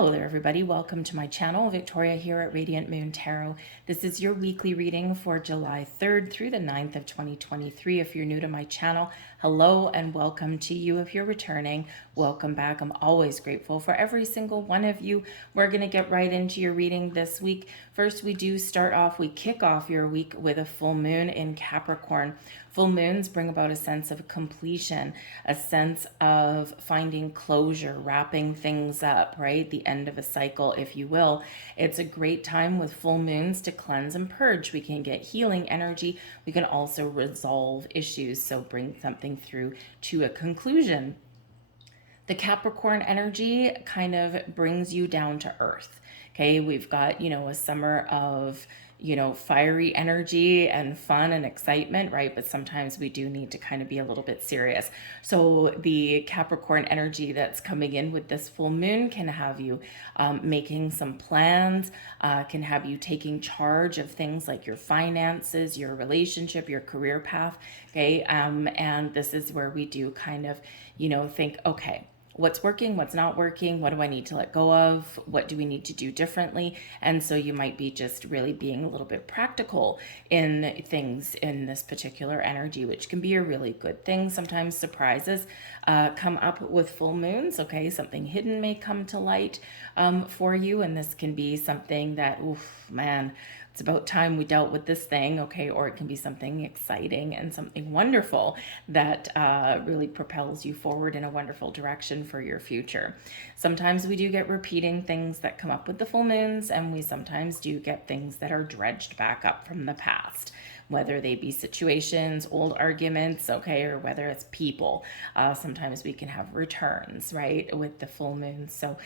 Hello there, everybody. Welcome to my channel. Victoria here at Radiant Moon Tarot. This is your weekly reading for July 3rd through the 9th of 2023. If you're new to my channel, hello and welcome to you. If you're returning, welcome back. I'm always grateful for every single one of you. We're going to get right into your reading this week. First, we kick off your week with a full moon in Capricorn. Full moons bring about a sense of completion, a sense of finding closure, wrapping things up, right? The end of a cycle, if you will. It's a great time with full moons to cleanse and purge. We can get healing energy. We can also resolve issues, so bring something through to a conclusion. The Capricorn energy kind of brings you down to earth. Okay, we've got, a summer of fiery energy and fun and excitement, right? But sometimes we do need to kind of be a little bit serious. So the Capricorn energy that's coming in with this full moon can have you making some plans, can have you taking charge of things like your finances, your relationship, your career path, okay? And this is where we do kind of, think, okay, what's working, what's not working, what do I need to let go of, what do we need to do differently? And so you might be just really being a little bit practical in things in this particular energy, which can be a really good thing. Sometimes surprises come up with full moons, okay? Something hidden may come to light for you, and this can be something that, oof, man, it's about time we dealt with this thing, okay? Or it can be something exciting and something wonderful that really propels you forward in a wonderful direction for your future. Sometimes we do get repeating things that come up with the full moons, and we sometimes do get things that are dredged back up from the past, whether they be situations, old arguments, okay, or whether it's people. Sometimes we can have returns, right, with the full moon. So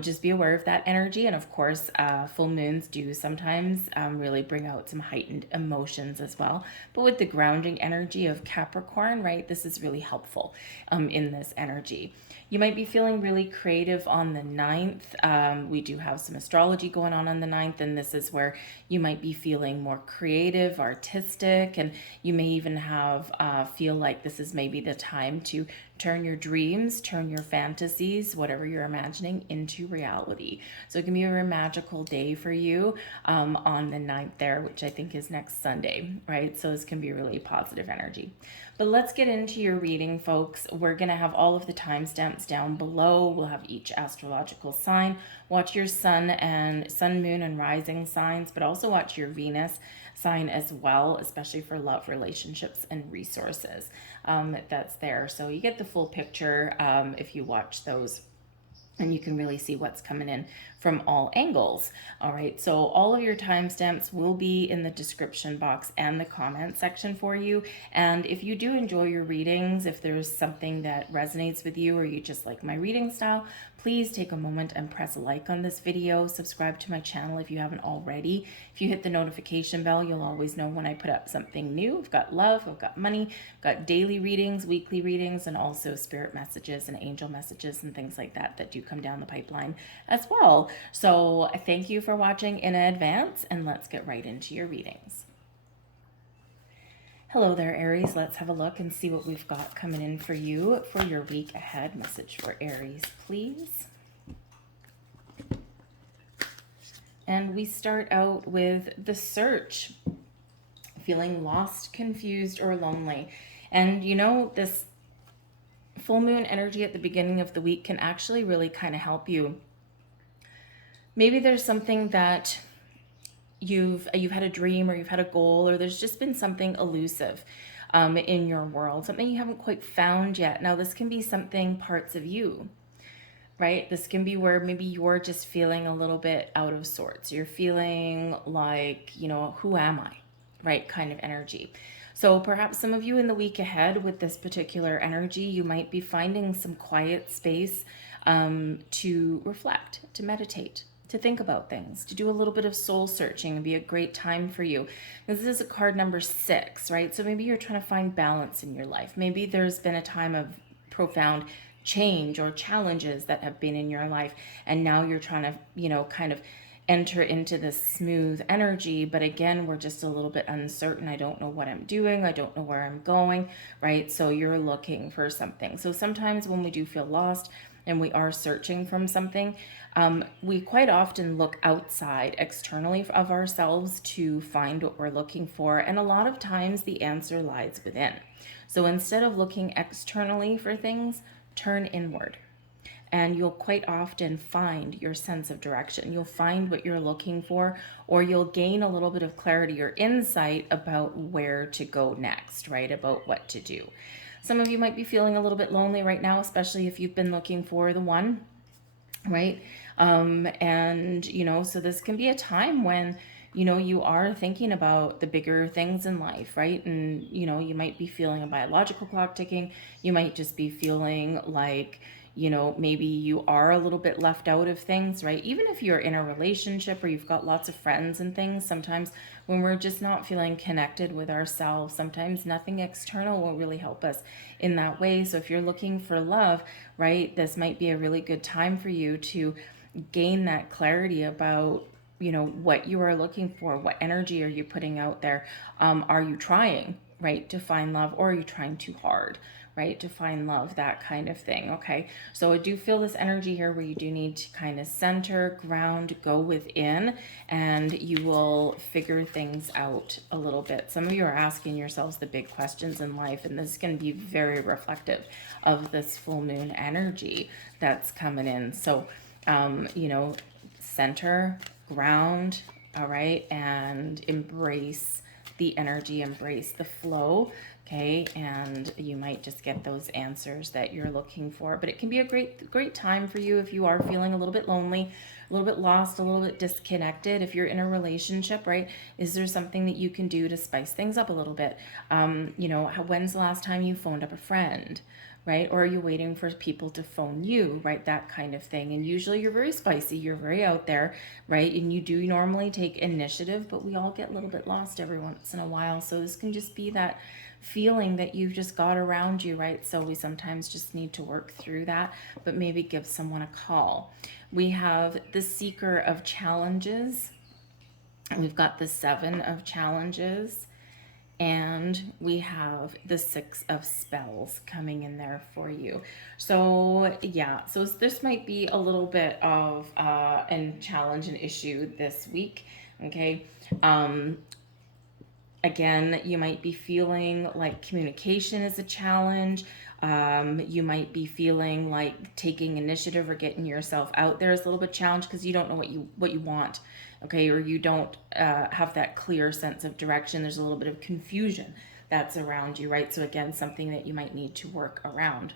just be aware of that energy. And of course, full moons do sometimes really bring out some heightened emotions as well. But with the grounding energy of Capricorn, right, this is really helpful in this energy. You might be feeling really creative on the 9th. We do have some astrology going on the 9th, and this is where you might be feeling more creative, artistic, and you may even have feel like this is maybe the time to turn your dreams, turn your fantasies, whatever you're imagining, into reality. So it can be a very magical day for you on the 9th there, which I think is next Sunday, right? So this can be really positive energy. But let's get into your reading, folks. We're going to have all of the timestamps down below. We'll have each astrological sign. Watch your sun, moon, and rising signs, but also watch your Venus sign as well, especially for love, relationships, and resources. That's there. So you get the full picture if you watch those, and you can really see what's coming in from all angles. All right, so all of your timestamps will be in the description box and the comment section for you. And if you do enjoy your readings, if there's something that resonates with you or you just like my reading style, please take a moment and press like on this video. Subscribe to my channel if you haven't already. If you hit the notification bell, you'll always know when I put up something new. I've got love, I've got money, I've got daily readings, weekly readings, and also spirit messages and angel messages and things like that that do come down the pipeline as well. So thank you for watching in advance, and let's get right into your readings. Hello there, Aries. Let's have a look and see what we've got coming in for you for your week ahead. Message for Aries, please. And we start out with the search. Feeling lost, confused, or lonely. And this full moon energy at the beginning of the week can actually really kind of help you. Maybe there's something that you've had a dream, or you've had a goal, or there's just been something elusive in your world, something you haven't quite found yet. Now, this can be something parts of you, right? This can be where maybe you're just feeling a little bit out of sorts. You're feeling like, who am I, right? Kind of energy. So perhaps some of you in the week ahead with this particular energy, you might be finding some quiet space to reflect, to meditate, to think about things, to do a little bit of soul searching. It'd be a great time for you. This is a card number 6, right? So maybe you're trying to find balance in your life. Maybe there's been a time of profound change or challenges that have been in your life, and now you're trying to, kind of enter into this smooth energy. But again, we're just a little bit uncertain. I don't know what I'm doing. I don't know where I'm going, right? So you're looking for something. So sometimes when we do feel lost and we are searching from something, we quite often look outside externally of ourselves to find what we're looking for. And a lot of times the answer lies within. So instead of looking externally for things, turn inward. And you'll quite often find your sense of direction. You'll find what you're looking for, or you'll gain a little bit of clarity or insight about where to go next, right? About what to do. Some of you might be feeling a little bit lonely right now, especially if you've been looking for the one, right? And, so this can be a time when, you are thinking about the bigger things in life, right? And, you might be feeling a biological clock ticking. You might just be feeling like, maybe you are a little bit left out of things, right? Even if you're in a relationship or you've got lots of friends and things, sometimes when we're just not feeling connected with ourselves, sometimes nothing external will really help us in that way. So if you're looking for love, right, this might be a really good time for you to gain that clarity about what you are looking for. What energy are you putting out there? Are you trying, right, to find love, or are you trying too hard, right, to find love? That kind of thing. Okay, so I do feel this energy here where you do need to kind of center, ground, go within, and you will figure things out a little bit. Some of you are asking yourselves the big questions in life, and this can be very reflective of this full moon energy that's coming in. So center, ground, all right, and embrace the energy, embrace the flow, okay, and you might just get those answers that you're looking for. But it can be a great time for you if you are feeling a little bit lonely, a little bit lost, a little bit disconnected. If you're in a relationship, right, is there something that you can do to spice things up a little bit? When's the last time you phoned up a friend? Right? Or are you waiting for people to phone you, right? That kind of thing. And usually you're very spicy, you're very out there, right? And you do normally take initiative, but we all get a little bit lost every once in a while. So this can just be that feeling that you've just got around you, right? So we sometimes just need to work through that, but maybe give someone a call. We have the Seeker of Challenges. We've got the Seven of Challenges. And we have the Six of Spells coming in there for you. So yeah, so this might be a little bit of a challenge and issue this week. Okay. Again, you might be feeling like communication is a challenge. You might be feeling like taking initiative or getting yourself out there is a little bit challenged because you don't know what you want, okay, or you don't have that clear sense of direction. There's a little bit of confusion that's around you, right? So again, something that you might need to work around.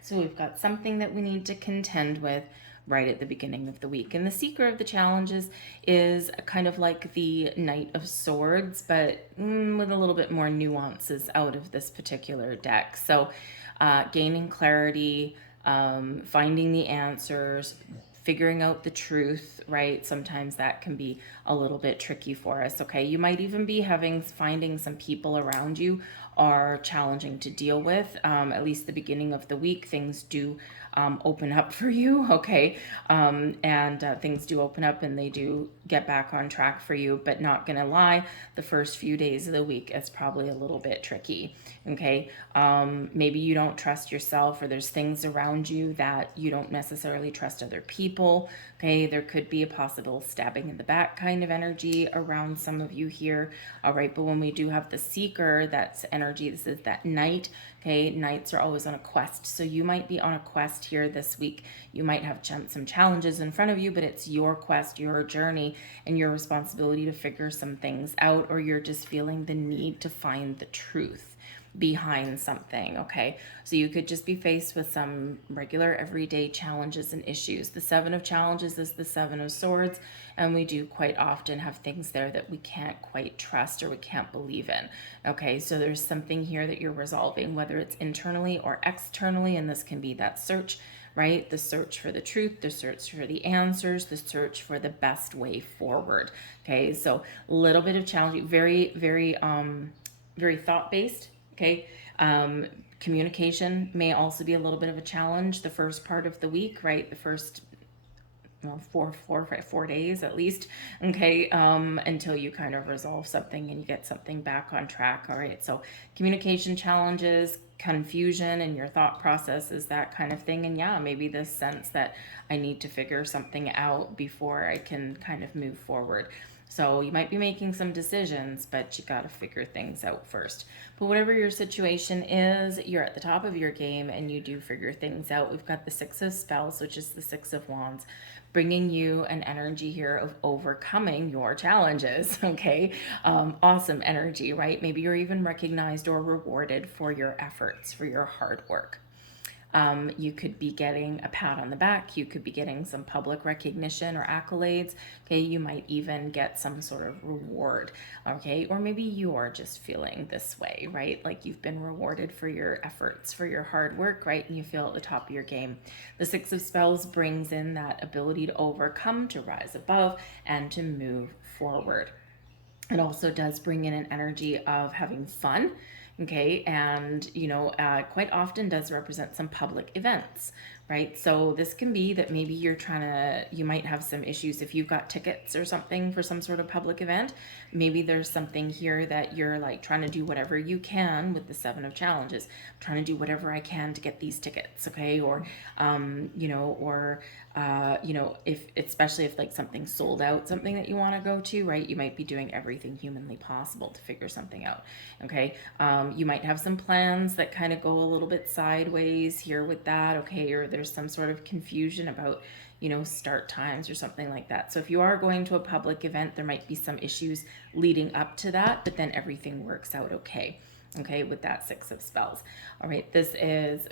So we've got something that we need to contend with right at the beginning of the week. And the Seeker of the Challenges is kind of like the Knight of Swords, but with a little bit more nuances out of this particular deck. So gaining clarity, finding the answers, figuring out the truth, right? Sometimes that can be a little bit tricky for us, okay? You might even be finding some people around you are challenging to deal with. At least the beginning of the week, things do open up for you, okay? And things do open up and they do get back on track for you, but not gonna lie, the first few days of the week is probably a little bit tricky, okay? Maybe you don't trust yourself, or there's things around you that you don't necessarily trust other people, okay? There could be a possible stabbing in the back kind of energy around some of you here, all right? But when we do have the Seeker, that's energy, this is that Knight, okay? Knights are always on a quest, so you might be on a quest here this week. You might have some challenges in front of you, but it's your quest, your journey, and your responsibility to figure some things out, or you're just feeling the need to find the truth behind something, okay? So you could just be faced with some regular everyday challenges and issues. The Seven of Challenges is the Seven of Swords, and we do quite often have things there that we can't quite trust or we can't believe in, okay? So there's something here that you're resolving, whether it's internally or externally, and this can be that search, right? The search for the truth, the search for the answers, the search for the best way forward, okay? So a little bit of challenge, very, very, very thought-based, okay? Communication may also be a little bit of a challenge the first part of the week, right? The first 4 days at least, okay, until you kind of resolve something and you get something back on track, all right? So communication challenges, confusion in your thought processes, that kind of thing. And yeah, maybe this sense that I need to figure something out before I can kind of move forward. So you might be making some decisions, but you got to figure things out first. But whatever your situation is, you're at the top of your game and you do figure things out. We've got the Six of Spells, which is the Six of Wands, bringing you an energy here of overcoming your challenges. Okay. Awesome energy, right? Maybe you're even recognized or rewarded for your efforts, for your hard work. You could be getting a pat on the back. You could be getting some public recognition or accolades. Okay, you might even get some sort of reward. Okay, or maybe you are just feeling this way, right? Like you've been rewarded for your efforts, for your hard work, right? And you feel at the top of your game. The Six of Spells brings in that ability to overcome, to rise above, and to move forward. It also does bring in an energy of having fun. Okay, and quite often does represent some public events, right? So this can be that maybe you might have some issues if you've got tickets or something for some sort of public event. Maybe there's something here that you're like trying to do whatever you can with the Seven of Challenges. I'm trying to do whatever I can to get these tickets, okay? Or, if especially if like something's sold out, something that you want to go to, right? You might be doing everything humanly possible to figure something out, okay? You might have some plans that kind of go a little bit sideways here with that, okay? Or there's some sort of confusion about, start times or something like that. So if you are going to a public event, there might be some issues leading up to that, but then everything works out okay. Okay, with that Six of Spells. All right, this is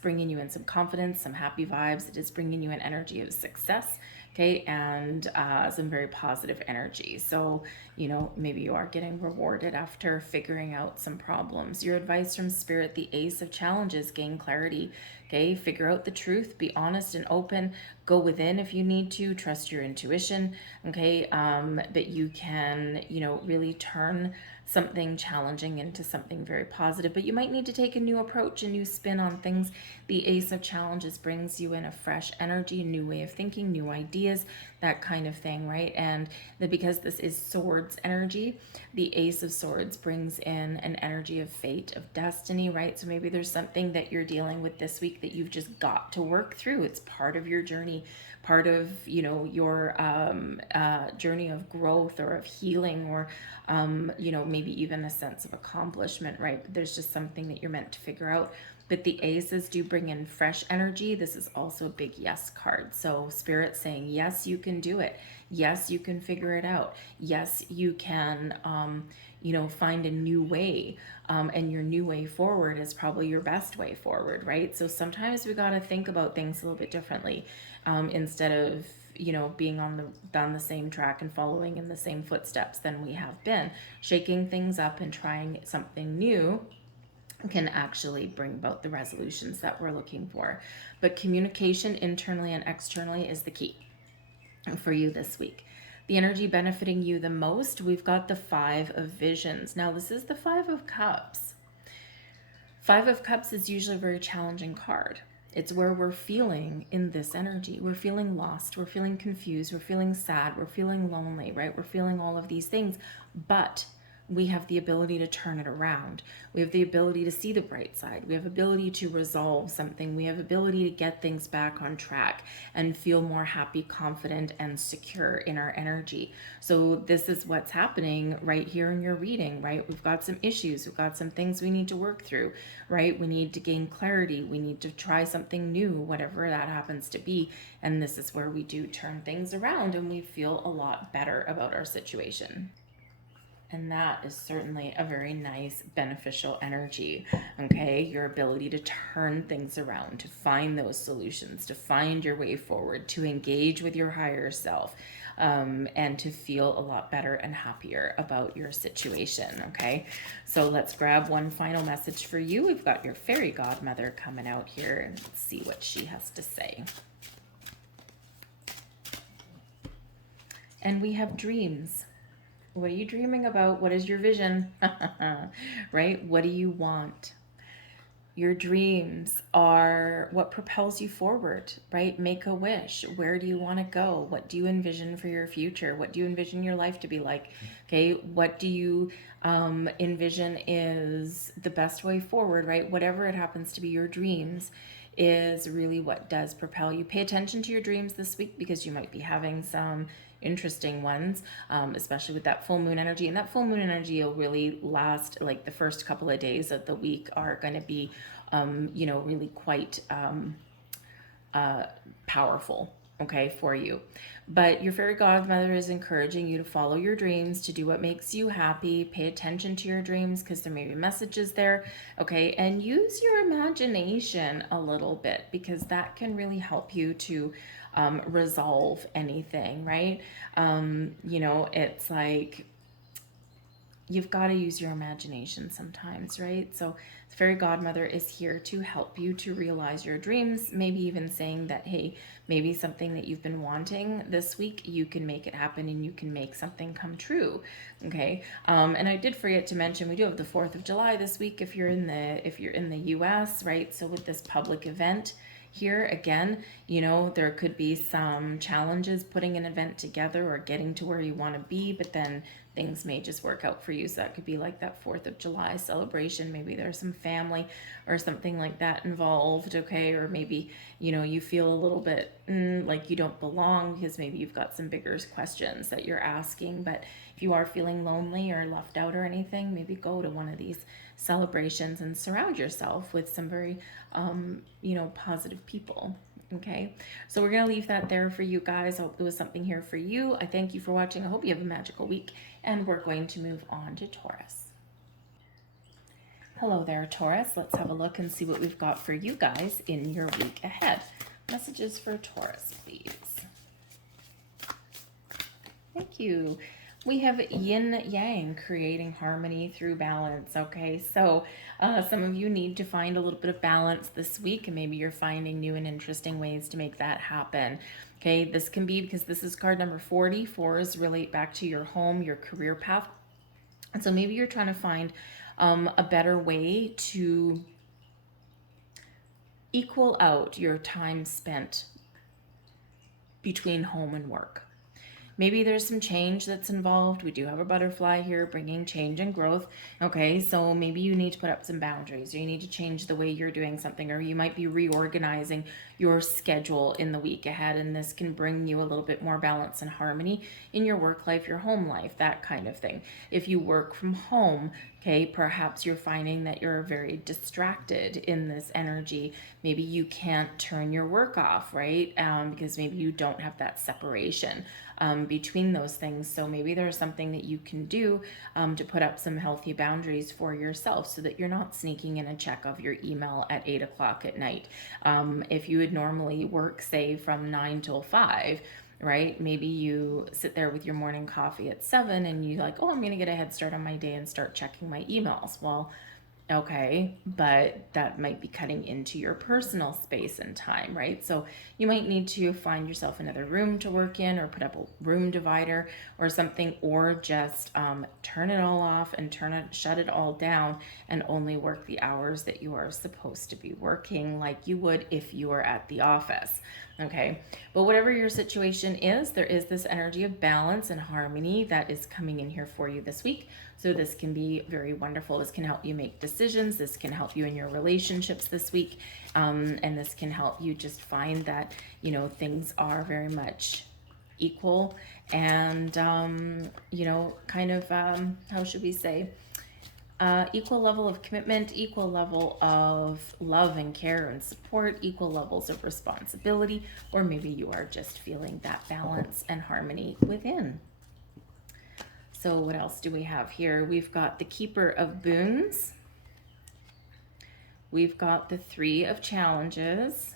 bringing you in some confidence, some happy vibes. It is bringing you an energy of success, okay, and some very positive energy. So, maybe you are getting rewarded after figuring out some problems. Your advice from Spirit, the Ace of Challenges, gain clarity, okay, figure out the truth, be honest and open, go within if you need to, trust your intuition, okay, that you can, really turn something challenging into something very positive, but you might need to take a new approach, a new spin on things. The Ace of Challenges brings you in a fresh energy, a new way of thinking, new ideas, that kind of thing, right? And because this is swords energy, the Ace of Swords brings in an energy of fate, of destiny, right? So maybe there's something that you're dealing with this week that you've just got to work through. It's part of your journey, part of your journey of growth or of healing, or maybe even a sense of accomplishment, right? But there's just something that you're meant to figure out. But the aces do bring in fresh energy. This is also a big yes card. So Spirit saying, yes, you can do it. Yes, you can figure it out. Yes, you can, find a new way. And your new way forward is probably your best way forward, right? So sometimes we got to think about things a little bit differently, instead of being on the same track and following in the same footsteps than we have been. Shaking things up and trying something new can actually bring about the resolutions that we're looking for. But communication internally and externally is the key for you this week. The energy benefiting you the most, we've got the Five of Visions. Now, this is the Five of Cups. Five of Cups is usually a very challenging card. It's where we're feeling in this energy. We're feeling lost. We're feeling confused. We're feeling sad. We're feeling lonely, right? We're feeling all of these things. But we have the ability to turn it around. We have the ability to see the bright side. We have ability to resolve something. We have ability to get things back on track and feel more happy, confident, and secure in our energy. So this is what's happening right here in your reading, right? We've got some issues. We've got some things we need to work through, right? We need to gain clarity. We need to try something new, whatever that happens to be. And this is where we do turn things around and we feel a lot better about our situation. And that is certainly a very nice, beneficial energy, okay? Your ability to turn things around, to find those solutions, to find your way forward, to engage with your higher self, and to feel a lot better and happier about your situation, okay? So let's grab one final message for you. We've got your fairy godmother coming out here, and let's see what she has to say. And we have dreams. What are you dreaming about? What is your vision? Right? What do you want? Your dreams are what propels you forward, right? Make a wish. Where do you want to go? What do you envision for your future? What do you envision your life to be like? Okay, what do you envision is the best way forward, right? Whatever it happens to be, your dreams is really what does propel you. Pay attention to your dreams this week because you might be having some interesting ones, especially with that full moon energy. And that full moon energy will really last, like the first couple of days of the week are going to be, really quite powerful, okay, for you. But your fairy godmother is encouraging you to follow your dreams, to do what makes you happy. Pay attention to your dreams because there may be messages there, okay? And use your imagination a little bit because that can really help you to resolve anything, right? It's like you've got to use your imagination sometimes, right? So the fairy godmother is here to help you to realize your dreams, maybe even saying that, hey, maybe something that you've been wanting this week, you can make it happen and you can make something come true, okay? And I did forget to mention, we do have the 4th of July this week if you're in the US, right? So with this public event, here again, there could be some challenges putting an event together or getting to where you want to be, but then things may just work out for you. So that could be like that 4th of July celebration. Maybe there's some family or something like that involved, okay? Or maybe, you feel a little bit like you don't belong because maybe you've got some bigger questions that you're asking. But if you are feeling lonely or left out or anything, maybe go to one of these celebrations and surround yourself with some very, positive people. Okay, so we're going to leave that there for you guys. I hope there was something here for you. I thank you for watching. I hope you have a magical week, and we're going to move on to Taurus. Hello there, Taurus. Let's have a look and see what we've got for you guys in your week ahead. Messages for Taurus, please. Thank you. We have yin yang, creating harmony through balance. Okay, so some of you need to find a little bit of balance this week, and maybe you're finding new and interesting ways to make that happen. Okay, this can be because this is card number 40. 4s relate back to your home, your career path. And so maybe you're trying to find a better way to equal out your time spent between home and work. Maybe there's some change that's involved. We do have a butterfly here bringing change and growth. Okay, so maybe you need to put up some boundaries, or you need to change the way you're doing something, or you might be reorganizing your schedule in the week ahead, and this can bring you a little bit more balance and harmony in your work life, your home life, that kind of thing. If you work from home, okay, perhaps you're finding that you're very distracted in this energy. Maybe you can't turn your work off, right? Because maybe you don't have that separation between those things. So maybe there's something that you can do to put up some healthy boundaries for yourself so that you're not sneaking in a check of your email at 8 o'clock at night. If you would normally work, say, from 9 till 5, right? Maybe you sit there with your morning coffee at 7 and you like, oh, I'm going to get a head start on my day and start checking my emails. Well, okay, but that might be cutting into your personal space and time, right? So you might need to find yourself another room to work in, or put up a room divider or something, or just turn it all off and shut it all down and only work the hours that you are supposed to be working, like you would if you were at the office. Okay, but whatever your situation is, there is this energy of balance and harmony that is coming in here for you this week. So this can be very wonderful. This can help you make decisions. This can help you in your relationships this week. And this can help you just find that, things are very much equal and, how should we say? Equal level of commitment, equal level of love and care and support, equal levels of responsibility, or maybe you are just feeling that balance and harmony within. So what else do we have here? We've got the Keeper of Boons. We've got the 3 of Challenges.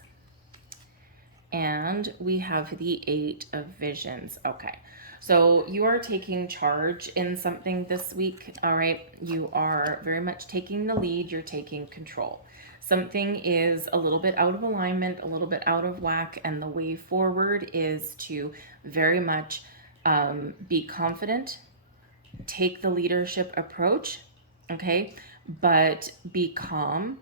And we have the 8 of Visions. Okay. So you are taking charge in something this week, all right? You are very much taking the lead. You're taking control. Something is a little bit out of alignment, a little bit out of whack, and the way forward is to very much be confident, take the leadership approach, okay? But be calm,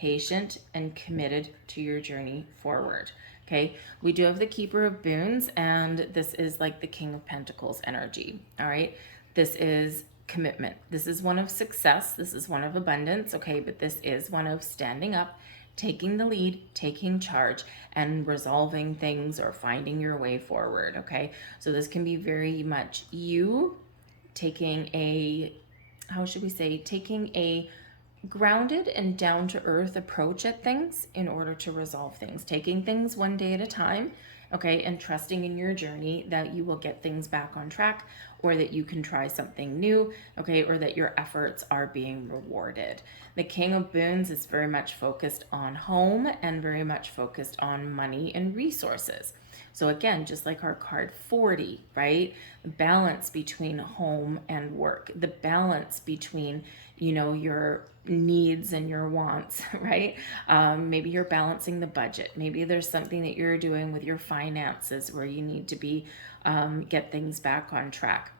patient, and committed to your journey forward. Okay, we do have the Keeper of Boons, and this is like the King of Pentacles energy. All right, this is commitment. This is one of success. This is one of abundance. Okay, but this is one of standing up, taking the lead, taking charge, and resolving things or finding your way forward. Okay, so this can be very much you taking a, how should we say, taking a grounded and down to earth approach at things in order to resolve things, taking things one day at a time, okay, and trusting in your journey that you will get things back on track, or that you can try something new, okay, or that your efforts are being rewarded. The King of Boons is very much focused on home and very much focused on money and resources. So again, just like our card 40, right? The balance between home and work, the balance between, you know, your needs and your wants, right? Maybe you're balancing the budget. Maybe there's something that you're doing with your finances where you need to be, get things back on track.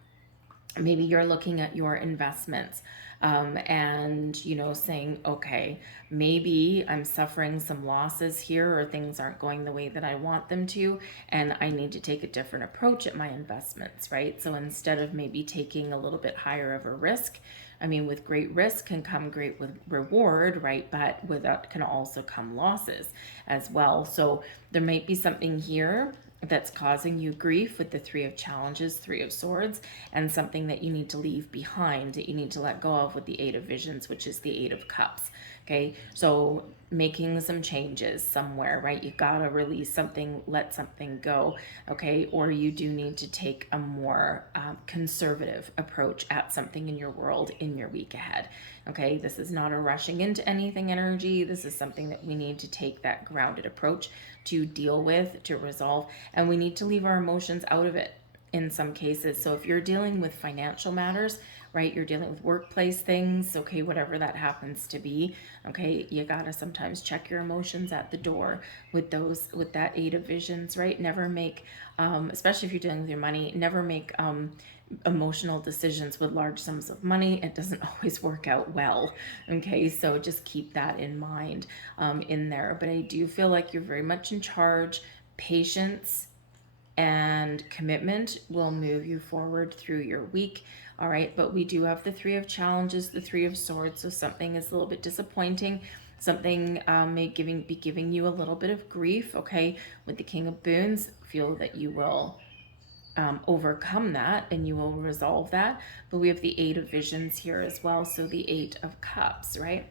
Maybe you're looking at your investments, and, you know, saying, okay, maybe I'm suffering some losses here, or things aren't going the way that I want them to, and I need to take a different approach at my investments, right? So instead of maybe taking a little bit higher of a risk, I mean, with great risk can come great with reward, right? But with that can also come losses as well. So there might be something here that's causing you grief with the Three of Challenges, Three of Swords, and something that you need to leave behind, that you need to let go of with the Eight of Visions, which is the Eight of Cups. Okay, so making some changes somewhere, right? You gotta release something, let something go, okay? Or you do need to take a more conservative approach at something in your world in your week ahead, okay? This is not a rushing into anything energy. This is something that we need to take that grounded approach to deal with, to resolve, and we need to leave our emotions out of it in some cases. So if you're dealing with financial matters, right, you're dealing with workplace things, okay, whatever that happens to be, okay, you gotta sometimes check your emotions at the door with those, with that Eight of Visions, right? Never make, especially if you're dealing with your money, never make emotional decisions with large sums of money. It doesn't always work out well, okay? So just keep that in mind in there. But I do feel like you're very much in charge. Patience and commitment will move you forward through your week. All right, but we do have the Three of Challenges, the Three of Swords, so something is a little bit disappointing. Something may be giving you a little bit of grief, okay? With the King of Boons, feel that you will overcome that and you will resolve that. But we have the Eight of Visions here as well, so the Eight of Cups, right?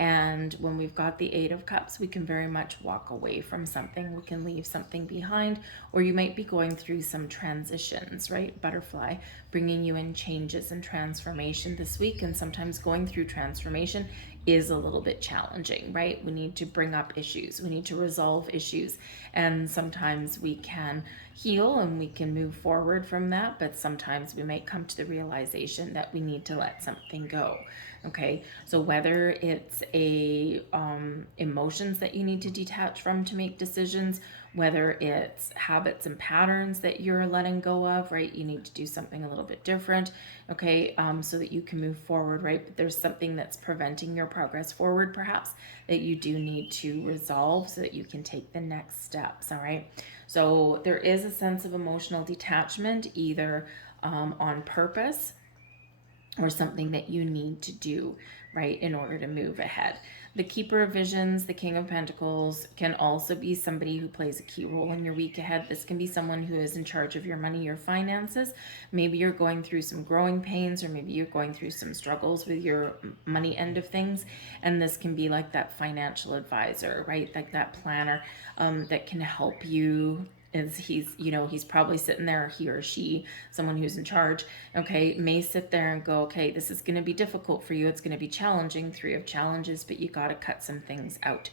And when we've got the Eight of Cups, we can very much walk away from something. We can leave something behind, or you might be going through some transitions, right? Butterfly, bringing you in changes and transformation this week. And sometimes going through transformation is a little bit challenging, right? We need to bring up issues. We need to resolve issues. And sometimes we can heal and we can move forward from that. But sometimes we might come to the realization that we need to let something go. Okay, so whether it's emotions that you need to detach from to make decisions, whether it's habits and patterns that you're letting go of, right? You need to do something a little bit different, okay, so that you can move forward, right? But there's something that's preventing your progress forward, perhaps, that you do need to resolve so that you can take the next steps, all right? So there is a sense of emotional detachment, either on purpose, or something that you need to do, right, in order to move ahead. The Keeper of Visions, the King of Pentacles, can also be somebody who plays a key role in your week ahead. This can be someone who is in charge of your money, your finances. Maybe you're going through some growing pains, or maybe you're going through some struggles with your money end of things. And this can be like that financial advisor, right, like that planner that can help you. Is he's probably sitting there, he or she, someone who's in charge, okay, may sit there and go, okay, this is going to be difficult for you, it's going to be challenging, Three of Challenges, but you got to cut some things out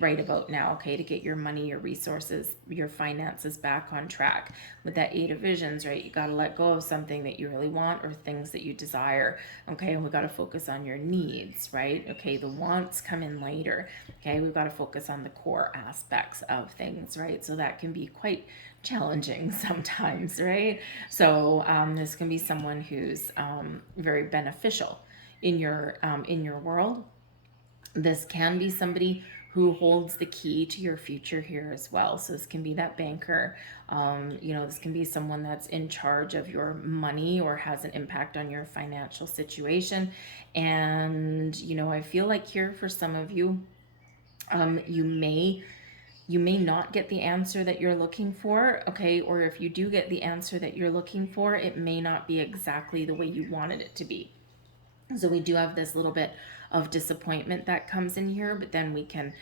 right about now, okay, to get your money, your resources, your finances back on track. With that Eight of Visions, right, you got to let go of something that you really want, or things that you desire, okay, and we got to focus on your needs, right? Okay, the wants come in later, okay, we've got to focus on the core aspects of things, right? So that can be quite challenging sometimes, right? So this can be someone who's very beneficial in your world. This can be somebody who holds the key to your future here as well. So this can be that banker. This can be someone that's in charge of your money or has an impact on your financial situation. And, I feel like here for some of you, you may not get the answer that you're looking for, okay? Or if you do get the answer that you're looking for, it may not be exactly the way you wanted it to be. So we do have this little bit of disappointment that comes in here, but then we can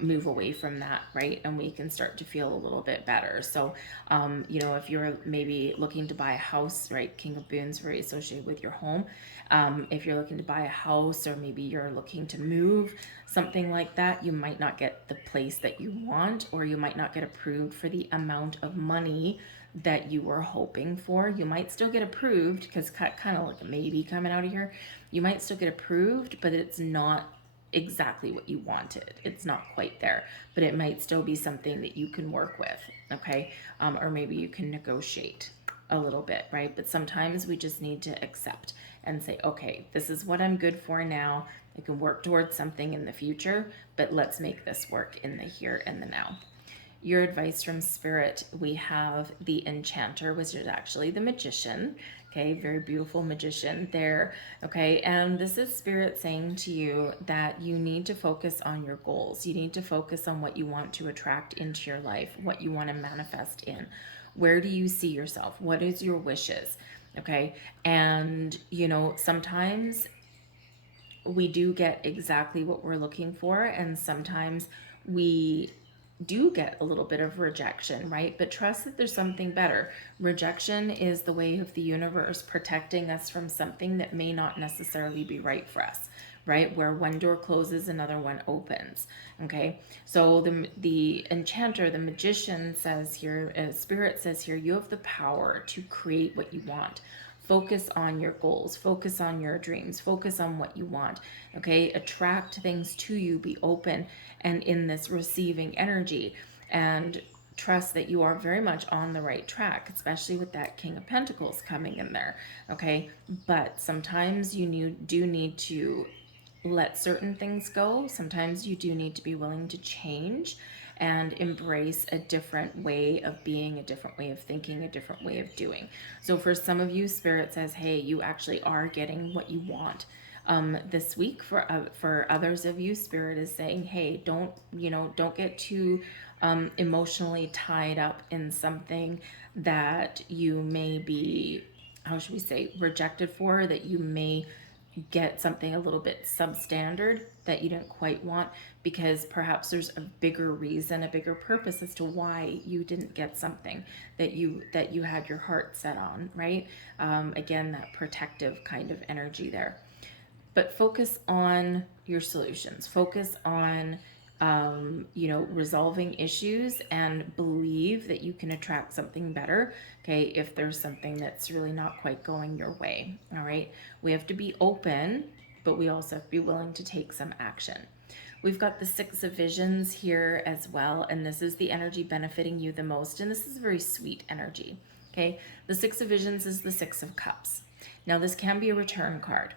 move away from that, right? And we can start to feel a little bit better. So, if you're maybe looking to buy a house, right? King of Boons, very associated with your home. If you're looking to buy a house, or maybe you're looking to move, something like that, you might not get the place that you want, or you might not get approved for the amount of money that you were hoping for. You might still get approved, because kind of like a maybe coming out of here. You might still get approved, but it's not exactly what you wanted. It's not quite there, but it might still be something that you can work with, okay? Or maybe you can negotiate a little bit, right? But sometimes we just need to accept and say, okay, this is what I'm good for now. I can work towards something in the future, but let's make this work in the here and the now. Your advice from Spirit, we have the Enchanter, which is actually the Magician. Okay, very beautiful magician there. Okay, and this is Spirit saying to you that you need to focus on your goals. You need to focus on what you want to attract into your life, what you want to manifest in. Where do you see yourself? What is your wishes? Okay, and sometimes we do get exactly what we're looking for, and sometimes we do get a little bit of rejection, right? But trust that there's something better. Rejection is the way of the universe protecting us from something that may not necessarily be right for us, right? Where one door closes, another one opens. Okay, so the Enchanter, the Magician says here, Spirit says here, you have the power to create what you want. Focus on your goals, focus on your dreams, focus on what you want. Okay, attract things to you, be open and in this receiving energy, and trust that you are very much on the right track, especially with that King of Pentacles coming in there. Okay, but sometimes you do need to let certain things go. Sometimes you do need to be willing to change and embrace a different way of being, a different way of thinking, a different way of doing. So for some of you, Spirit says, hey, you actually are getting what you want. This week for others of you, Spirit is saying, hey, don't get too emotionally tied up in something that you may be, how should we say, rejected for, that you may get something a little bit substandard that you didn't quite want, because perhaps there's a bigger reason, a bigger purpose as to why you didn't get something that you had your heart set on, right? Again, that protective kind of energy there. But focus on your solutions. Focus on resolving issues, and believe that you can attract something better, okay, if there's something that's really not quite going your way, all right? We have to be open, but we also have to be willing to take some action. We've got the Six of Visions here as well, and this is the energy benefiting you the most, and this is very sweet energy, okay? The Six of Visions is the Six of Cups. Now, this can be a return card.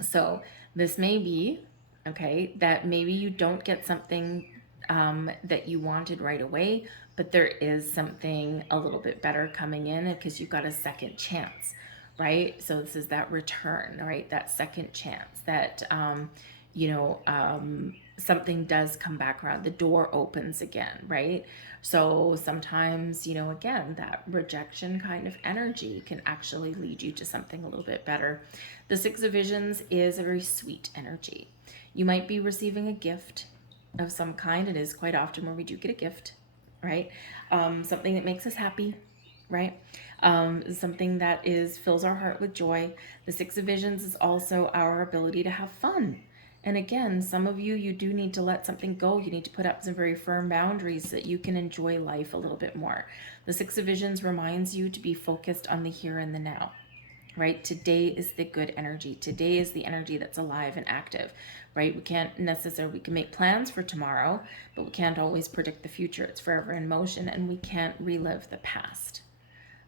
So this may be, okay, that maybe you don't get something that you wanted right away, but there is something a little bit better coming in because you got a second chance, right? So this is that return, right? That second chance that, something does come back around, the door opens again, right? So sometimes, again, that rejection kind of energy can actually lead you to something a little bit better. The Six of Visions is a very sweet energy. You might be receiving a gift of some kind. It is quite often where we do get a gift, right? Something that makes us happy, right? Something that fills our heart with joy. The Six of Visions is also our ability to have fun. And again, some of you do need to let something go. You need to put up some very firm boundaries so that you can enjoy life a little bit more. The Six of Visions reminds you to be focused on the here and the now, right? Today is the good energy. Today is the energy that's alive and active, right? We can make plans for tomorrow, but we can't always predict the future. It's forever in motion, and we can't relive the past.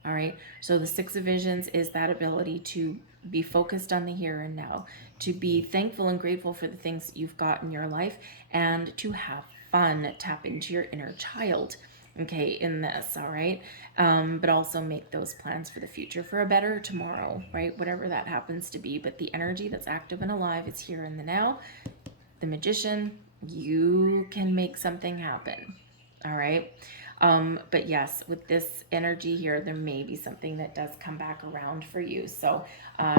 All right. So the Six of Visions is that ability to be focused on the here and now, to be thankful and grateful for the things that you've got in your life, and to have fun, tap into your inner child, okay, in this, all right? But also make those plans for the future, for a better tomorrow, right? Whatever that happens to be. But the energy that's active and alive is here in the now. The Magician, you can make something happen, all right? But yes, with this energy here, there may be something that does come back around for you. So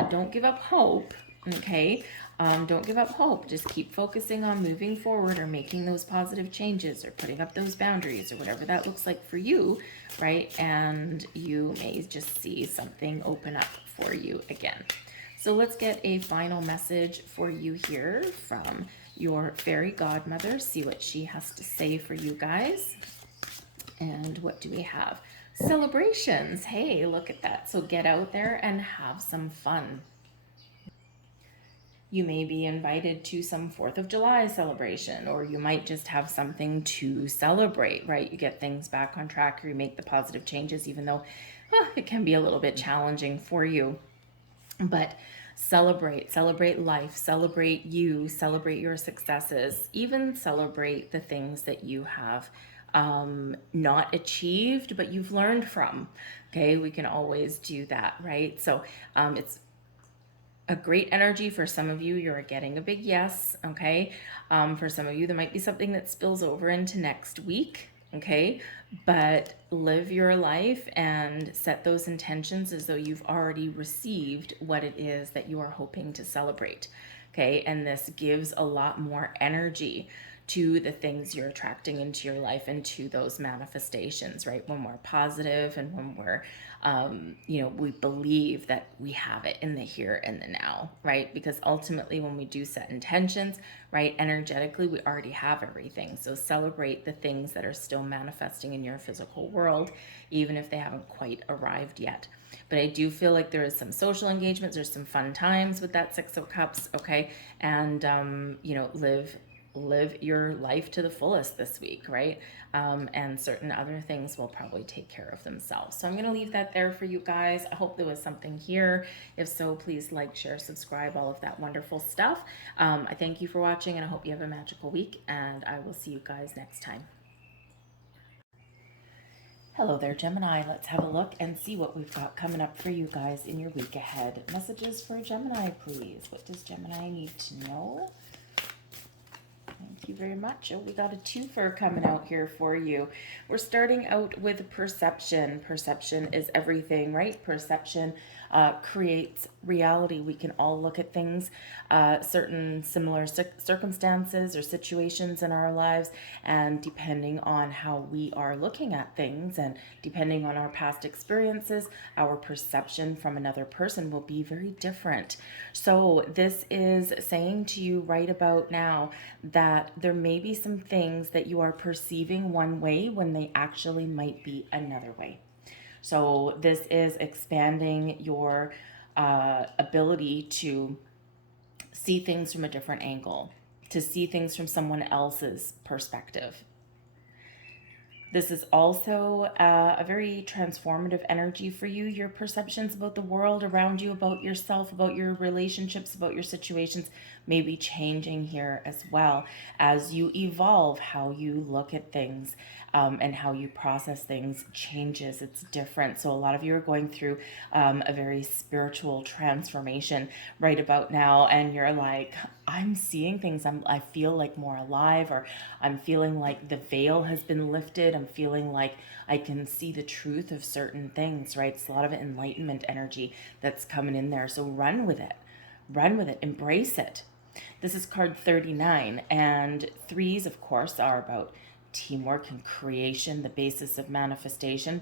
don't give up hope, okay? Don't give up hope. Just keep focusing on moving forward, or making those positive changes, or putting up those boundaries, or whatever that looks like for you, right? And you may just see something open up for you again. So let's get a final message for you here from your fairy godmother. See what she has to say for you guys. And what do we have? Celebrations. Hey, look at that. So get out there and have some fun. You may be invited to some 4th of July celebration, or you might just have something to celebrate, right? You get things back on track, or you make the positive changes, even though it can be a little bit challenging for you. But celebrate life, celebrate you, celebrate your successes, even celebrate the things that you have not achieved, but you've learned from. Okay, we can always do that, right? So it's a great energy for some of you. You're getting a big yes, okay? For some of you, there might be something that spills over into next week, okay? But live your life and set those intentions as though you've already received what it is that you are hoping to celebrate, okay? And this gives a lot more energy to the things you're attracting into your life and to those manifestations, right? When we're positive and when we're, we believe that we have it in the here and the now, right? Because ultimately, when we do set intentions, right, energetically, we already have everything. So celebrate the things that are still manifesting in your physical world, even if they haven't quite arrived yet. But I do feel like there is some social engagements, there's some fun times with that 6 of Cups, okay? And, live your life to the fullest this week, right? And certain other things will probably take care of themselves. So I'm going to leave that there for you guys. I hope there was something here. If so, please like, share, subscribe, all of that wonderful stuff. I thank you for watching, and I hope you have a magical week, and I will see you guys next time. Hello there, Gemini. Let's have a look and see what we've got coming up for you guys in your week ahead. Messages for Gemini, please. What does Gemini need to know? Thank you very much. Oh, we got a twofer coming out here for you. We're starting out with perception. Perception is everything, right? Perception creates reality. We can all look at things, certain similar circumstances or situations in our lives, and depending on how we are looking at things and depending on our past experiences, our perception from another person will be very different. So this is saying to you right about now that there may be some things that you are perceiving one way when they actually might be another way. So this is expanding your ability to see things from a different angle, to see things from someone else's perspective. This is also a very transformative energy for you. Your perceptions about the world around you, about yourself, about your relationships, about your situations may be changing here as well as you evolve. How you look at things and how you process things changes. It's different. So a lot of you are going through a very spiritual transformation right about now, and you're like, I'm seeing things. I feel like more alive, or I'm feeling like the veil has been lifted. I'm feeling like I can see the truth of certain things, right? It's a lot of enlightenment energy that's coming in there. So run with it. Run with it. Embrace it. This is card 39, and threes, of course, are about teamwork and creation, the basis of manifestation.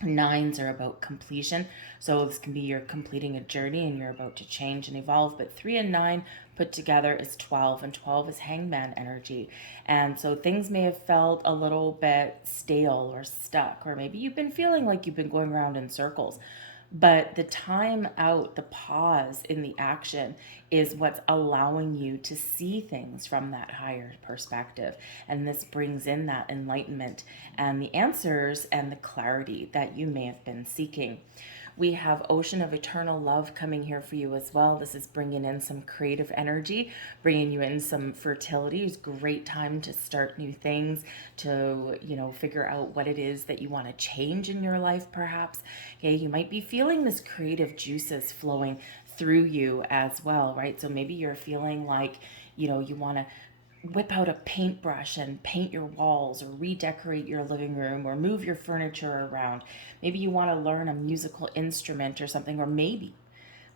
Nines are about completion. So this can be you're completing a journey and you're about to change and evolve. But 3 and 9 put together is 12, and 12 is hangman energy. And so things may have felt a little bit stale or stuck, or maybe you've been feeling like you've been going around in circles. But the time out, the pause in the action is what's allowing you to see things from that higher perspective. And this brings in that enlightenment and the answers and the clarity that you may have been seeking. We have Ocean of Eternal Love coming here for you as well. This is bringing in some creative energy, bringing you in some fertility. It's a great time to start new things, to, figure out what it is that you want to change in your life, perhaps. Okay, you might be feeling this creative juices flowing through you as well, right? So maybe you're feeling like, you want to whip out a paintbrush and paint your walls or redecorate your living room or move your furniture around. Maybe you want to learn a musical instrument or something, or maybe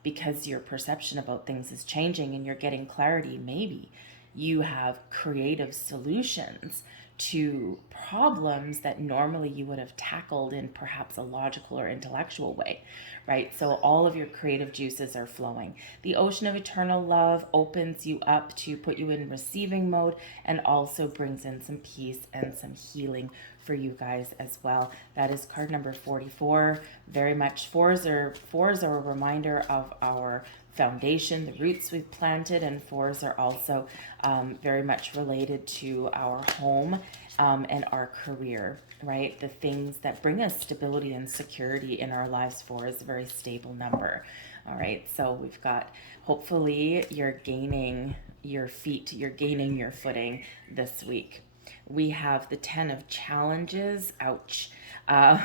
because your perception about things is changing and you're getting clarity, maybe you have creative solutions to problems that normally you would have tackled in perhaps a logical or intellectual way, right? So all of your creative juices are flowing. The Ocean of Eternal Love opens you up to put you in receiving mode and also brings in some peace and some healing for you guys as well. That is card number 44. Very much fours are a reminder of our foundation, the roots we've planted, and fours are also very much related to our home and our career, right? The things that bring us stability and security in our lives. Four is a very stable number. All right, so we've got, hopefully you're gaining your feet, you're gaining your footing this week. We have the 10 of challenges. Ouch.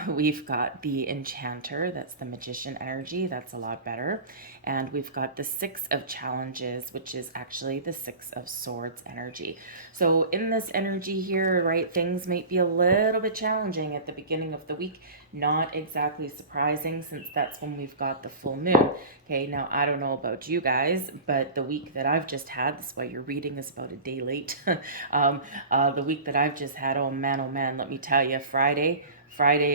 We've got the enchanter. That's the magician energy. That's a lot better. And we've got the 6 of challenges, which is actually the 6 of swords energy. So in this energy here, right, things might be a little bit challenging at the beginning of the week. Not exactly surprising, since that's when we've got the full moon. Okay, now I don't know about you guys, but the week that I've just had, that's why your reading is about a day late. The week that I've just had, oh man, let me tell you, Friday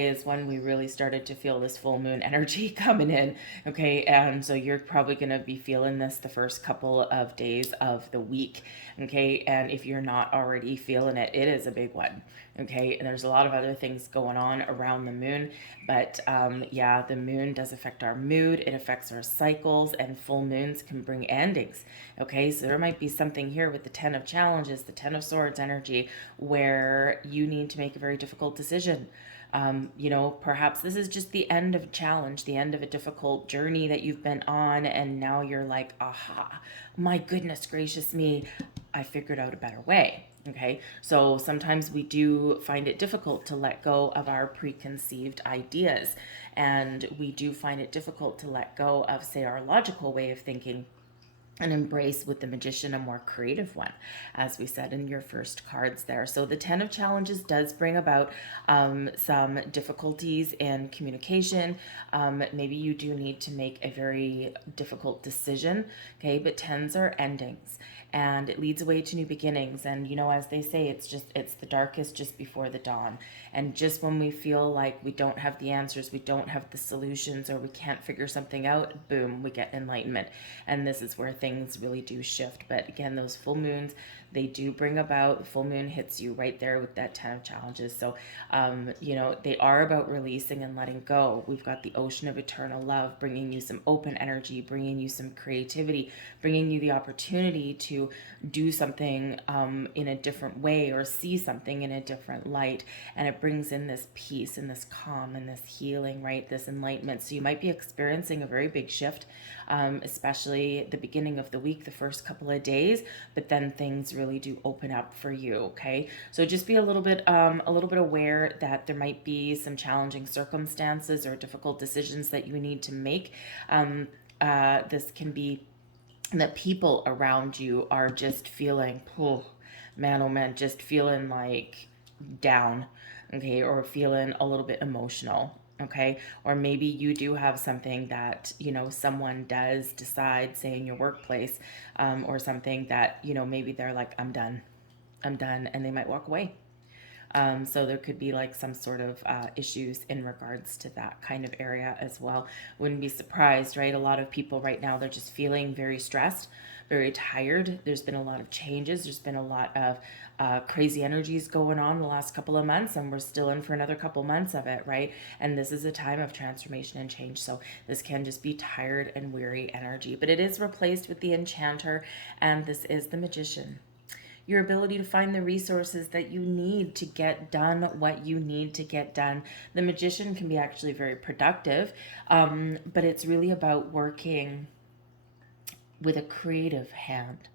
is when we really started to feel this full moon energy coming in. Okay, and so you're probably going to be feeling this the first couple of days of the week. Okay, and if you're not already feeling it, it is a big one. Okay, and there's a lot of other things going on around the moon, but yeah, the moon does affect our mood, it affects our cycles, and full moons can bring endings. Okay, so there might be something here with the 10 of challenges, the 10 of swords energy, where you need to make a very difficult decision. Perhaps this is just the end of a challenge, the end of a difficult journey that you've been on, and now you're like, aha, my goodness gracious me, I figured out a better way. Okay, so sometimes we do find it difficult to let go of our preconceived ideas, and we do find it difficult to let go of, say, our logical way of thinking, and embrace with the magician a more creative one, as we said in your first cards there. So the 10 of challenges does bring about some difficulties in communication. Maybe you do need to make a very difficult decision, okay? But 10s are endings, and it leads away to new beginnings. And as they say, it's the darkest just before the dawn. And just when we feel like we don't have the answers, we don't have the solutions, or we can't figure something out, boom, we get enlightenment. And this is where things really do shift. But again, those full moons, they do bring about, full moon hits you right there with that 10 of challenges. So, they are about releasing and letting go. We've got the Ocean of Eternal Love, bringing you some open energy, bringing you some creativity, bringing you the opportunity to do something in a different way, or see something in a different light. And it brings in this peace and this calm and this healing, right? This enlightenment. So you might be experiencing a very big shift, especially at the beginning of the week, the first couple of days, but then things really do open up for you. Okay, so just be a little bit aware that there might be some challenging circumstances or difficult decisions that you need to make. This can be that people around you are just feeling, oh man, just feeling like down, okay, or feeling a little bit emotional. Okay, or maybe you do have something that someone does decide, say in your workplace, or something that maybe they're like, I'm done, and they might walk away. So there could be like some sort of issues in regards to that kind of area as well. Wouldn't be surprised, right? A lot of people right now, they're just feeling very stressed, very tired. There's been a lot of changes. There's been a lot of crazy energies going on the last couple of months, and we're still in for another couple months of it, right? And this is a time of transformation and change. So this can just be tired and weary energy, but it is replaced with the enchanter, and this is the magician. your ability to find the resources that you need to get done what you need to get done. The Magician can be actually very productive, but it's really about working with a creative hand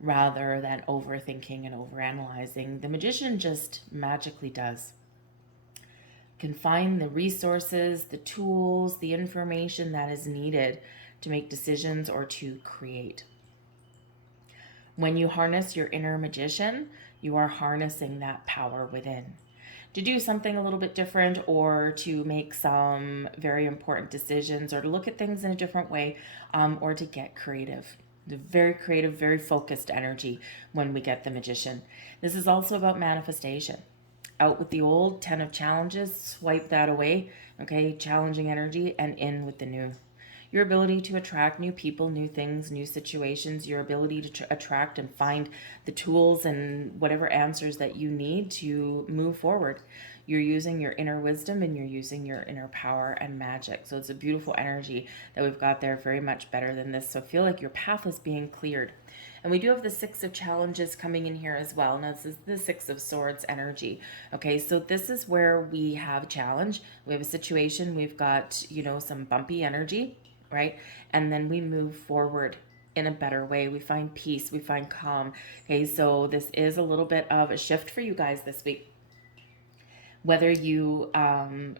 rather than overthinking and overanalyzing. The Magician just magically does. Can find the resources, the tools, the information that is needed to make decisions or to create. When you harness your inner magician, you are harnessing that power within to do something a little bit different, or to make some very important decisions, or to look at things in a different way, or to get creative. The very creative, very focused energy when we get the Magician. This is also about manifestation. Out with the old, 10 of challenges, swipe that away, okay, challenging energy, and in with the new. Your ability to attract new people, new things, new situations, your ability to attract and find the tools and whatever answers that you need to move forward. You're using your inner wisdom and you're using your inner power and magic. So it's a beautiful energy that we've got there, very much better than this. So feel like your path is being cleared. And we do have the Six of Challenges coming in here as well. Now, this is the Six of Swords energy. Okay, so this is where we have a challenge. We have a situation. We've got, some bumpy energy, right? And then we move forward in a better way. We find peace. We find calm. Okay, so this is a little bit of a shift for you guys this week. Whether you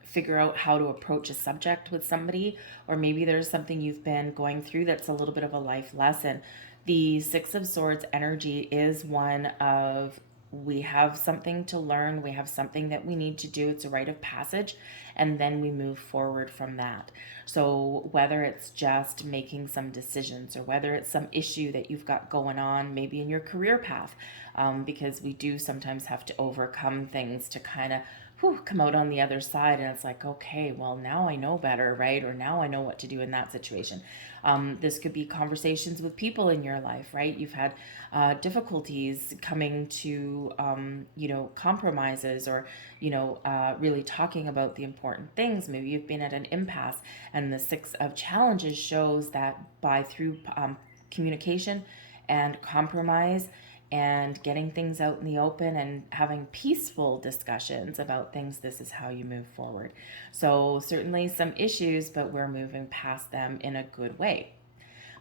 figure out how to approach a subject with somebody, or maybe there's something you've been going through that's a little bit of a life lesson. The Six of Swords energy is one of, we have something to learn, we have something that we need to do, it's a rite of passage, and then we move forward from that. So whether it's just making some decisions, or whether it's some issue that you've got going on, maybe in your career path, because we do sometimes have to overcome things to kind of come out on the other side, and it's like, okay, well, now I know better, right? Or now I know what to do in that situation. This could be conversations with people in your life, right? You've had difficulties coming to, compromises, or, really talking about the important things. Maybe you've been at an impasse, and the Six of Challenges shows that through communication and compromise, and getting things out in the open and having peaceful discussions about things, this is how you move forward. So certainly some issues, but we're moving past them in a good way.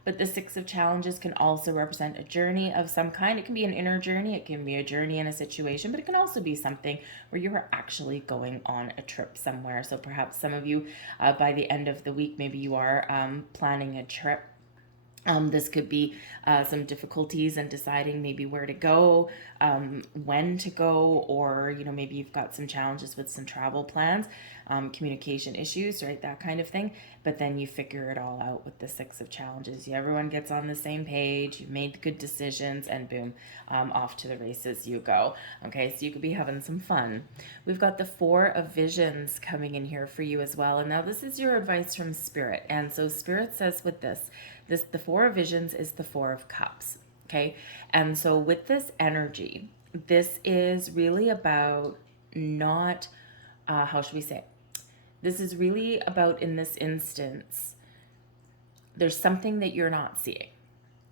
But the Six of Challenges can also represent a journey of some kind. It can be an inner journey, it can be a journey in a situation, but it can also be something where you are actually going on a trip somewhere. So perhaps some of you, by the end of the week, maybe you are planning a trip. This could be some difficulties in deciding maybe where to go, when to go, or, maybe you've got some challenges with some travel plans, communication issues, right? That kind of thing. But then you figure it all out with the Six of Challenges. Everyone gets on the same page, you've made good decisions, and boom, off to the races you go. Okay, so you could be having some fun. We've got the Four of Visions coming in here for you as well. And now this is your advice from Spirit. And so Spirit says with this, the Four of Visions is the Four of Cups, okay? And so with this energy, this is really about not, how should we say it? This is really about, in this instance, there's something that you're not seeing,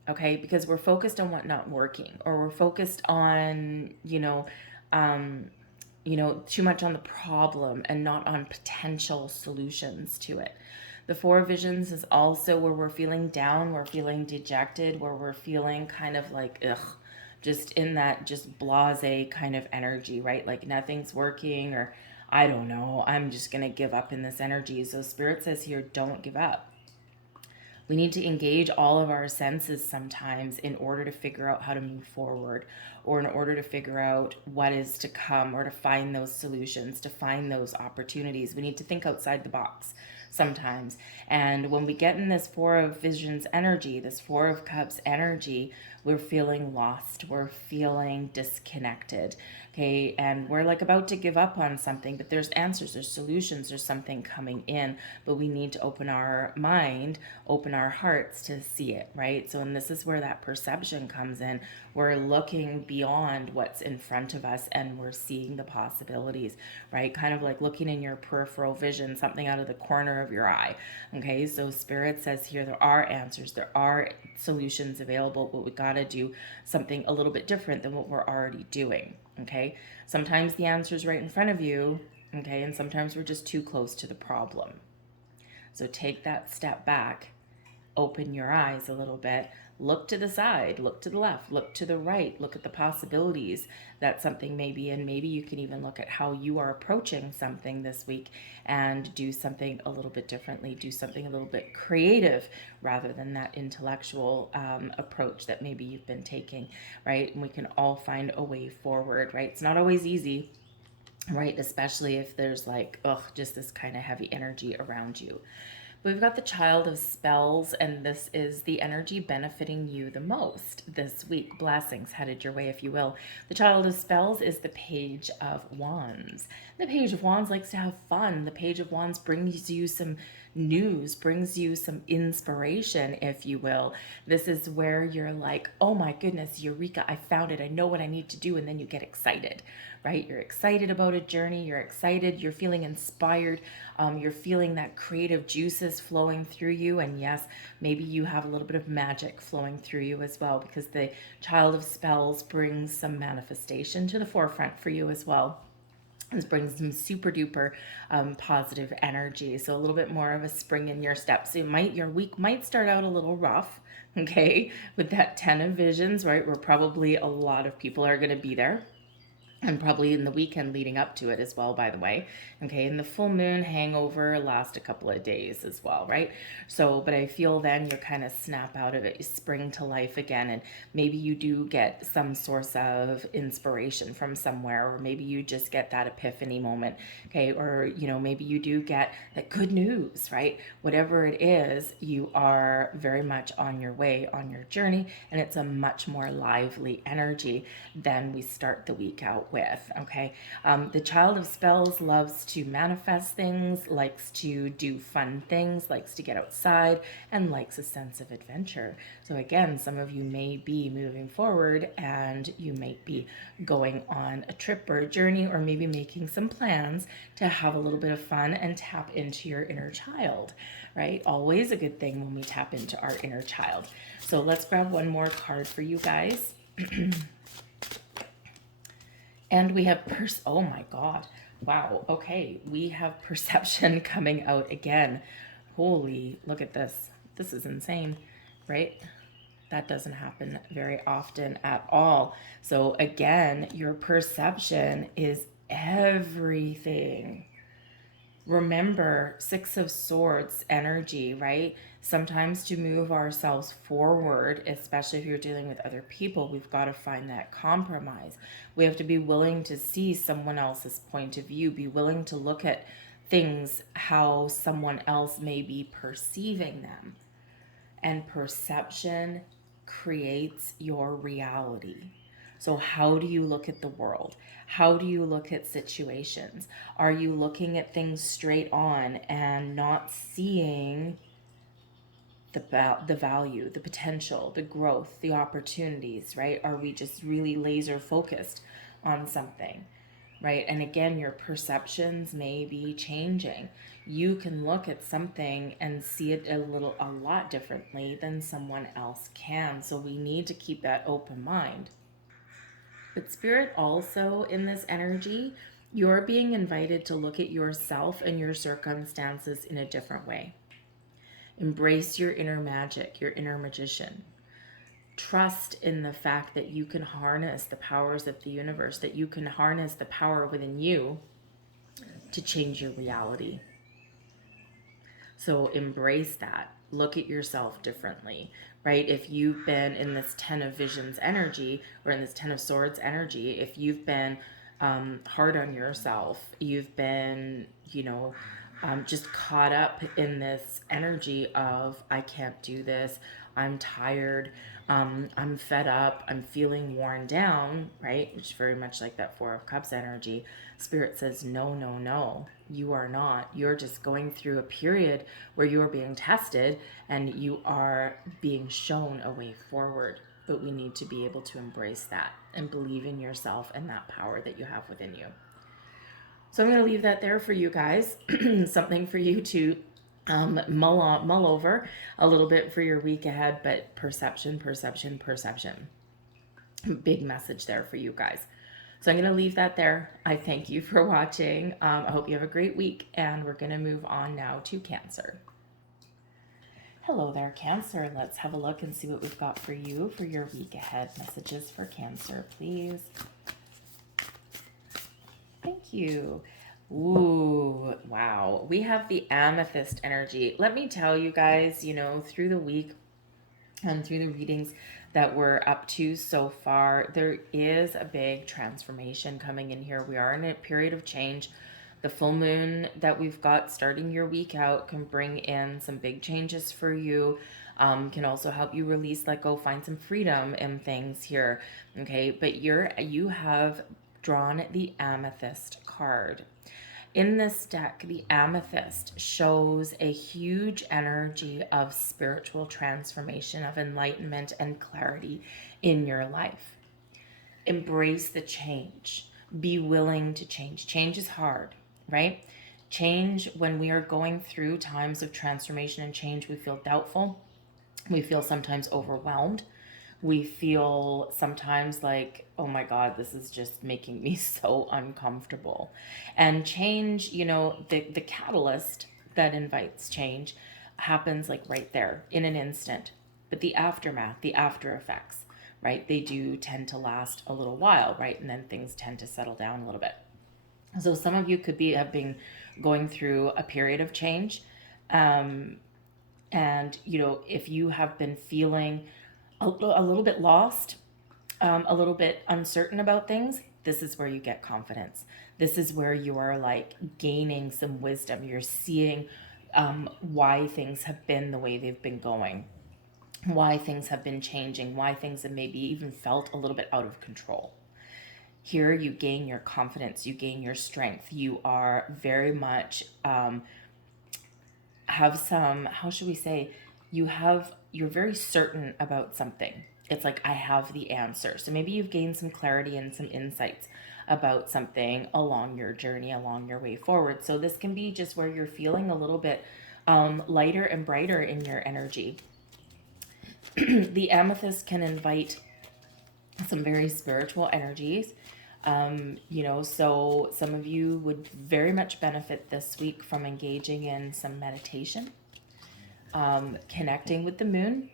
okay? Because we're focused on what not working, or we're focused on, too much on the problem and not on potential solutions to it. The Four Visions is also where we're feeling down, we're feeling dejected, where we're feeling kind of like, just in that just blasé kind of energy, right? Like nothing's working, or I don't know, I'm just going to give up in this energy. So Spirit says here, don't give up. We need to engage all of our senses sometimes in order to figure out how to move forward, or in order to figure out what is to come, or to find those solutions, to find those opportunities. We need to think outside the box sometimes. And when we get in this Four of Visions energy, this Four of Cups energy, we're feeling lost, we're feeling disconnected, okay? And we're like about to give up on something, but there's answers, there's solutions, there's something coming in, but we need to open our mind, open our hearts to see it, right? So, and this is where that perception comes in. We're looking beyond what's in front of us, and we're seeing the possibilities, right? Kind of like looking in your peripheral vision, something out of the corner of your eye, okay? So Spirit says here, there are answers, there are solutions available, but we got got to do something a little bit different than what we're already doing. Okay. Sometimes the answer is right in front of you. Okay. And sometimes we're just too close to the problem. So take that step back, open your eyes a little bit, look to the side, look to the left, look to the right, look at the possibilities that something may be, and maybe you can even look at how you are approaching something this week and do something a little bit differently, do something a little bit creative rather than that intellectual approach that maybe you've been taking, right? And we can all find a way forward, right? It's not always easy, right? Especially if there's like, just this kind of heavy energy around you. We've got the Child of Spells, and this is the energy benefiting you the most this week. Blessings headed your way, if you will. The Child of Spells is the Page of Wands. The Page of Wands likes to have fun. The Page of Wands brings you some news, brings you some inspiration, if you will. This is where you're like, oh my goodness, Eureka, I found it. I know what I need to do. And then you get excited, right? You're excited about a journey. You're excited. You're feeling inspired. You're feeling that creative juices flowing through you. And yes, maybe you have a little bit of magic flowing through you as well, because the Child of Spells brings some manifestation to the forefront for you as well. This brings some super duper positive energy. So a little bit more of a spring in your step. So your week might start out a little rough, okay, with that 10 of Visions, right? Where probably a lot of people are going to be there. And probably in the weekend leading up to it as well, by the way. Okay, and the full moon hangover last a couple of days as well, right? So, but I feel then you kind of snap out of it, you spring to life again, and maybe you do get some source of inspiration from somewhere, or maybe you just get that epiphany moment, okay? Or, maybe you do get that good news, right? Whatever it is, you are very much on your way, on your journey, and it's a much more lively energy than we start the week out with, okay? The Child of Spells loves to manifest things, likes to do fun things, likes to get outside, and likes a sense of adventure. So again, some of you may be moving forward and you might be going on a trip or a journey, or maybe making some plans to have a little bit of fun and tap into your inner child, right? Always a good thing when we tap into our inner child. So let's grab one more card for you guys. And we have oh my God. Wow. Okay. We have Perception coming out again. Holy, look at this. This is insane, right? That doesn't happen very often at all. So again, your perception is everything. Remember, Six of Swords energy, right? Sometimes to move ourselves forward, especially if you're dealing with other people, we've got to find that compromise. We have to be willing to see someone else's point of view, be willing to look at things how someone else may be perceiving them. And perception creates your reality. So how do you look at the world? How do you look at situations? Are you looking at things straight on and not seeing the value, the potential, the growth, the opportunities, right? Are we just really laser focused on something, right? And again, your perceptions may be changing. You can look at something and see it a lot differently than someone else can. So we need to keep that open mind. But Spirit also in this energy, you're being invited to look at yourself and your circumstances in a different way. Embrace your inner magic, your inner magician. Trust in the fact that you can harness the powers of the universe, that you can harness the power within you to change your reality. So embrace that. Look at yourself differently, right? If you've been in this 10 of Visions energy, or in this 10 of Swords energy, if you've been hard on yourself, you've been, just caught up in this energy of, I can't do this, I'm tired, I'm fed up, I'm feeling worn down, right? Which is very much like that Four of Cups energy. Spirit says, no, no, no, you are not. You're just going through a period where you are being tested and you are being shown a way forward. But we need to be able to embrace that and believe in yourself and that power that you have within you. So I'm going to leave that there for you guys. Something for you to Mull over a little bit for your week ahead, but perception, perception, perception. Big message there for you guys. So I'm going to leave that there. I thank you for watching. I hope you have a great week, and we're going to move on now to Cancer. Hello there, Cancer. Let's have a look and see what we've got for you for your week ahead. Messages for Cancer, please. Thank you. Ooh, wow. We have the amethyst energy. Let me tell you guys, you know, through the week and through the readings that we're up to so far, there is a big transformation coming in here. We are in a period of change. The full moon that we've got starting your week out can bring in some big changes for you. Can also help you release, let go, find some freedom in things here. Okay, but you have drawn the amethyst card. In this deck, the amethyst shows a huge energy of spiritual transformation, of enlightenment and clarity in your life. Embrace the change. Be willing to change. Change is hard, right? Change, when we are going through times of transformation and change, we feel doubtful. We feel sometimes overwhelmed. We feel sometimes like, oh my God, this is just making me so uncomfortable. And change, you know, the catalyst that invites change happens like right there in an instant. But the aftermath, the after effects, right, they do tend to last a little while, right? And then things tend to settle down a little bit. So some of you could have been going through a period of change. And, you know, if you have been feeling a little bit lost, a little bit uncertain about things, this is where you get confidence. This is where you are like gaining some wisdom. You're seeing why things have been the way they've been going, why things have been changing, why things have maybe even felt a little bit out of control. Here you gain your confidence, you gain your strength. You are very much have some, how should we say, you're very certain about something. It's like, I have the answer. So maybe you've gained some clarity and some insights about something along your journey, along your way forward. So this can be just where you're feeling a little bit lighter and brighter in your energy. The amethyst can invite some very spiritual energies. You know, so some of you would very much benefit this week from engaging in some meditation, connecting with the moon,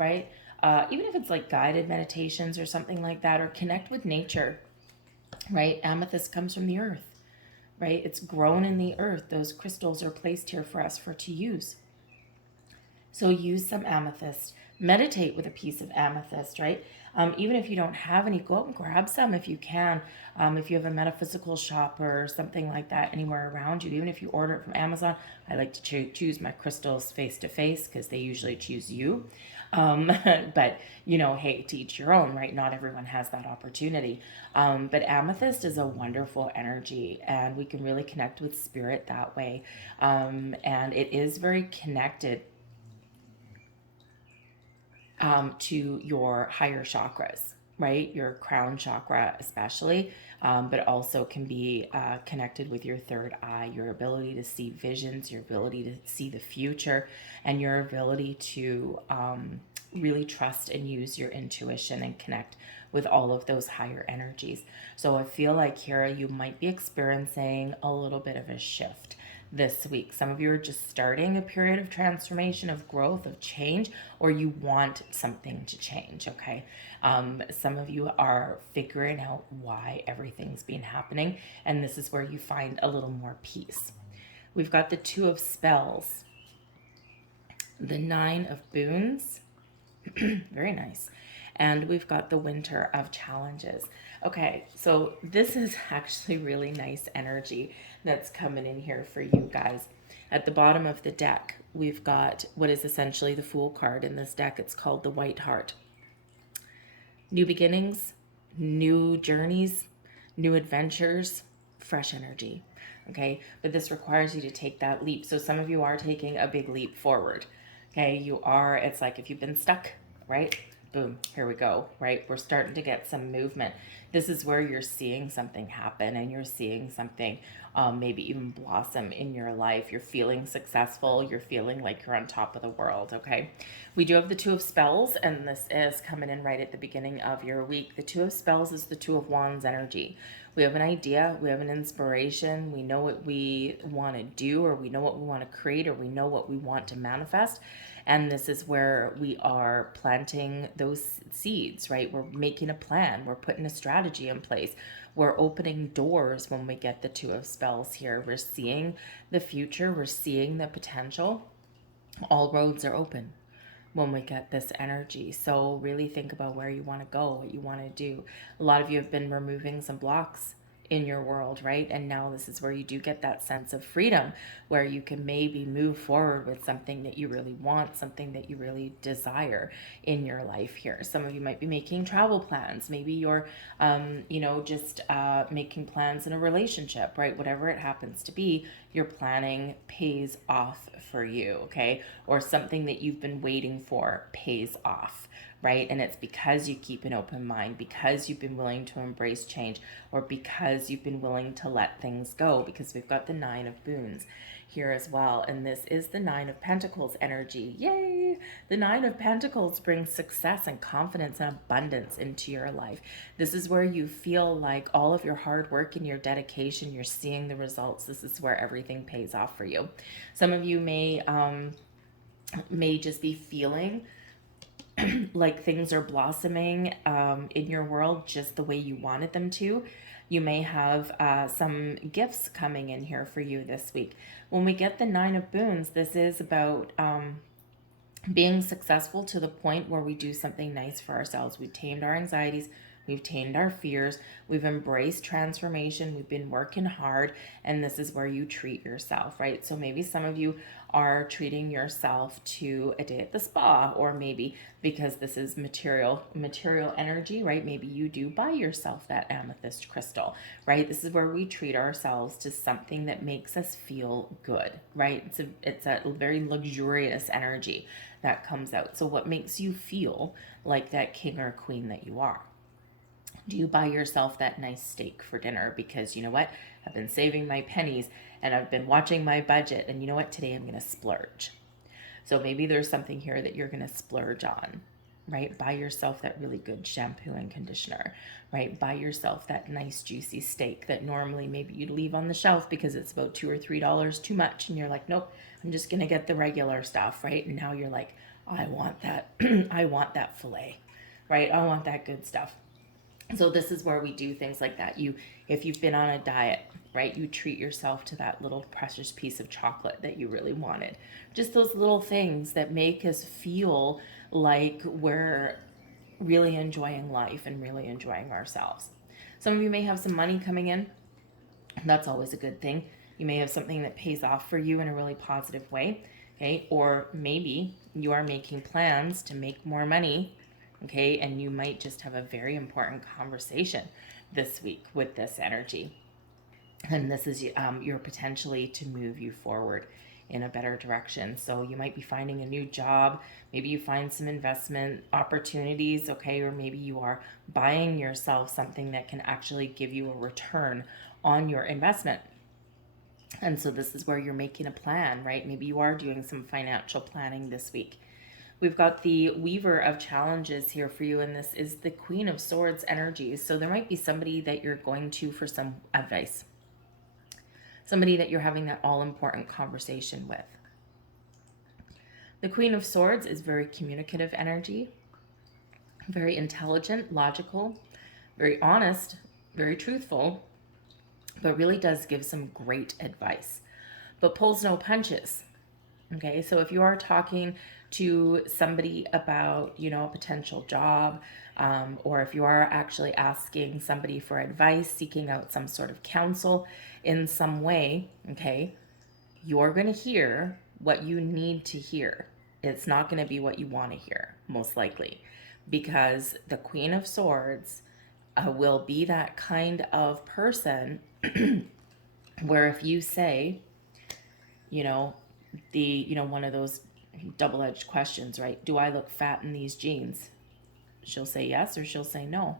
right? Even if it's like guided meditations or something like that, or connect with nature, right? Amethyst comes from the earth, right? It's grown in the earth. Those crystals are placed here for us to use. So use some amethyst. Meditate with a piece of amethyst, right? Even if you don't have any, go out and grab some if you can. If you have a metaphysical shop or something like that anywhere around you, even if you order it from Amazon, I like to choose my crystals face to face because they usually choose you. But, you know, hey, to each your own, right? Not everyone has that opportunity. But amethyst is a wonderful energy, and we can really connect with spirit that way. And it is very connected to your higher chakras, right? Your crown chakra especially, but also can be connected with your third eye, your ability to see visions, your ability to see the future, and your ability to really trust and use your intuition and connect with all of those higher energies. So I feel like here you might be experiencing a little bit of a shift this week. Some of you are just starting a period of transformation, of growth, of change, or you want something to change, okay? Some of you are figuring out why everything's been happening, and this is where you find a little more peace. We've got the Two of Spells, the Nine of Boons, very nice, and we've got the Winter of Challenges. Okay, so this is actually really nice energy that's coming in here for you guys. At the bottom of the deck, we've got what is essentially the Fool card in this deck. It's called the White Heart. New beginnings, new journeys, new adventures, fresh energy. Okay, but this requires you to take that leap. So some of you are taking a big leap forward. Okay, it's like if you've been stuck, right? Boom, here we go, right? We're starting to get some movement. This is where you're seeing something happen and you're seeing something maybe even blossom in your life. You're feeling successful. You're feeling like you're on top of the world, okay? We do have the Two of Spells, and this is coming in right at the beginning of your week. The Two of Spells is the Two of Wands energy. We have an idea, we have an inspiration, we know what we want to do, or we know what we want to create, or we know what we want to manifest. And this is where we are planting those seeds, right? We're making a plan, we're putting a strategy in place, we're opening doors when we get the Two of Spells here. We're seeing the future, we're seeing the potential. All roads are open when we get this energy. So really think about where you want to go, what you want to do. A lot of you have been removing some blocks in your world, right? And now this is where you do get that sense of freedom, where you can maybe move forward with something that you really want, something that you really desire in your life here. Some of you might be making travel plans. Maybe you're, just making plans in a relationship, right? Whatever it happens to be, your planning pays off for you, okay? Or something that you've been waiting for pays off, right? And it's because you keep an open mind, because you've been willing to embrace change, or because you've been willing to let things go, because we've got the Nine of Boons here as well. And this is the Nine of Pentacles energy. Yay! The Nine of Pentacles brings success and confidence and abundance into your life. This is where you feel like all of your hard work and your dedication, you're seeing the results. This is where everything pays off for you. Some of you may just be feeling like things are blossoming in your world just the way you wanted them to. You may have some gifts coming in here for you this week. When we get the Nine of Boons, this is about being successful to the point where we do something nice for ourselves. We've tamed our anxieties, we've tamed our fears, we've embraced transformation, we've been working hard, and this is where you treat yourself, right? So maybe some of you are treating yourself to a day at the spa, or maybe because this is material energy, right? Maybe you do buy yourself that amethyst crystal, right? This is where we treat ourselves to something that makes us feel good, right? It's a very luxurious energy that comes out. So what makes you feel like that king or queen that you are? Do you buy yourself that nice steak for dinner because, you know what, I've been saving my pennies and I've been watching my budget, and you know what, today I'm going to splurge. So maybe there's something here that you're going to splurge on, right? Buy yourself that really good shampoo and conditioner, right? Buy yourself that nice juicy steak that normally maybe you'd leave on the shelf because it's about $2 or $3 too much. And you're like, nope, I'm just going to get the regular stuff, right? And now you're like, I want that. I want that filet, right? I want that good stuff. So this is where we do things like that. If you've been on a diet, right, you treat yourself to that little precious piece of chocolate that you really wanted. Just those little things that make us feel like we're really enjoying life and really enjoying ourselves. Some of you may have some money coming in. That's always a good thing. You may have something that pays off for you in a really positive way, okay? Or maybe you are making plans to make more money, okay? And you might just have a very important conversation this week with this energy. And this is your potentially to move you forward in a better direction. So you might be finding a new job. Maybe you find some investment opportunities, okay? Or maybe you are buying yourself something that can actually give you a return on your investment. And so this is where you're making a plan, right? Maybe you are doing some financial planning this week. We've got the Weaver of Challenges here for you, and this is the Queen of Swords energy. So there might be somebody that you're going to for some advice, somebody that you're having that all-important conversation with. The Queen of Swords is very communicative energy, very intelligent, logical, very honest, very truthful, but really does give some great advice, but pulls no punches. Okay, so if you are talking to somebody about, a potential job, or if you are actually asking somebody for advice, seeking out some sort of counsel in some way, okay, you're going to hear what you need to hear. It's not going to be what you want to hear, most likely, because the Queen of Swords will be that kind of person where if you say, one of those double-edged questions, right? Do I look fat in these jeans? She'll say yes or she'll say no.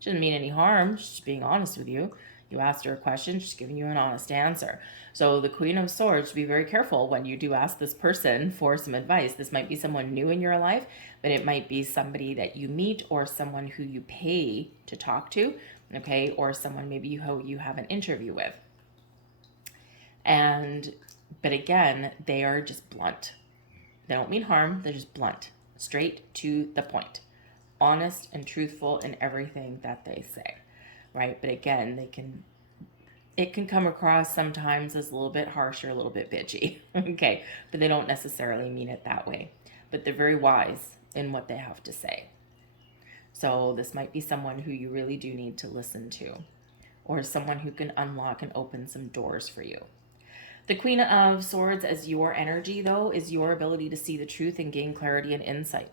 She doesn't mean any harm. She's just being honest with you. You asked her a question, she's giving you an honest answer. So the Queen of Swords, be very careful when you do ask this person for some advice. This might be someone new in your life, but it might be somebody that you meet or someone who you pay to talk to, okay, or someone maybe who you have an interview with. But again, they are just blunt. They don't mean harm, they're just blunt, straight to the point, honest and truthful in everything that they say, right? But again, it can come across sometimes as a little bit harsh or a little bit bitchy, okay? But they don't necessarily mean it that way. But they're very wise in what they have to say. So this might be someone who you really do need to listen to, or someone who can unlock and open some doors for you. The Queen of Swords as your energy, though, is your ability to see the truth and gain clarity and insight.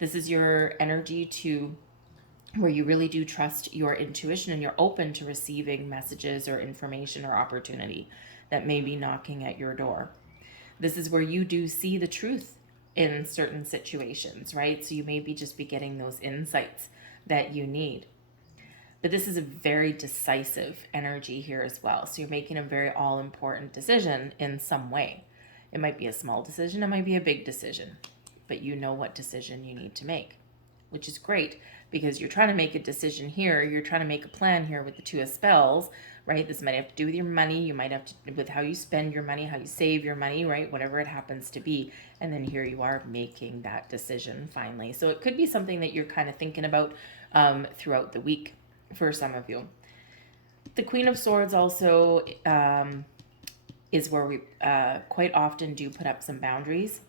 This is your energy to where you really do trust your intuition and you're open to receiving messages or information or opportunity that may be knocking at your door. This is where you do see the truth in certain situations, right? So you may just be getting those insights that you need. But this is a very decisive energy here as well. So you're making a very all-important decision in some way. It might be a small decision, it might be a big decision, but you know what decision you need to make, which is great because you're trying to make a decision here. You're trying to make a plan here with the Two of Spells, right? This might have to do with your money. You might have to with how you spend your money, how you save your money, right? Whatever it happens to be. And then here you are making that decision finally. So it could be something that you're kind of thinking about throughout the week for some of you. The Queen of Swords also is where we quite often do put up some boundaries.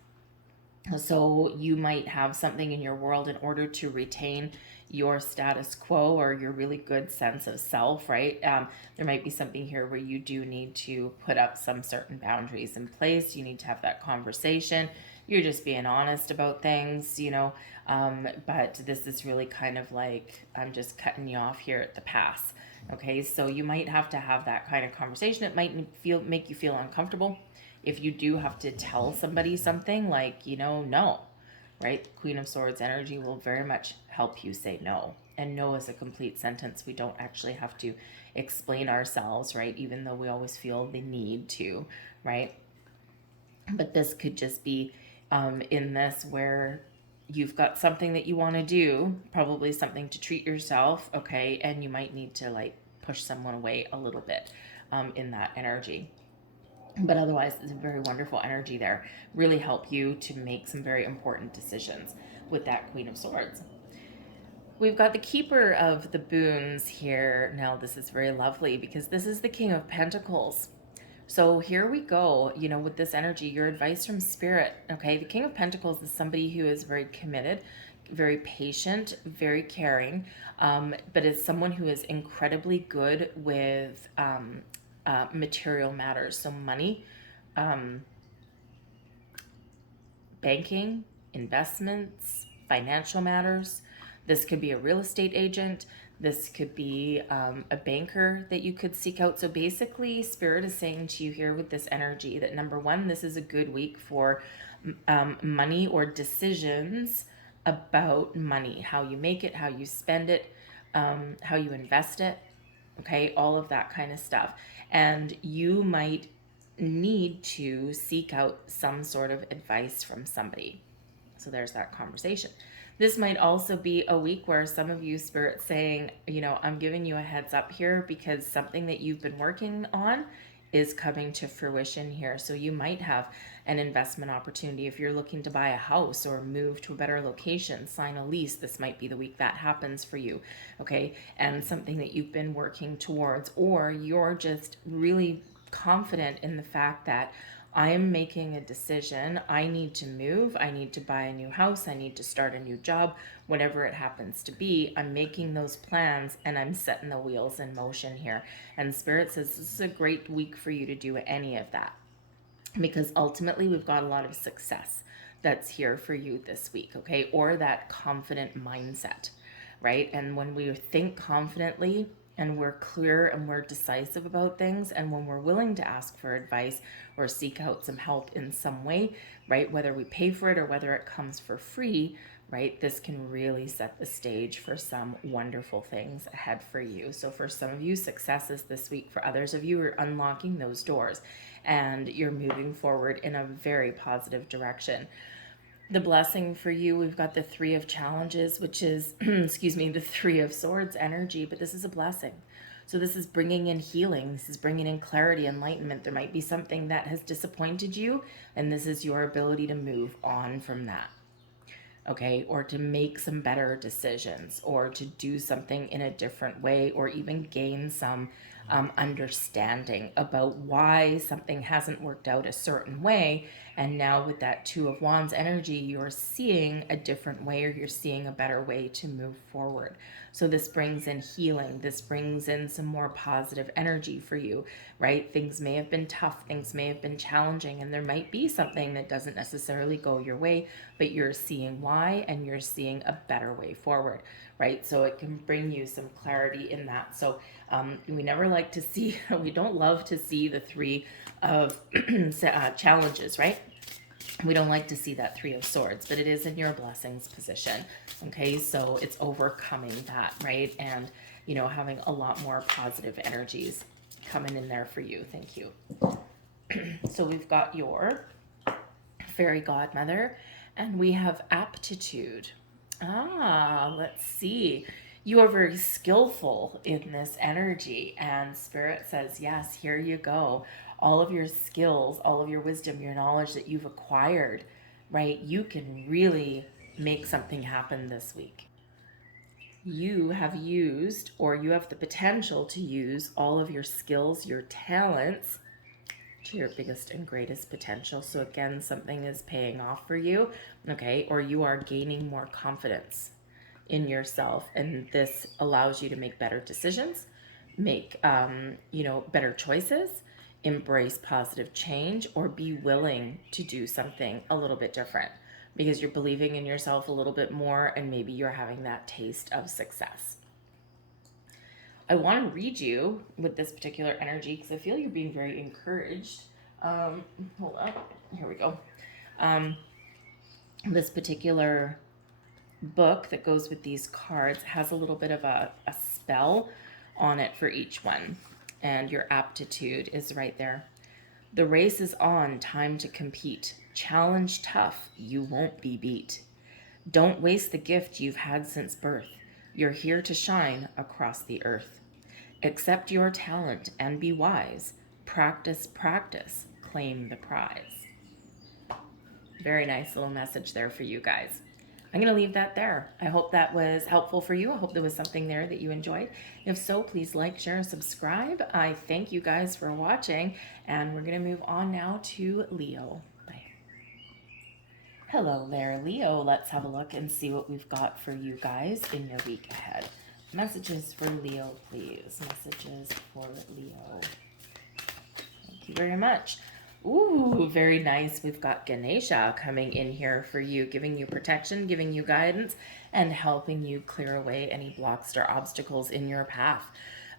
So you might have something in your world in order to retain your status quo or your really good sense of self, right? There might be something here where you do need to put up some certain boundaries in place. You need to have that conversation. You're just being honest about things, you know, but this is really kind of like, I'm just cutting you off here at the pass. Okay, so you might have to have that kind of conversation. It might make you feel uncomfortable. If you do have to tell somebody something like, you know, no, right? Queen of Swords energy will very much help you say no. And no is a complete sentence. We don't actually have to explain ourselves, right? Even though we always feel the need to, right? But this could just be in this where you've got something that you want to do, probably something to treat yourself, okay? And you might need to like push someone away a little bit in that energy. But otherwise, it's a very wonderful energy there. Really help you to make some very important decisions with that Queen of Swords. We've got the Keeper of the Boons here. Now, this is very lovely because this is the King of Pentacles. So here we go, you know, with this energy, your advice from Spirit, okay? The King of Pentacles is somebody who is very committed, very patient, very caring, but is someone who is incredibly good with material matters. So money, banking, investments, financial matters. This could be a real estate agent. This could be a banker that you could seek out. So basically, Spirit is saying to you here with this energy that number one, this is a good week for money or decisions about money, how you make it, how you spend it, how you invest it, okay, all of that kind of stuff. And you might need to seek out some sort of advice from somebody. So there's that conversation. This might also be a week where some of you, Spirit, saying, you know, I'm giving you a heads up here because something that you've been working on is coming to fruition here. So you might have an investment opportunity. If you're looking to buy a house or move to a better location, sign a lease, this might be the week that happens for you, okay? And something that you've been working towards, or you're just really confident in the fact that I am making a decision. I need to move. I need to buy a new house. I need to start a new job, whatever it happens to be. I'm making those plans and I'm setting the wheels in motion here. And Spirit says this is a great week for you to do any of that because ultimately we've got a lot of success that's here for you this week, okay? Or that confident mindset, right? And when we think confidently, and we're clear and we're decisive about things, and when we're willing to ask for advice or seek out some help in some way, right, whether we pay for it or whether it comes for free, right? This can really set the stage for some wonderful things ahead for you. So for some of you, successes this week. For others of you, are unlocking those doors and you're moving forward in a very positive direction. The blessing for you, we've got the Three of Challenges, which is, excuse me, the Three of Swords energy, but this is a blessing. So this is bringing in healing. This is bringing in clarity, enlightenment. There might be something that has disappointed you, and this is your ability to move on from that. Okay, or to make some better decisions, or to do something in a different way, or even gain some understanding about why something hasn't worked out a certain way. And now with that Two of Wands energy, you're seeing a different way, or you're seeing a better way to move forward. So this brings in healing. This brings in some more positive energy for you, right? Things may have been tough. Things may have been challenging, and there might be something that doesn't necessarily go your way, but you're seeing why, and you're seeing a better way forward, right? So it can bring you some clarity in that. So we never like to see, we don't love to see the Three of challenges, right? We don't like to see that Three of Swords, but it is in your blessings position. Okay, so it's overcoming that, right? And, you know, having a lot more positive energies coming in there for you. Thank you. So we've got your fairy godmother, and we have aptitude. Let's see. You are very skillful in this energy, and Spirit says, yes, here you go. All of your skills, all of your wisdom, your knowledge that you've acquired, right? You can really make something happen this week. You have used, or you have the potential to use, all of your skills, your talents to your biggest and greatest potential. So again, something is paying off for you, okay? Or you are gaining more confidence in yourself, and this allows you to make better decisions, make better choices, embrace positive change, or be willing to do something a little bit different because you're believing in yourself a little bit more, and maybe you're having that taste of success. I want to read you with this particular energy because I feel you're being very encouraged. Hold on, here we go. This particular book that goes with these cards has a little bit of a spell on it for each one, and your aptitude is right there. The race is on, time to compete. Challenge tough, you won't be beat. Don't waste the gift you've had since birth. You're here to shine across the earth. Accept your talent and be wise. Practice, practice, claim the prize. Very nice little message there for you guys. I'm going to leave that there. I hope that was helpful for you. I hope there was something there that you enjoyed. If so, please like, share, and subscribe. I thank you guys for watching, and we're going to move on now to Leo. Bye. Hello there, Leo. Let's have a look and see what we've got for you guys in your week ahead. Messages for Leo, please. Messages for Leo. Thank you very much. Ooh, very nice. We've got Ganesha coming in here for you, giving you protection, giving you guidance, and helping you clear away any blocks or obstacles in your path.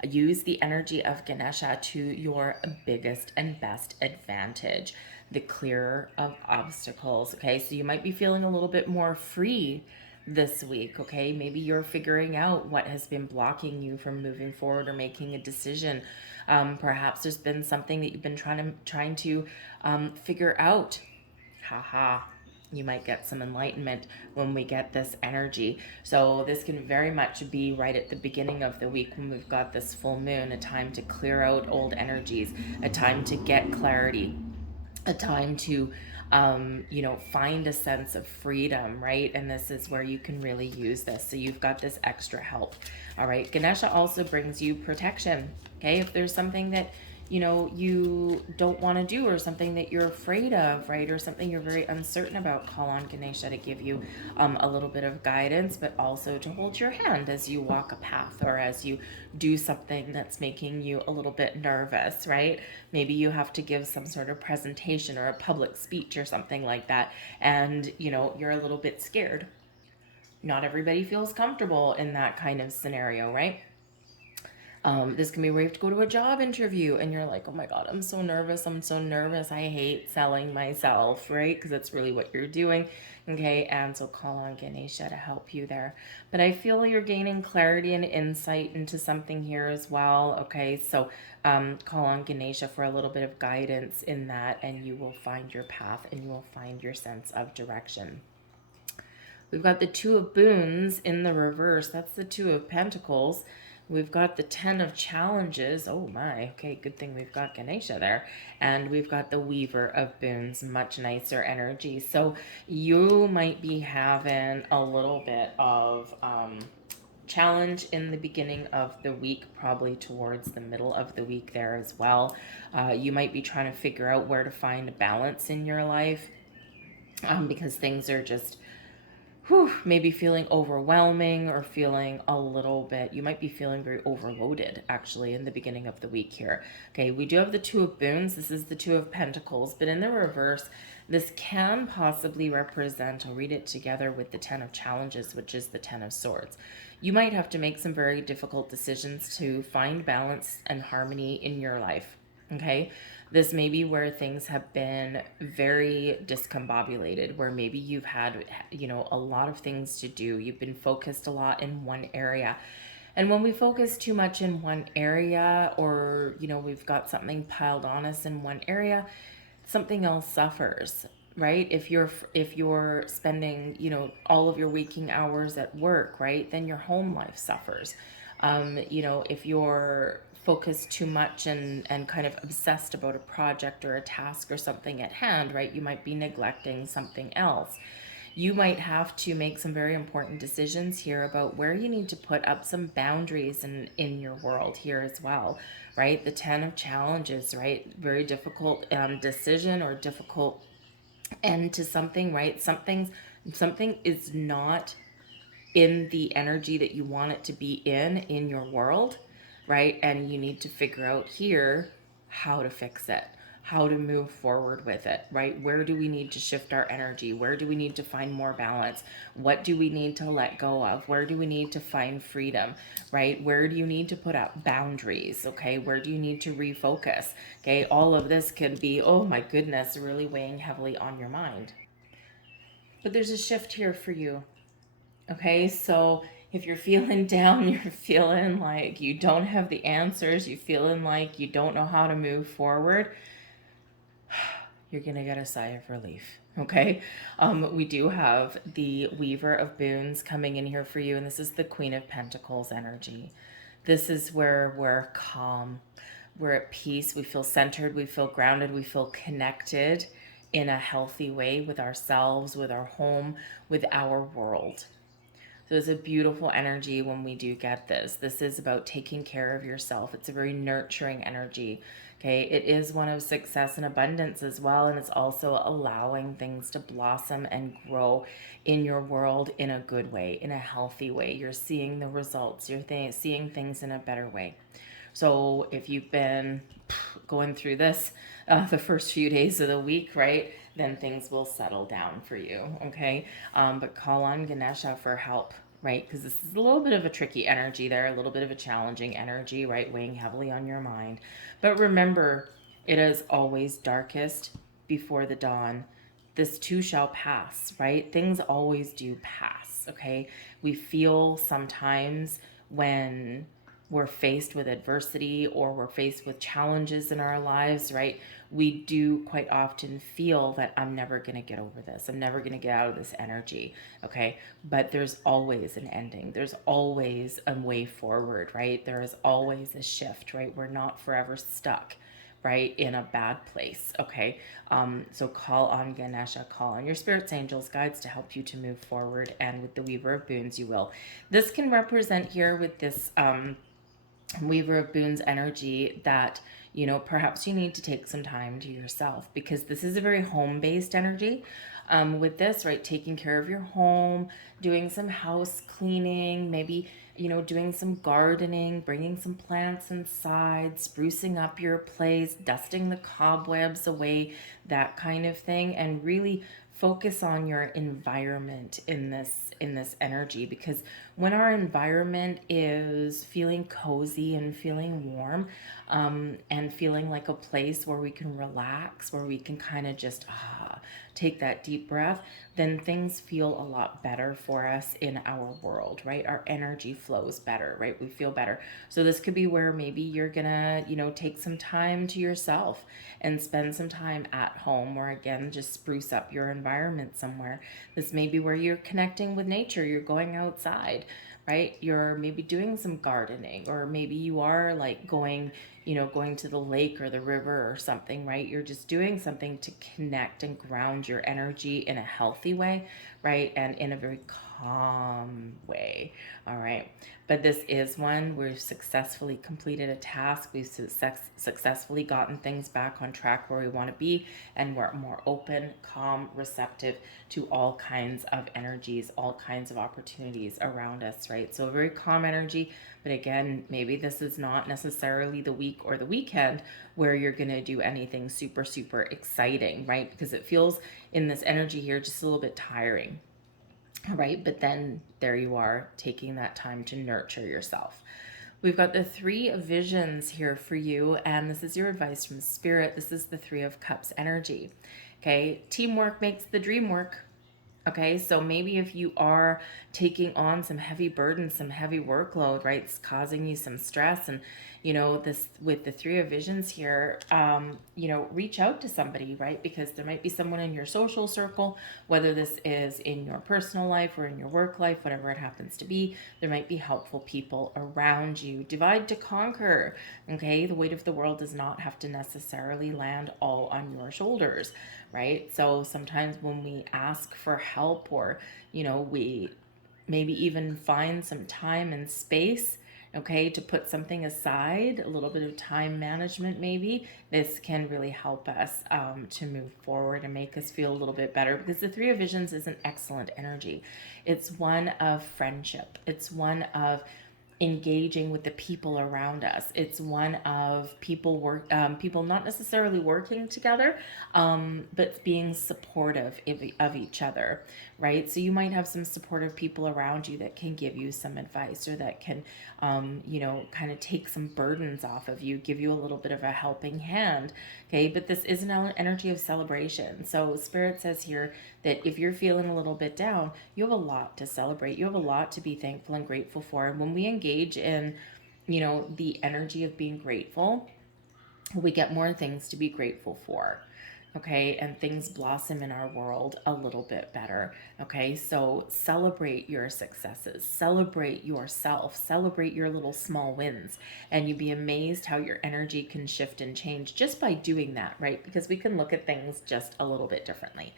Use the energy of Ganesha to your biggest and best advantage, the clearer of obstacles. Okay, so you might be feeling a little bit more free this week. Okay, maybe you're figuring out what has been blocking you from moving forward or making a decision. Perhaps there's been something that you've been trying to figure out. Haha. You might get some enlightenment when we get this energy. So this can very much be right at the beginning of the week when we've got this full moon, a time to clear out old energies, a time to get clarity, a time to find a sense of freedom, right? And this is where you can really use this. So you've got this extra help. All right. Ganesha also brings you protection. Okay. If there's something that, you don't want to do, or something that you're afraid of, right? Or something you're very uncertain about, call on Ganesha to give you a little bit of guidance, but also to hold your hand as you walk a path, or as you do something that's making you a little bit nervous, right? Maybe you have to give some sort of presentation or a public speech or something like that, and you're a little bit scared. Not everybody feels comfortable in that kind of scenario, right? This can be where you have to go to a job interview and you're like, oh my God, I'm so nervous. I'm so nervous. I hate selling myself, right? Because that's really what you're doing. Okay. And so call on Ganesha to help you there. But I feel you're gaining clarity and insight into something here as well. Okay. So call on Ganesha for a little bit of guidance in that, and you will find your path and you will find your sense of direction. We've got the Two of Boons in the reverse. That's the Two of Pentacles. We've got the 10 of Challenges. Oh my, okay, good thing we've got Ganesha there. And we've got the Weaver of Boons, much nicer energy. So you might be having a little bit of challenge in the beginning of the week, probably towards the middle of the week there as well. You might be trying to figure out where to find balance in your life because things are just maybe feeling overwhelming or feeling a little bit, you might be feeling very overloaded actually in the beginning of the week here. Okay, we do have the Two of Boons. This is the Two of Pentacles, but in the reverse, this can possibly represent, I'll read it together with the 10 of Challenges, which is the 10 of Swords. You might have to make some very difficult decisions to find balance and harmony in your life. Okay, this may be where things have been very discombobulated, where maybe you've had, a lot of things to do. You've been focused a lot in one area. And when we focus too much in one area, or, we've got something piled on us in one area, something else suffers, right? If you're spending, all of your waking hours at work, right, then your home life suffers. If you're focused too much and kind of obsessed about a project or a task or something at hand, right, you might be neglecting something else. You might have to make some very important decisions here about where you need to put up some boundaries in your world here as well, right? The 10 of Challenges, right? Very difficult decision or difficult end to something, right? Something is not in the energy that you want it to be in your world, right? And you need to figure out here how to fix it, how to move forward with it, right? Where do we need to shift our energy? Where do we need to find more balance? What do we need to let go of? Where do we need to find freedom, right? Where do you need to put up boundaries? Okay, where do you need to refocus? Okay, all of this can be, oh my goodness, really weighing heavily on your mind. But there's a shift here for you. Okay, so if you're feeling down, you're feeling like you don't have the answers, you're feeling like you don't know how to move forward, you're gonna get a sigh of relief. Okay, we do have the Weaver of Boons coming in here for you, and this is the Queen of Pentacles energy. This is where we're calm, we're at peace, we feel centered, we feel grounded, we feel connected in a healthy way with ourselves, with our home, with our world. So it's a beautiful energy when we do get this. This is about taking care of yourself. It's a very nurturing energy. Okay, it is one of success and abundance as well, and it's also allowing things to blossom and grow in your world in a good way, in a healthy way. You're seeing the results. You're seeing things in a better way. So if you've been going through this the first few days of the week, right, then things will settle down for you, okay? But call on Ganesha for help, right? Because this is a little bit of a tricky energy there, a little bit of a challenging energy, right, weighing heavily on your mind. But remember, it is always darkest before the dawn. This too shall pass, right? Things always do pass, okay? We feel sometimes when we're faced with adversity or we're faced with challenges in our lives, right? We do quite often feel that I'm never going to get over this. I'm never going to get out of this energy, okay? But there's always an ending. There's always a way forward, right? There is always a shift, right? We're not forever stuck, right, in a bad place, okay? So call on Ganesha, call on your spirits, angels, guides to help you to move forward. And with the Weaver of Boons, you will. This can represent here with this Weaver of Boons energy that, perhaps you need to take some time to yourself, because this is a very home-based energy. With this, right, taking care of your home, doing some house cleaning, maybe, doing some gardening, bringing some plants inside, sprucing up your place, dusting the cobwebs away, that kind of thing, and really focus on your environment in this energy, because when our environment is feeling cozy and feeling warm, and feeling like a place where we can relax, where we can kind of just take that deep breath, then things feel a lot better for us in our world, right? Our energy flows better, right? We feel better. So this could be where maybe you're gonna, take some time to yourself and spend some time at home, or again, just spruce up your environment somewhere. This may be where you're connecting with nature, you're going outside, right? You're maybe doing some gardening, or maybe you are like going to the lake or the river or something, right? You're just doing something to connect and ground your energy in a healthy way, right? And in a very calm way. All right. But this is one we've successfully completed a task. We've successfully gotten things back on track where we want to be, and we're more open, calm, receptive to all kinds of energies, all kinds of opportunities around us, right? So a very calm energy. But again, maybe this is not necessarily the week or the weekend where you're going to do anything super, super exciting, right? Because it feels in this energy here just a little bit tiring. All right, but then there you are, taking that time to nurture yourself. We've got the 3 of visions here for you, and this is your advice from Spirit. This is the 3 of Cups energy. Okay, teamwork makes the dream work. Okay, so maybe if you are taking on some heavy burden, some heavy workload, right, it's causing you some stress, and this with the 3 of visions here, reach out to somebody, right? Because there might be someone in your social circle, whether this is in your personal life or in your work life, whatever it happens to be, there might be helpful people around you. Divide to conquer. Okay, the weight of the world does not have to necessarily land all on your shoulders, right? So sometimes when we ask for help, or we maybe even find some time and space, okay, to put something aside, a little bit of time management, maybe this can really help us to move forward and make us feel a little bit better, because the 3 of visions is an excellent energy. It's one of friendship, it's one of engaging with the people around us. It's one of people not necessarily working together, but being supportive of each other, right? So you might have some supportive people around you that can give you some advice, or that can, kind of take some burdens off of you, give you a little bit of a helping hand. Okay, but this is an energy of celebration. So Spirit says here that if you're feeling a little bit down, you have a lot to celebrate. You have a lot to be thankful and grateful for. And when we engage in, the energy of being grateful, we get more things to be grateful for. Okay, and things blossom in our world a little bit better. Okay, so celebrate your successes, celebrate yourself, celebrate your little small wins, and you'd be amazed how your energy can shift and change just by doing that, right? Because we can look at things just a little bit differently.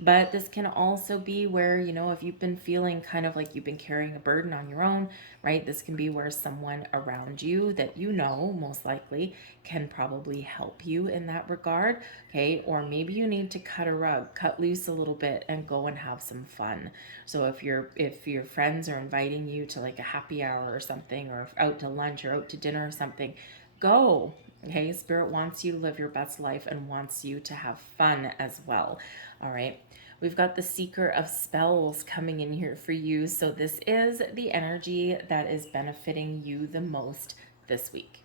But this can also be where, if you've been feeling kind of like you've been carrying a burden on your own, right? This can be where someone around you that most likely can probably help you in that regard, okay? Or maybe you need to cut a rug, cut loose a little bit, and go and have some fun. So if your friends are inviting you to like a happy hour or something, or out to lunch or out to dinner or something, go. Okay, Spirit wants you to live your best life and wants you to have fun as well. All right. We've got the Seeker of Spells coming in here for you. So this is the energy that is benefiting you the most this week.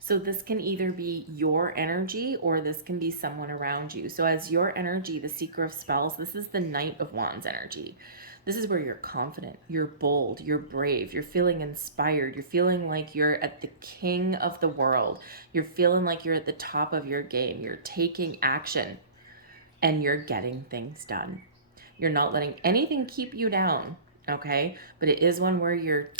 So this can either be your energy, or this can be someone around you. So as your energy, the Seeker of Spells, this is the Knight of Wands energy. This is where you're confident, you're bold, you're brave, you're feeling inspired, you're feeling like you're at the king of the world, you're feeling like you're at the top of your game, you're taking action, and you're getting things done. You're not letting anything keep you down, okay? But it is one where you're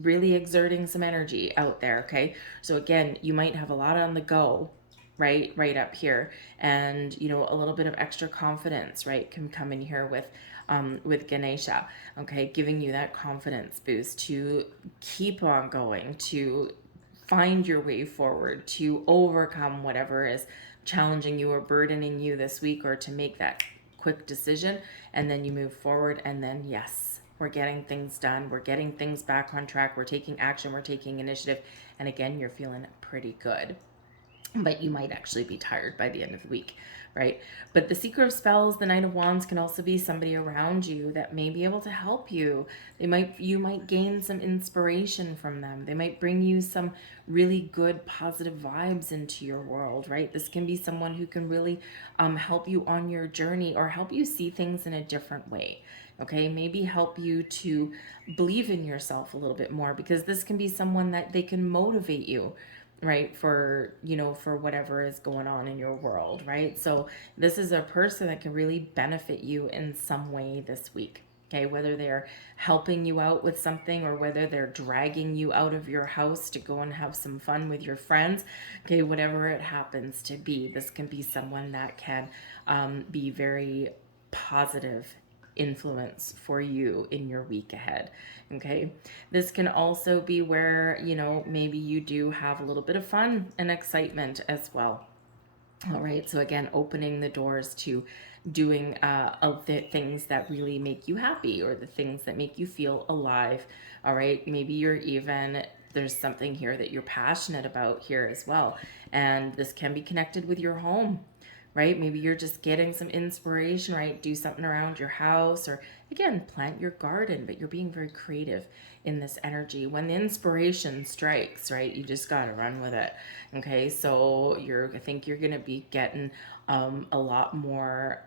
really exerting some energy out there, okay? So again, you might have a lot on the go, right up here, and a little bit of extra confidence, right, can come in here with Ganesha, okay, giving you that confidence boost to keep on going, to find your way forward, to overcome whatever is challenging you or burdening you this week, or to make that quick decision, and then you move forward, and then yes, we're getting things done, we're getting things back on track, we're taking action, we're taking initiative, and again, you're feeling pretty good. but you might actually be tired by the end of the week, right? But the Seeker of Spells, the Knight of Wands, can also be somebody around you that may be able to help you. You might gain some inspiration from them. They might bring you some really good positive vibes into your world, right? This can be someone who can really help you on your journey, or help you see things in a different way. Okay, maybe help you to believe in yourself a little bit more, because this can be someone that they can motivate you, right, for for whatever is going on in your world, right? So this is a person that can really benefit you in some way this week. Okay, whether they're helping you out with something, or whether they're dragging you out of your house to go and have some fun with your friends. Okay, whatever it happens to be, this can be someone that can be very positive influence for you in your week ahead. Okay, this can also be where maybe you do have a little bit of fun and excitement as well. All right, so again, opening the doors to doing of the things that really make you happy, or the things that make you feel alive. All right, maybe there's something here that you're passionate about here as well, and this can be connected with your home, right? Maybe you're just getting some inspiration, right? Do something around your house, or again, plant your garden, but you're being very creative in this energy. When the inspiration strikes, right, you just got to run with it. Okay, so I think you're going to be getting a lot more,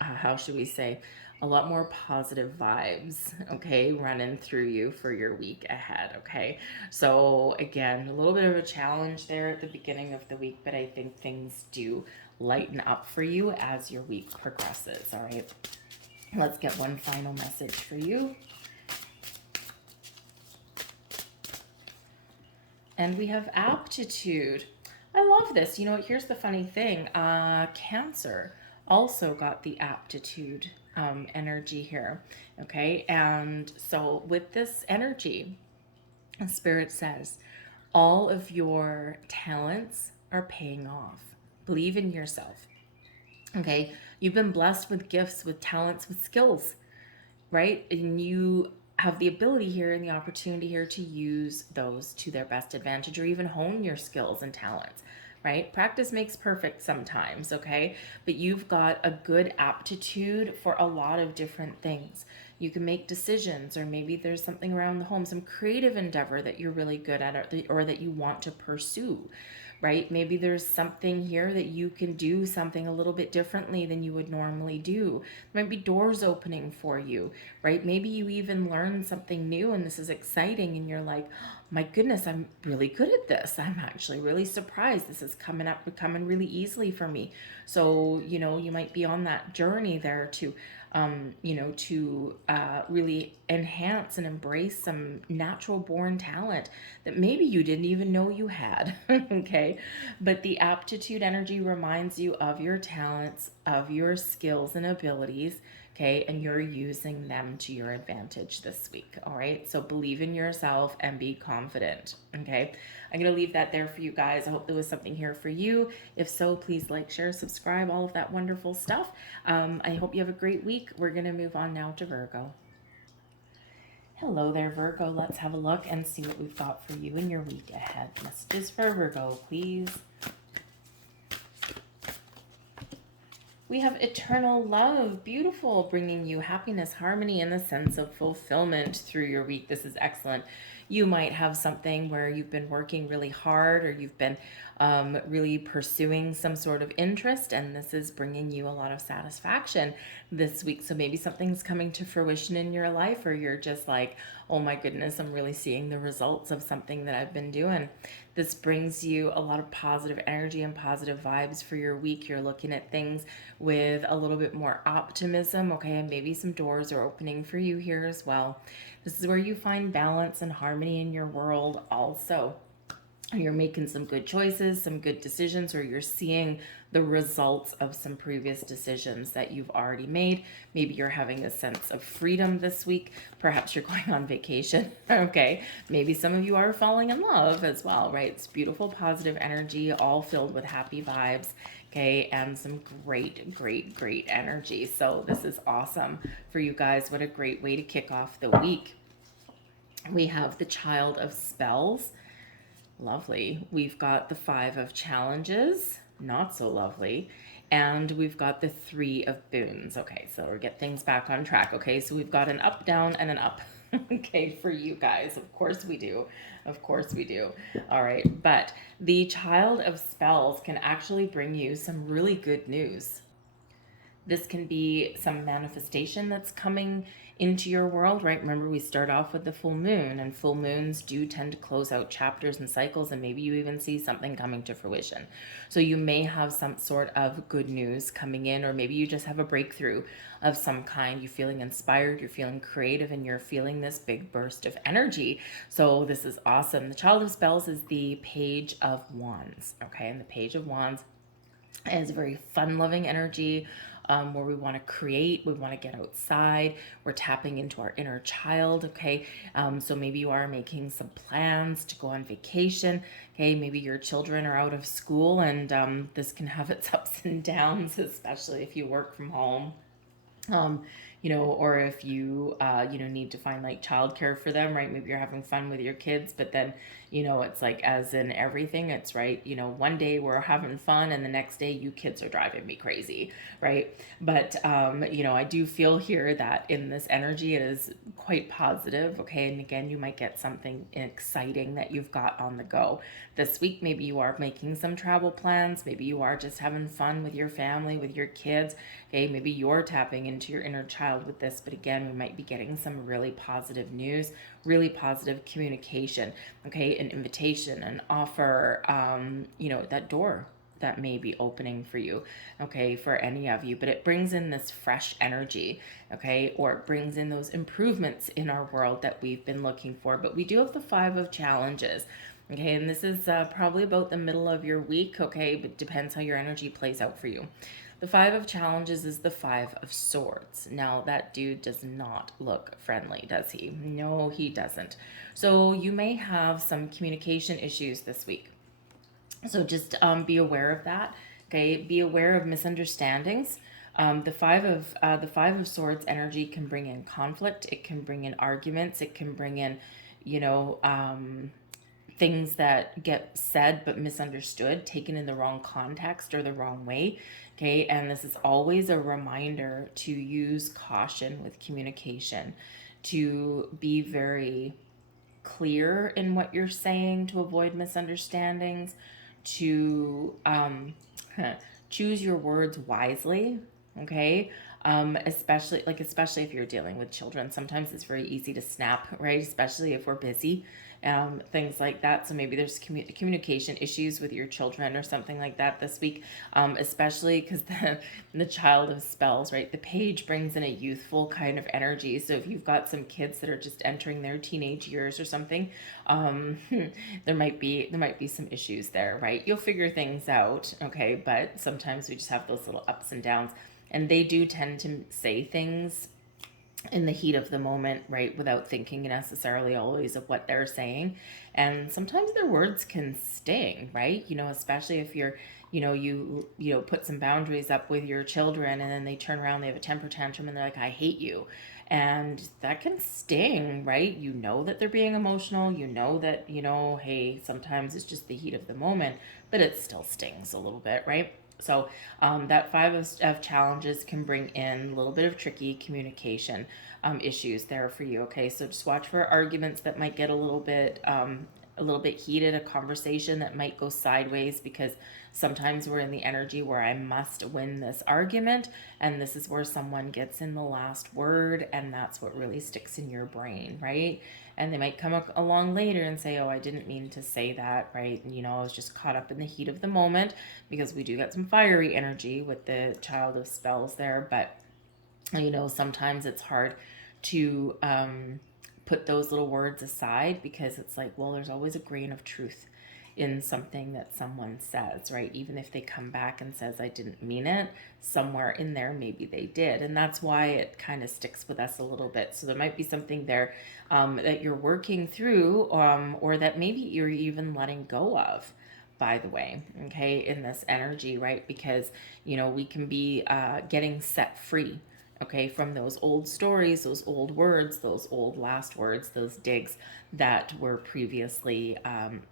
how should we say, a lot more positive vibes, okay, running through you for your week ahead, okay? So again, a little bit of a challenge there at the beginning of the week, but I think things do lighten up for you as your week progresses, all right? Let's get one final message for you. And we have aptitude. I love this. Here's the funny thing. Cancer also got the aptitude energy here. Okay. And so with this energy, Spirit says, all of your talents are paying off. Believe in yourself. Okay. You've been blessed with gifts, with talents, with skills, right? And you have the ability here and the opportunity here to use those to their best advantage, or even hone your skills and talents, right? Practice makes perfect sometimes, okay? But you've got a good aptitude for a lot of different things. You can make decisions, or maybe there's something around the home, some creative endeavor that you're really good at, or that you want to pursue, right? Maybe there's something here that you can do something a little bit differently than you would normally do. There might be doors opening for you, right? Maybe you even learn something new and this is exciting, and you're like, oh, my goodness, I'm really good at this. I'm actually really surprised. This is coming really easily for me. So, you might be on that journey there to really enhance and embrace some natural born talent that maybe you didn't even know you had. Okay. But the aptitude energy reminds you of your talents, of your skills and abilities. Okay, and you're using them to your advantage this week. All right, so believe in yourself and be confident. Okay, I'm gonna leave that there for you guys. I hope there was something here for you. If so, please like, share, subscribe, all of that wonderful stuff. I hope you have a great week. We're gonna move on now to Virgo. Hello there, Virgo. Let's have a look and see what we've got for you in your week ahead. Messages for Virgo, please. We have eternal love, beautiful, bringing you happiness, harmony, and the sense of fulfillment through your week. This is excellent. You might have something where you've been working really hard, or you've been really pursuing some sort of interest, and this is bringing you a lot of satisfaction this week. So maybe something's coming to fruition in your life, or you're just like, oh my goodness, I'm really seeing the results of something that I've been doing. This brings you a lot of positive energy and positive vibes for your week. You're looking at things with a little bit more optimism, okay, and maybe some doors are opening for you here as well. This is where you find balance and harmony in your world also. You're making some good choices, some good decisions, or you're seeing the results of some previous decisions that you've already made. Maybe you're having a sense of freedom this week. Perhaps you're going on vacation. Okay. Maybe some of you are falling in love as well, right? It's beautiful, positive energy, all filled with happy vibes. Okay. And some great, great, great energy. So this is awesome for you guys. What a great way to kick off the week. We have the Child of Spells. Lovely. We've got the Five of Challenges, not so lovely. And we've got the Three of Boons. Okay, so we'll get things back on track. Okay, so we've got an up, down, and an up. Okay, for you guys. Of course we do. Of course we do. All right, but the Child of Spells can actually bring you some really good news. This can be some manifestation that's coming into your world, right? Remember, we start off with the full moon, and full moons do tend to close out chapters and cycles, and maybe you even see something coming to fruition. So you may have some sort of good news coming in, or maybe you just have a breakthrough of some kind. You're feeling inspired, you're feeling creative, and you're feeling this big burst of energy. So this is awesome. The Child of Spells is the Page of Wands, okay? And the Page of Wands is very fun-loving energy, where we want to create, we want to get outside, we're tapping into our inner child, okay? So maybe you are making some plans to go on vacation, okay? Maybe your children are out of school, and this can have its ups and downs, especially if you work from home. um, or if you, need to find like childcare for them, right? Maybe you're having fun with your kids, but then, it's like, as in everything, it's right. One day we're having fun and the next day you kids are driving me crazy, right? But, I do feel here that in this energy, it is quite positive. Okay. And again, you might get something exciting that you've got on the go this week. Maybe you are making some travel plans. Maybe you are just having fun with your family, with your kids. Okay. Maybe you're tapping into your inner child with this, but again, we might be getting some really positive news, really positive communication. Okay. An invitation, an offer, that door that may be opening for you, okay, for any of you, but it brings in this fresh energy, okay, or it brings in those improvements in our world that we've been looking for. But we do have the Five of Challenges, okay, and this is probably about the middle of your week, okay, but depends how your energy plays out for you. The Five of Challenges is the Five of Swords. Now, that dude does not look friendly, does he? No, he doesn't. So you may have some communication issues this week. So just be aware of that. Okay, be aware of misunderstandings. The Five of Swords energy can bring in conflict. It can bring in arguments. It can bring in, you know, things that get said but misunderstood, taken in the wrong context or the wrong way. Okay, and this is always a reminder to use caution with communication, to be very clear in what you're saying to avoid misunderstandings, to choose your words wisely, okay? Especially if you're dealing with children. Sometimes it's very easy to snap, right? Especially if we're busy, things like that. So maybe there's communication issues with your children or something like that this week, especially because the Child of Spells, right? The page brings in a youthful kind of energy. So if you've got some kids that are just entering their teenage years or something, there might be some issues there, right? You'll figure things out, okay? But sometimes we just have those little ups and downs, and they do tend to say things in the heat of the moment, right, without thinking necessarily always of what they're saying. And sometimes their words can sting, right? Especially if you're, put some boundaries up with your children, and then they turn around, they have a temper tantrum, and they're like, I hate you. And that can sting, right? You know that they're being emotional. You know that, hey, sometimes it's just the heat of the moment, but it still stings a little bit, right? So that Five of Challenges can bring in a little bit of tricky communication issues there for you. Okay, so just watch for arguments that might get a little bit heated, a conversation that might go sideways, because sometimes we're in the energy where I must win this argument, and this is where someone gets in the last word, and that's what really sticks in your brain, right? And they might come along later and say, oh, I didn't mean to say that, right? And, I was just caught up in the heat of the moment, because we do get some fiery energy with the Child of Spells there. But, sometimes it's hard to put those little words aside, because it's like, well, there's always a grain of truth in something that someone says, right? Even if they come back and says, I didn't mean it, somewhere in there, maybe they did. And that's why it kind of sticks with us a little bit. So there might be something there that you're working through, or that maybe you're even letting go of, by the way, okay, in this energy, right? Because, we can be getting set free, okay, from those old stories, those old words, those old last words, those digs that were previously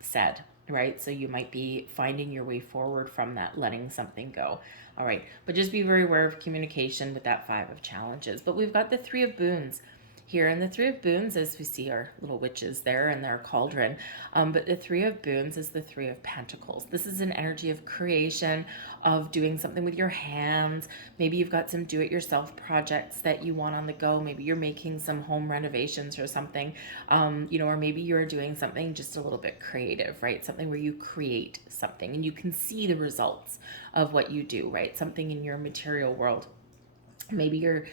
said, right? So you might be finding your way forward from that, letting something go. All right, but just be very aware of communication with that 5 of challenges. But we've got the 3 of boons here, and the 3 of boons, as we see our little witches there in their cauldron, but the 3 of boons is the 3 of pentacles. This is an energy of creation, of doing something with your hands. Maybe you've got some do-it-yourself projects that you want on the go. Maybe you're making some home renovations or something, or maybe you're doing something just a little bit creative, right? Something where you create something and you can see the results of what you do, right? Something in your material world. Maybe you're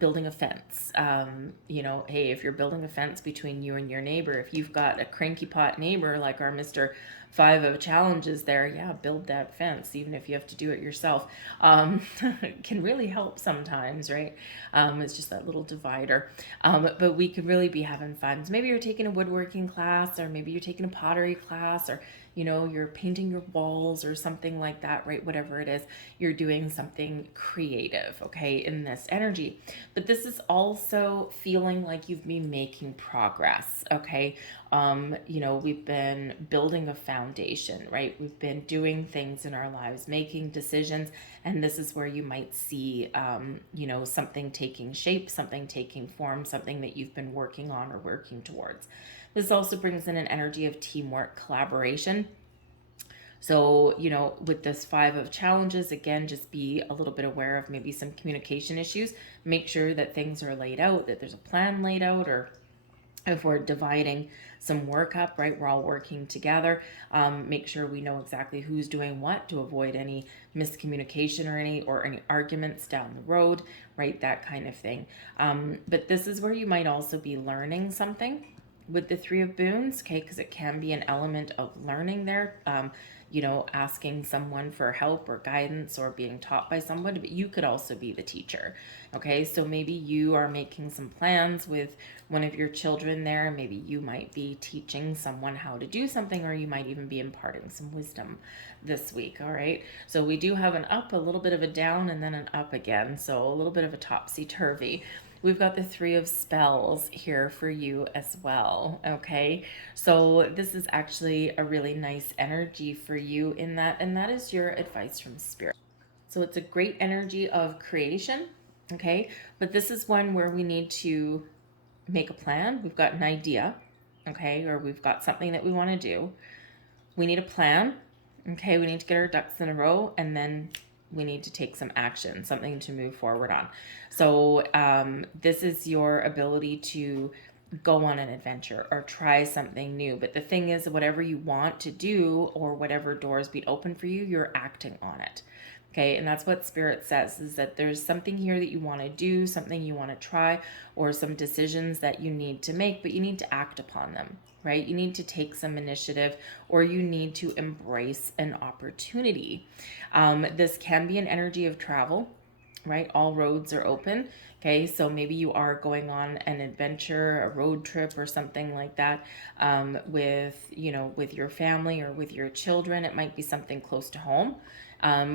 building a fence. Hey, if you're building a fence between you and your neighbor, if you've got a cranky pot neighbor like our Mr. 5 of challenges there, yeah, build that fence, even if you have to do it yourself. It can really help sometimes, right? It's just that little divider. But we could really be having fun. So maybe you're taking a woodworking class, or maybe you're taking a pottery class, or you're painting your walls or something like that, right? Whatever it is, you're doing something creative, okay, in this energy. But this is also feeling like you've been making progress, okay? We've been building a foundation, right? We've been doing things in our lives, making decisions, and this is where you might see, something taking shape, something taking form, something that you've been working on or working towards. This also brings in an energy of teamwork, collaboration. So, with this 5 of challenges, again, just be a little bit aware of maybe some communication issues. Make sure that things are laid out, that there's a plan laid out, or if we're dividing some work up, right, we're all working together. Make sure we know exactly who's doing what to avoid any miscommunication or any arguments down the road, right, that kind of thing. But this is where you might also be learning something with the 3 of boons, okay, because it can be an element of learning there, asking someone for help or guidance or being taught by somebody, but you could also be the teacher, okay? So maybe you are making some plans with one of your children there. Maybe you might be teaching someone how to do something, or you might even be imparting some wisdom this week, all right? So we do have an up, a little bit of a down, and then an up again, so a little bit of a topsy-turvy. We've got the 3 of spells here for you as well, okay? So this is actually a really nice energy for you in that, and that is your advice from spirit. So it's a great energy of creation, okay? But this is one where we need to make a plan. We've got an idea, okay? Or we've got something that we want to do. We need a plan, okay? We need to get our ducks in a row, and then we need to take some action, something to move forward on. So this is your ability to go on an adventure or try something new. But the thing is, whatever you want to do or whatever doors be open for you, you're acting on it. Okay, and that's what Spirit says, is that there's something here that you want to do, something you want to try, or some decisions that you need to make, but you need to act upon them, right? You need to take some initiative, or you need to embrace an opportunity. This can be an energy of travel, right? All roads are open. Okay, so maybe you are going on an adventure, a road trip or something like that, with your family or with your children. It might be something close to home.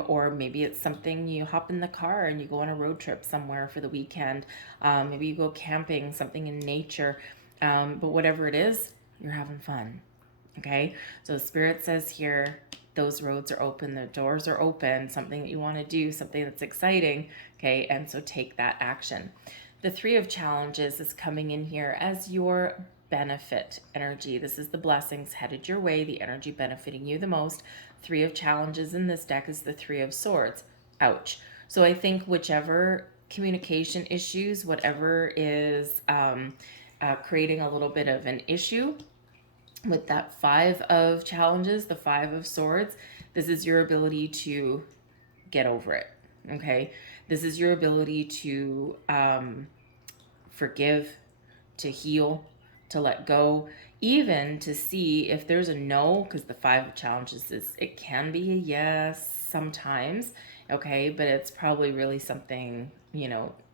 Or maybe it's something you hop in the car and you go on a road trip somewhere for the weekend. Maybe you go camping, something in nature. But whatever it is, you're having fun. Okay, so Spirit says here, those roads are open, the doors are open, something that you want to do, something that's exciting. Okay, and so take that action. The 3 of challenges is coming in here as your benefit energy. This is the blessings headed your way, the energy benefiting you the most. 3 of challenges in this deck is the 3 of swords. Ouch. So I think whichever communication issues, whatever is creating a little bit of an issue with that 5 of challenges, the 5 of swords, this is your ability to get over it. Okay, this is your ability to forgive, to heal, to let go, even to see if there's a no, because the 5 of challenges is, it can be a yes sometimes, okay, but it's probably really something,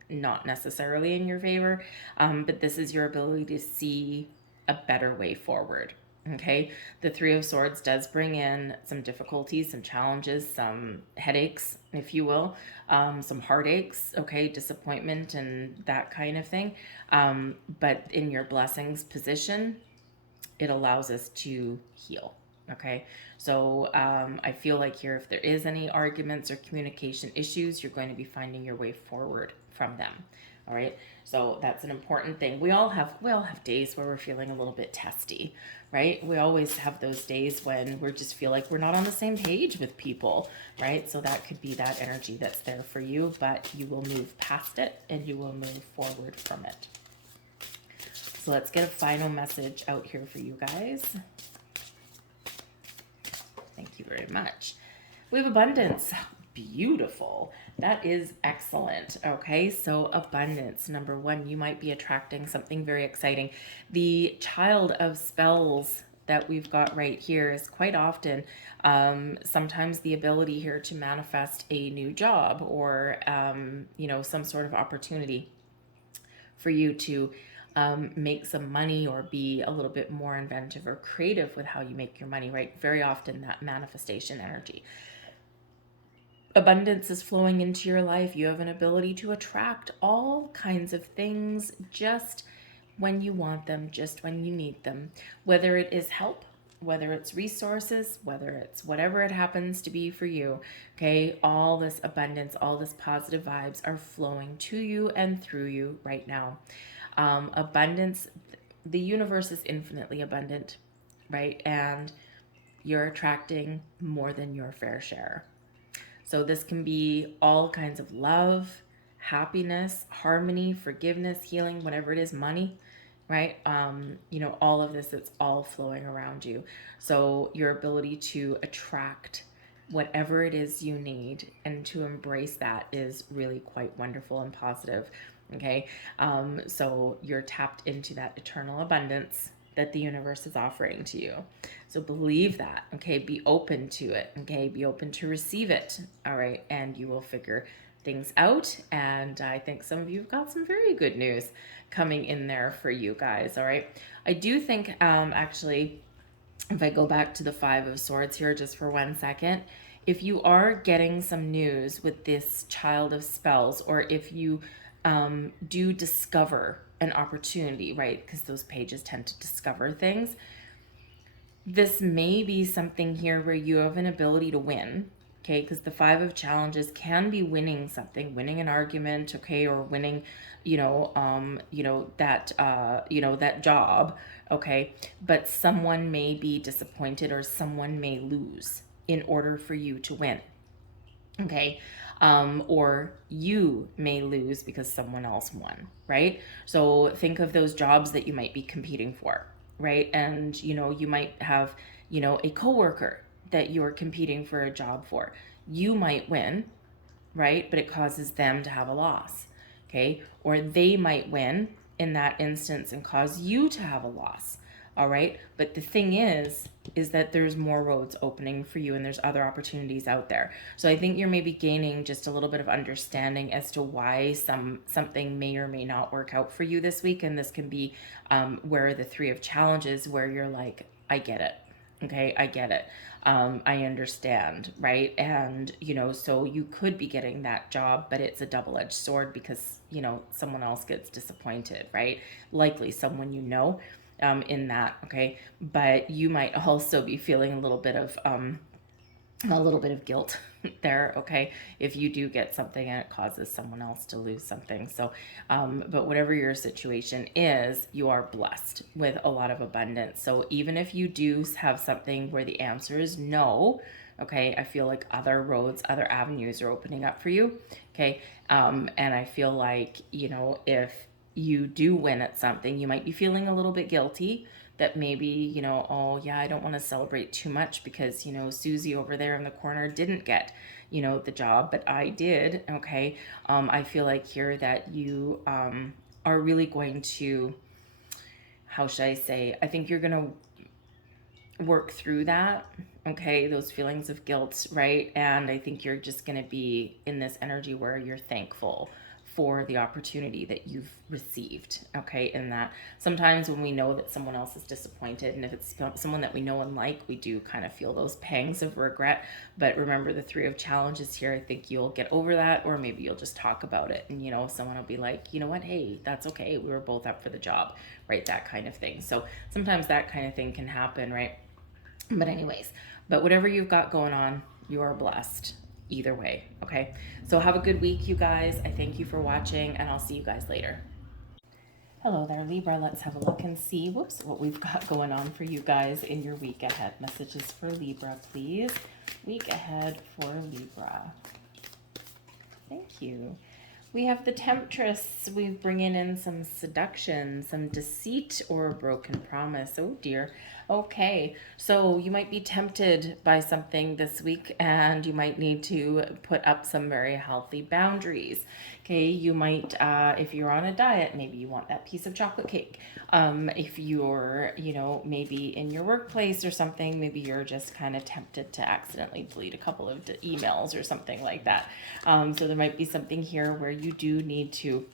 not necessarily in your favor. But this is your ability to see a better way forward. Okay, the 3 of swords does bring in some difficulties, some challenges, some headaches, if you will, some heartaches, okay, disappointment and that kind of thing. But in your blessings position, it allows us to heal. Okay, so I feel like here, if there is any arguments or communication issues, you're going to be finding your way forward from them. All right, so that's an important thing. We all have days where we're feeling a little bit testy, right? We always have those days when we just feel like we're not on the same page with people, right? So that could be that energy that's there for you, but you will move past it and you will move forward from it. So let's get a final message out here for you guys. Thank you very much. We have abundance. Beautiful. That is excellent. Okay, so abundance. Number one, you might be attracting something very exciting. The child of spells that we've got right here is quite often sometimes the ability here to manifest a new job or, some sort of opportunity for you to make some money or be a little bit more inventive or creative with how you make your money, right? Very often that manifestation energy. Abundance is flowing into your life. You have an ability to attract all kinds of things just when you want them, just when you need them, whether it is help, whether it's resources, whether it's whatever it happens to be for you. Okay, all this abundance, all this positive vibes are flowing to you and through you right now. Abundance, the universe is infinitely abundant, right? And you're attracting more than your fair share. So this can be all kinds of love, happiness, harmony, forgiveness, healing, whatever it is, money, right? All of this, it's all flowing around you. So your ability to attract whatever it is you need and to embrace that is really quite wonderful and positive. Okay, so you're tapped into that eternal abundance that the universe is offering to you. So believe that, okay? Be open to it, okay? Be open to receive it, all right? And you will figure things out. And I think some of you have got some very good news coming in there for you guys, all right? I do think, actually, if I go back to the Five of Swords here just for 1 second, if you are getting some news with this child of spells, or if you do discover an opportunity, right? Because those pages tend to discover things. This may be something here where you have an ability to win, okay? Because the Five of Challenges can be winning something, winning an argument, okay, or winning, that job, okay? But someone may be disappointed or someone may lose in order for you to win. Okay. Or you may lose because someone else won, right? So think of those jobs that you might be competing for, right? And, you might have, a coworker that you're competing for a job for. You might win, right? But it causes them to have a loss, okay? Or they might win in that instance and cause you to have a loss. All right. But the thing is that there's more roads opening for you and there's other opportunities out there. So I think you're maybe gaining just a little bit of understanding as to why something may or may not work out for you this week. And this can be where the Three of Challenges, where you're like, I get it. Okay, I get it. I understand, right? And, so you could be getting that job, but it's a double-edged sword because, someone else gets disappointed, right? Likely someone in that, okay? But you might also be feeling a little bit of guilt there, okay, if you do get something and it causes someone else to lose something. So but whatever your situation is, you are blessed with a lot of abundance. So even if you do have something where the answer is no, okay, I feel like other roads, other avenues are opening up for you, okay? And I feel like, if you do win at something, you might be feeling a little bit guilty that maybe, oh yeah, I don't want to celebrate too much because, Susie over there in the corner didn't get, the job, but I did. Okay. I feel like here that you are really going to, how should I say, I think you're going to work through that. Okay. Those feelings of guilt, right? And I think you're just going to be in this energy where you're thankful for the opportunity that you've received, okay? In that sometimes when we know that someone else is disappointed, and if it's someone that we know and like, we do kind of feel those pangs of regret. But remember the Three of Challenges here, I think you'll get over that, or maybe you'll just talk about it and, someone will be like, you know what, hey, that's okay. We were both up for the job, right? That kind of thing. So sometimes that kind of thing can happen, right? But anyways, but whatever you've got going on, you are blessed either way. Okay. So have a good week, you guys. I thank you for watching, and I'll see you guys later. Hello there, Libra. Let's have a look and see, whoops, what we've got going on for you guys in your week ahead. Messages for Libra, please. Week ahead for Libra. Thank you. We have the Temptress. We're bringing in some seduction, some deceit, or a broken promise. Oh dear. Okay, so you might be tempted by something this week, and you might need to put up some very healthy boundaries. Okay, you might, if you're on a diet, maybe you want that piece of chocolate cake. If you're, maybe in your workplace or something, maybe you're just kind of tempted to accidentally delete a couple of emails or something like that. So there might be something here where you do need to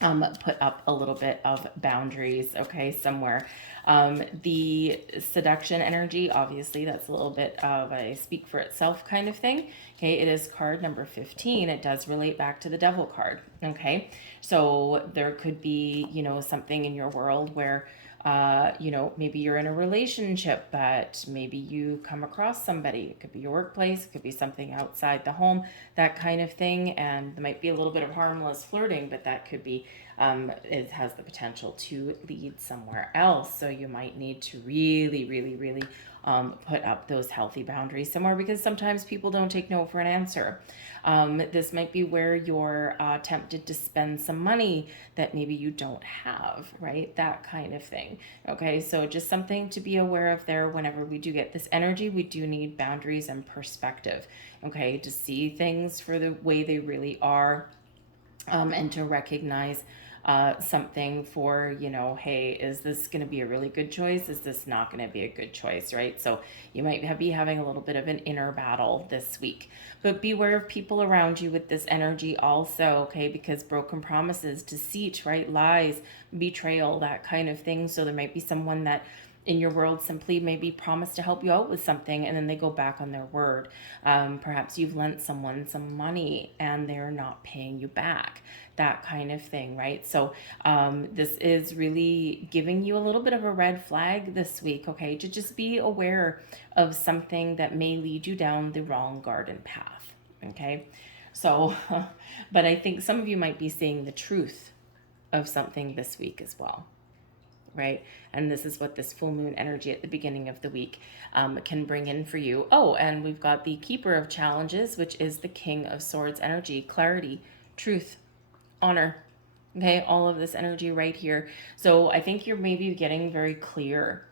put up a little bit of boundaries, okay, somewhere. The seduction energy, obviously, that's a little bit of a speak for itself kind of thing. Okay, it is card number 15. It does relate back to the devil card. Okay, so there could be, something in your world where maybe you're in a relationship, but maybe you come across somebody. It could be your workplace, it could be something outside the home, that kind of thing. And there might be a little bit of harmless flirting, but that could be, it has the potential to lead somewhere else. So you might need to really, really, really put up those healthy boundaries somewhere, because sometimes people don't take no for an answer. This might be where you're tempted to spend some money that maybe you don't have, right? That kind of thing. Okay, so just something to be aware of there. Whenever we do get this energy, we do need boundaries and perspective, okay, to see things for the way they really are, and to recognize something for, hey, is this going to be a really good choice? Is this not going to be a good choice, right? So you might be having a little bit of an inner battle this week. But beware of people around you with this energy also, okay? Because broken promises, deceit, right? Lies, betrayal, that kind of thing. So there might be someone that in your world simply maybe promise to help you out with something, and then they go back on their word. Perhaps you've lent someone some money and they're not paying you back, that kind of thing, right? So this is really giving you a little bit of a red flag this week, okay, to just be aware of something that may lead you down the wrong garden path, okay? So, but I think some of you might be seeing the truth of something this week as well, right? And this is what this full moon energy at the beginning of the week can bring in for you. Oh, and we've got the keeper of challenges, which is the King of Swords energy, clarity, truth, honor. Okay, all of this energy right here. So I think you're maybe getting very clear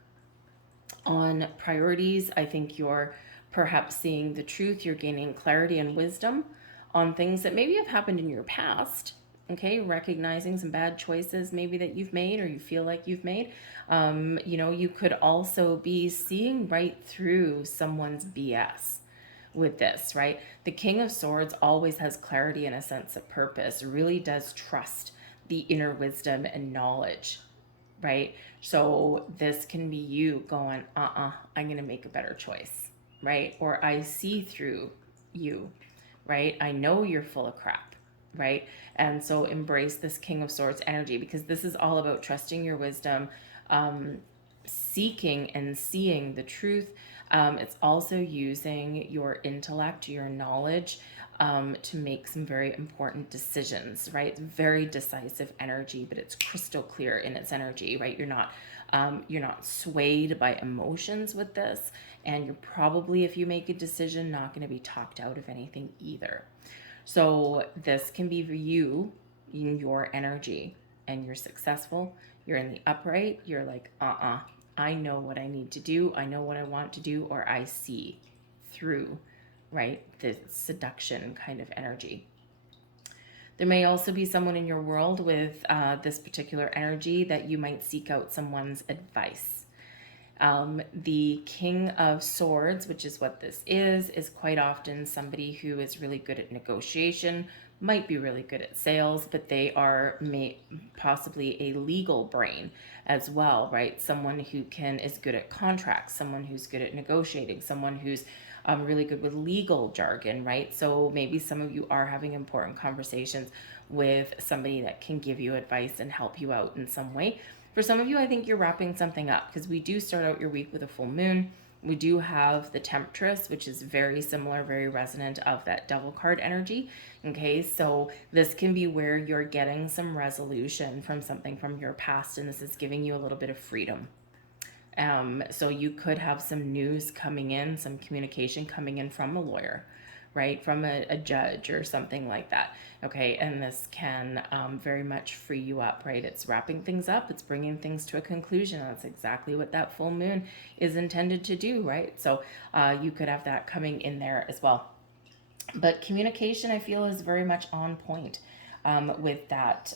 on priorities. I think you're perhaps seeing the truth. You're gaining clarity and wisdom on things that maybe have happened in your past. Okay, recognizing some bad choices maybe that you've made or you feel like you've made. You could also be seeing right through someone's BS with this, right? The King of Swords always has clarity and a sense of purpose, really does trust the inner wisdom and knowledge, right? So this can be you going, I'm going to make a better choice, right? Or I see through you, right? I know you're full of crap, right? And so embrace this King of Swords energy, because this is all about trusting your wisdom, seeking and seeing the truth. It's also using your intellect, your knowledge, to make some very important decisions, right? It's very decisive energy, but it's crystal clear in its energy, right? You're not swayed by emotions with this, and you're probably, if you make a decision, not going to be talked out of anything either. So this can be for you in your energy, and you're successful. You're in the upright. You're like, I know what I need to do. I know what I want to do, or I see through, right? The seduction kind of energy. There may also be someone in your world with this particular energy that you might seek out someone's advice. The King of Swords, which is what this is quite often somebody who is really good at negotiation, might be really good at sales, but they are possibly a legal brain as well, right? Someone who is good at contracts, someone who's good at negotiating, someone who's really good with legal jargon, right? So maybe some of you are having important conversations with somebody that can give you advice and help you out in some way. For some of you, I think you're wrapping something up, because we do start out your week with a full moon. We do have the Temptress, which is very similar, very resonant of that Devil card energy. Okay, so this can be where you're getting some resolution from something from your past, and this is giving you a little bit of freedom. So you could have some news coming in, some communication coming in from a lawyer, right? From a judge or something like that. Okay, and this can very much free you up, right? It's wrapping things up, it's bringing things to a conclusion. That's exactly what that full moon is intended to do, right? So you could have that coming in there as well. But communication, I feel, is very much on point. With that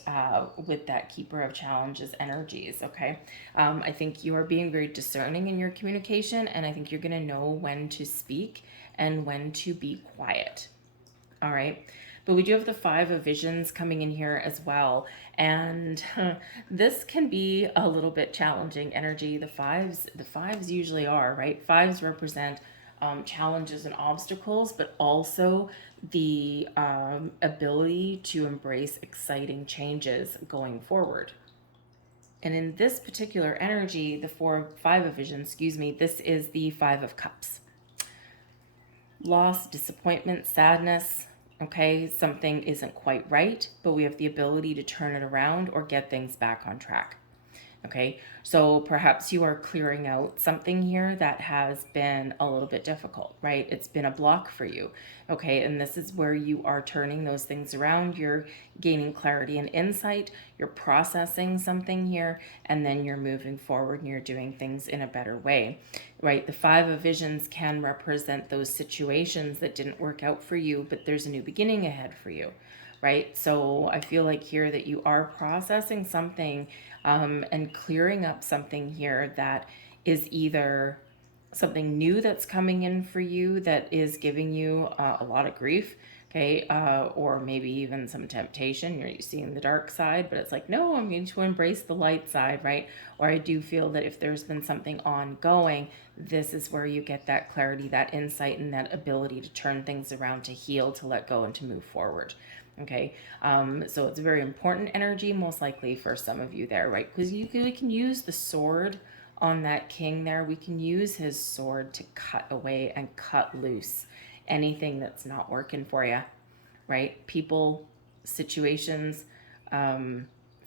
keeper of challenges energies. Okay, I think you are being very discerning in your communication, and I think you're going to know when to speak and when to be quiet. All right, but we do have the Five of Visions coming in here as well, and this can be a little bit challenging energy. The fives usually are, right. Fives represent challenges and obstacles, but also the ability to embrace exciting changes going forward. And in this particular energy, the Five of Visions, this is the Five of Cups. Loss, disappointment, sadness. Okay, something isn't quite right, but we have the ability to turn it around or get things back on track. Okay, so perhaps you are clearing out something here that has been a little bit difficult, right? It's been a block for you. Okay, and this is where you are turning those things around. You're gaining clarity and insight. You're processing something here, and then you're moving forward and you're doing things in a better way, right? The Five of Visions can represent those situations that didn't work out for you, but there's a new beginning ahead for you. Right? So I feel like here that you are processing something and clearing up something here that is either something new that's coming in for you that is giving you a lot of grief, okay, or maybe even some temptation. You're seeing the dark side, but it's like, no, I'm going to embrace the light side, right? Or I do feel that if there's been something ongoing, this is where you get that clarity, that insight, and that ability to turn things around, to heal, to let go, and to move forward. Okay, so it's a very important energy, most likely for some of you there, right? Because we can use the sword on that king there. We can use his sword to cut away and cut loose anything that's not working for you, right? People, situations,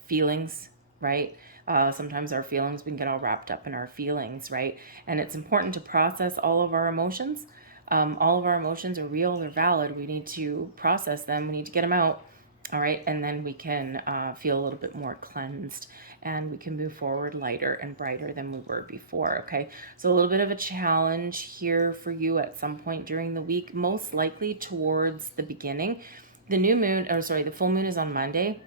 feelings, right? Sometimes our feelings, we can get all wrapped up in our feelings, right? And it's important to process all of our emotions. All of our emotions are real, they're valid. We need to process them, we need to get them out. All right, and then we can feel a little bit more cleansed, and we can move forward lighter and brighter than we were before. Okay, so a little bit of a challenge here for you at some point during the week, most likely towards the beginning. The full moon is on Monday.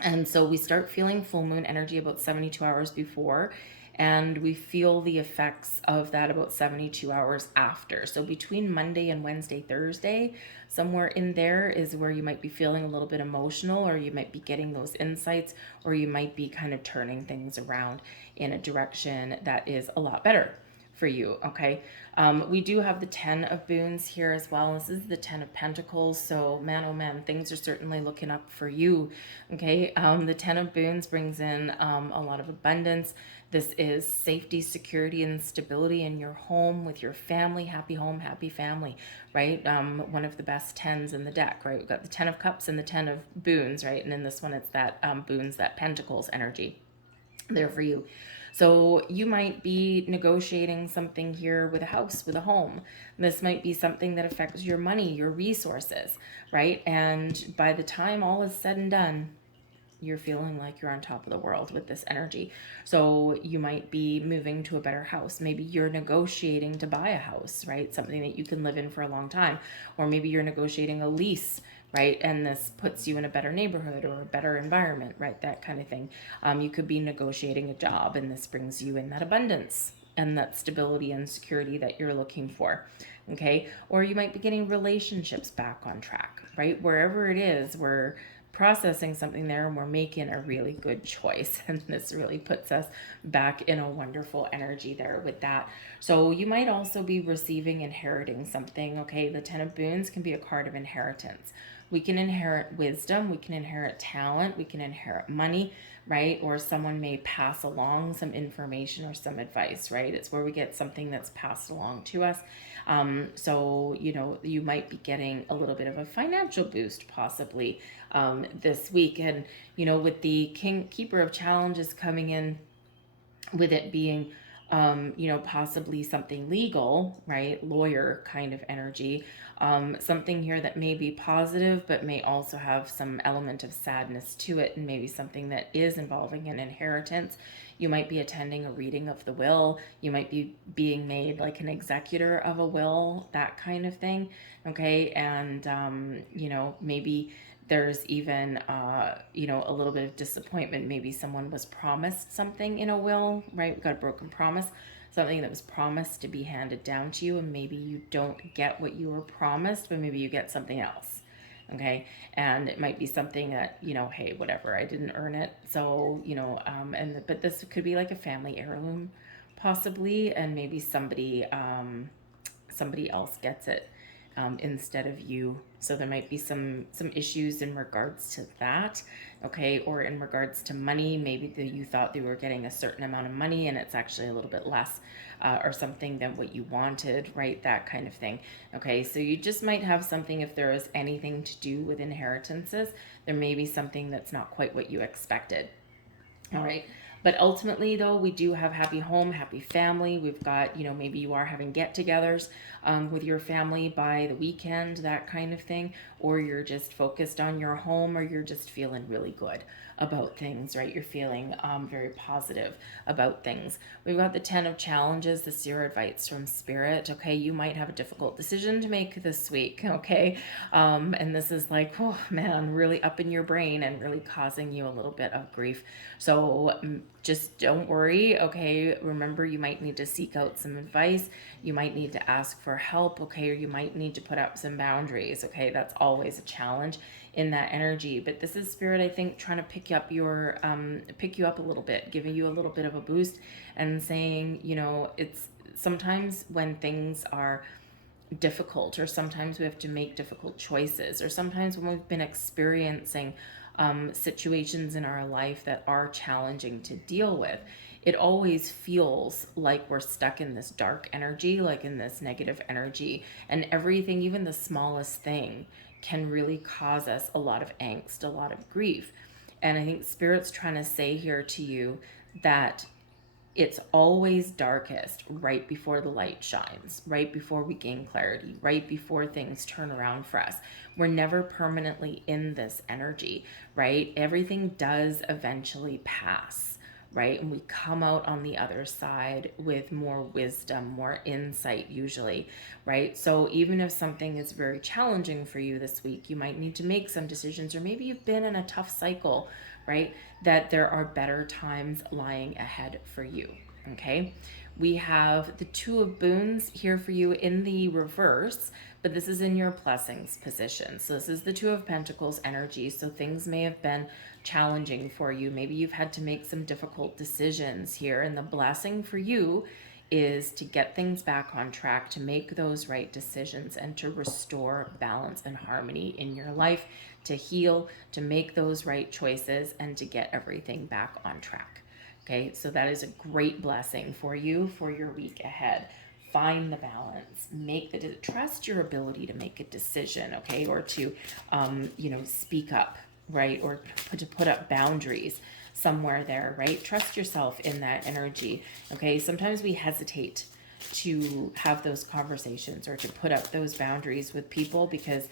And so we start feeling full moon energy about 72 hours before, and we feel the effects of that about 72 hours after. So between Monday and Wednesday, Thursday, somewhere in there is where you might be feeling a little bit emotional, or you might be getting those insights, or you might be kind of turning things around in a direction that is a lot better for you. Okay, we do have the 10 of Boons here as well. This is the 10 of Pentacles, so man, oh man, things are certainly looking up for you. Okay, the 10 of Boons brings in a lot of abundance. This is safety, security, and stability in your home, with your family. Happy home, happy family, right? One of the best 10s in the deck, right? We've got the 10 of Cups and the 10 of Boons, right? And in this one, it's that Boons, that Pentacles energy there for you. So you might be negotiating something here with a house, with a home. This might be something that affects your money, your resources, right? And by the time all is said and done, you're feeling like you're on top of the world with this energy. So you might be moving to a better house. Maybe you're negotiating to buy a house, right? Something that you can live in for a long time. Or maybe you're negotiating a lease, right? And this puts you in a better neighborhood or a better environment, right? That kind of thing. You could be negotiating a job, and this brings you in that abundance and that stability and security that you're looking for. Okay. Or you might be getting relationships back on track, right? Wherever it is where processing something there, and we're making a really good choice. And this really puts us back in a wonderful energy there with that. So you might also be receiving, inheriting something. Okay, the Ten of Boons can be a card of inheritance. We can inherit wisdom, we can inherit talent, we can inherit money, right? Or someone may pass along some information or some advice, right? It's where we get something that's passed along to us. So, you might be getting a little bit of a financial boost possibly this week. And, with the Keeper of Challenges coming in, with it being possibly something legal, right? Lawyer kind of energy. Something here that may be positive, but may also have some element of sadness to it, and maybe something that is involving an inheritance. You might be attending a reading of the will. You might be being made like an executor of a will, that kind of thing. Okay. And, maybe there's even, a little bit of disappointment. Maybe someone was promised something in a will, right? We've got a broken promise, something that was promised to be handed down to you, and maybe you don't get what you were promised, but maybe you get something else. Okay. And it might be something that, hey, whatever, I didn't earn it. So, but this could be like a family heirloom possibly, and maybe somebody else gets it instead of you. So there might be some issues in regards to that, okay? Or in regards to money, maybe you thought you were getting a certain amount of money and it's actually a little bit less or something than what you wanted, right? That kind of thing, okay? So you just might have something, if there is anything to do with inheritances, there may be something that's not quite what you expected, all right? But ultimately, though, we do have happy home, happy family. We've got, maybe you are having get-togethers with your family by the weekend, that kind of thing. Or you're just focused on your home, or you're just feeling really good about things, right? You're feeling very positive about things. We've got the 10 of Challenges. This is your advice from Spirit. Okay, you might have a difficult decision to make this week, okay? And this is like, oh man, really up in your brain and really causing you a little bit of grief. So just don't worry, okay? Remember, you might need to seek out some advice. You might need to ask for help, okay? Or you might need to put up some boundaries, okay? That's always a challenge in that energy. But this is Spirit, I think, trying to pick you up a little bit, giving you a little bit of a boost, and saying, it's sometimes when things are difficult, or sometimes we have to make difficult choices, or sometimes when we've been experiencing situations in our life that are challenging to deal with, it always feels like we're stuck in this dark energy, like in this negative energy, and everything, even the smallest thing, can really cause us a lot of angst, a lot of grief. And I think Spirit's trying to say here to you that it's always darkest right before the light shines, right before we gain clarity, right before things turn around for us. We're never permanently in this energy, right? Everything does eventually pass, right? And we come out on the other side with more wisdom, more insight usually, right? So even if something is very challenging for you this week, you might need to make some decisions, or maybe you've been in a tough cycle, right? That there are better times lying ahead for you, okay? We have the Two of Boons here for you in the reverse, but this is in your blessings position. So this is the Two of Pentacles energy. So things may have been challenging for you. Maybe you've had to make some difficult decisions here, and the blessing for you is to get things back on track, to make those right decisions, and to restore balance and harmony in your life, to heal, to make those right choices, and to get everything back on track. Okay, so that is a great blessing for you for your week ahead. Find the balance, trust your ability to make a decision, okay, or to, speak up, right, or to put up boundaries somewhere there, right? Trust yourself in that energy, okay? Sometimes we hesitate to have those conversations or to put up those boundaries with people because,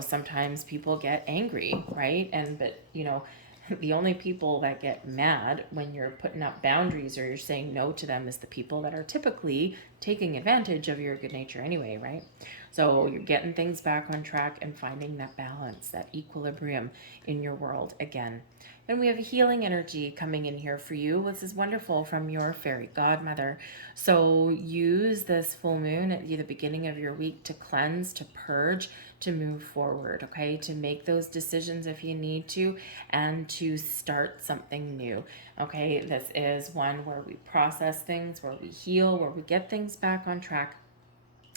sometimes people get angry, right? But the only people that get mad when you're putting up boundaries or you're saying no to them is the people that are typically taking advantage of your good nature anyway, right? So you're getting things back on track and finding that balance, that equilibrium in your world again. And we have a healing energy coming in here for you. This is wonderful from your fairy godmother. So use this full moon at the beginning of your week to cleanse, to purge, to move forward, okay? To make those decisions if you need to, and to start something new, okay? This is one where we process things, where we heal, where we get things back on track,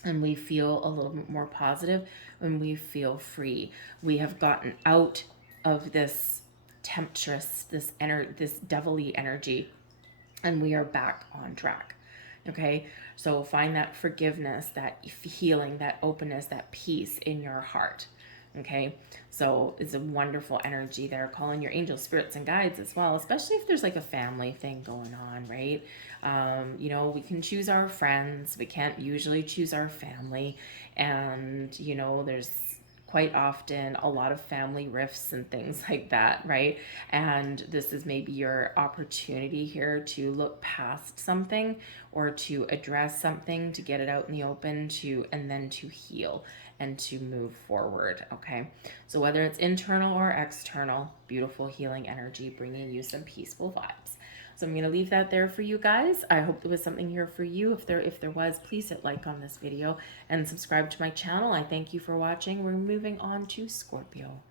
and we feel a little bit more positive, and we feel free. We have gotten out of this temptress, this devilly energy, and we are back on track. Okay, so find that forgiveness, that healing, that openness, that peace in your heart. Okay, so it's a wonderful energy there. Calling your angels, spirits, and guides as well, especially if there's like a family thing going on, right? You know, we can choose our friends, we can't usually choose our family, and you know, there's quite often a lot of family rifts and things like that, right? And this is maybe your opportunity here to look past something or to address something, to get it out in the open, and then to heal and to move forward, okay? So whether it's internal or external, beautiful healing energy bringing you some peaceful vibes. So I'm going to leave that there for you guys. I hope there was something here for you. If there was, please hit like on this video and subscribe to my channel. I thank you for watching. We're moving on to Scorpio.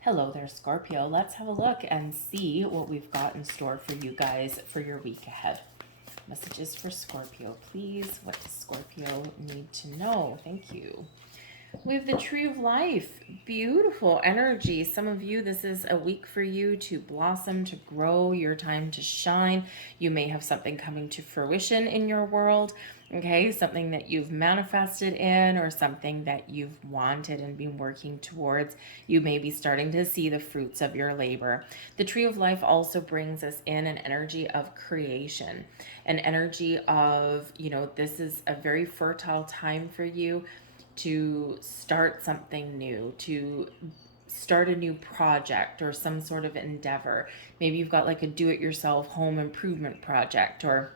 Hello there, Scorpio. Let's have a look and see what we've got in store for you guys for your week ahead. Messages for Scorpio, please. What does Scorpio need to know? Thank you. We have the Tree of Life. Beautiful energy. Some of you, this is a week for you to blossom, to grow, your time to shine. You may have something coming to fruition in your world, okay? Something that you've manifested in, or something that you've wanted and been working towards. You may be starting to see the fruits of your labor. The Tree of Life also brings us in an energy of creation, an energy of, you know, this is a very fertile time for you to start something new, to start a new project or some sort of endeavor. Maybe you've got like a do-it-yourself home improvement project, or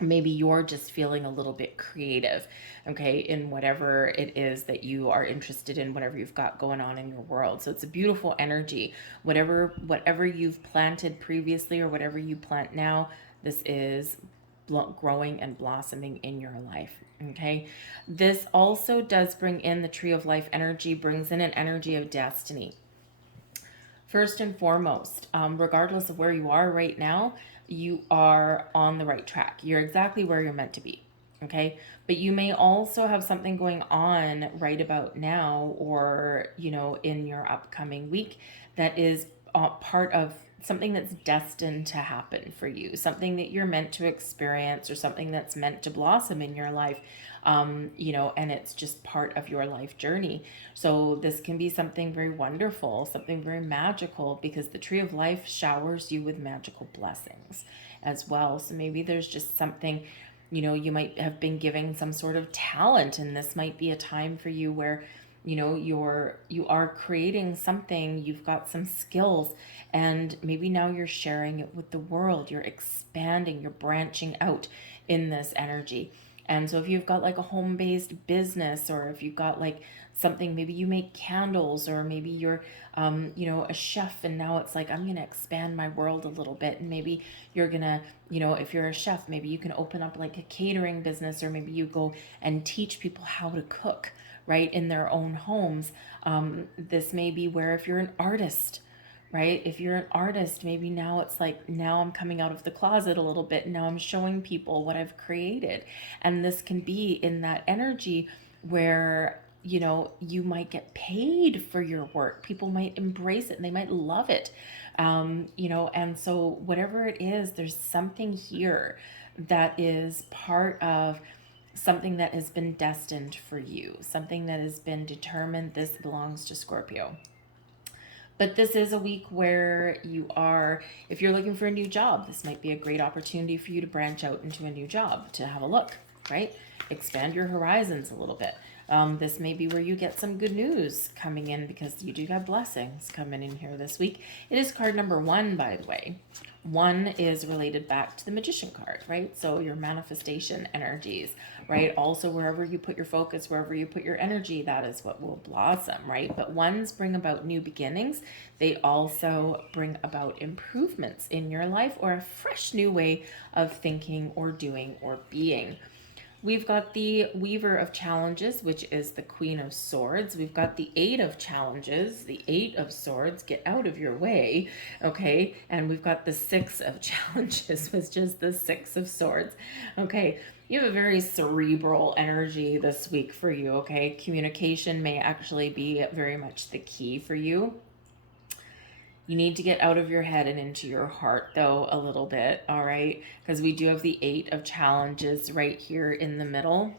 maybe you're just feeling a little bit creative, okay, in whatever it is that you are interested in, whatever you've got going on in your world. So it's a beautiful energy. Whatever you've planted previously or whatever you plant now, this is growing and blossoming in your life, okay? This also does bring in the Tree of Life energy, brings in an energy of destiny. First and foremost, regardless of where you are right now, you are on the right track. You're exactly where you're meant to be, okay? But you may also have something going on right about now, or, you know, in your upcoming week that is part of something that's destined to happen for you, something that you're meant to experience, or something that's meant to blossom in your life, you know, and it's just part of your life journey. So this can be something very wonderful, something very magical, because the Tree of Life showers you with magical blessings as well. So maybe there's just something, you know, you might have been given some sort of talent, and this might be a time for you where, you know, you are creating something, you've got some skills, and maybe now you're sharing it with the world. You're expanding, you're branching out in this energy. And so if you've got like a home-based business, or if you've got like something, maybe you make candles, or maybe you're, you know, a chef, and now it's like, I'm going to expand my world a little bit. And maybe you're going to, you know, if you're a chef, maybe you can open up like a catering business, or maybe you go and teach people how to cook, right, in their own homes. This may be where, if you're an artist, right, if you're an artist, maybe now it's like, now I'm coming out of the closet a little bit, and now I'm showing people what I've created. And this can be in that energy where, you know, you might get paid for your work. People might embrace it and they might love it. You know, and so whatever it is, there's something here that is part of something that has been destined for you, something that has been determined. This belongs to Scorpio. But this is a week where you are, if you're looking for a new job, this might be a great opportunity for you to branch out into a new job, to have a look. right? Expand your horizons a little bit. This may be where you get some good news coming in because you do have blessings coming in here this week. It is card number 1, by the way. 1 is related back to the Magician card, right? So your manifestation energies, right? Also, wherever you put your focus, wherever you put your energy, that is what will blossom, right? But 1s bring about new beginnings. They also bring about improvements in your life or a fresh new way of thinking or doing or being. We've got the Weaver of Challenges, which is the Queen of Swords. We've got the 8 of Challenges, the 8 of Swords, get out of your way, okay? And we've got the 6 of Challenges, which is the 6 of Swords, okay? You have a very cerebral energy this week for you, okay? Communication may actually be very much the key for you. You need to get out of your head and into your heart, though, a little bit, all right? Because we do have the 8 of Challenges right here in the middle.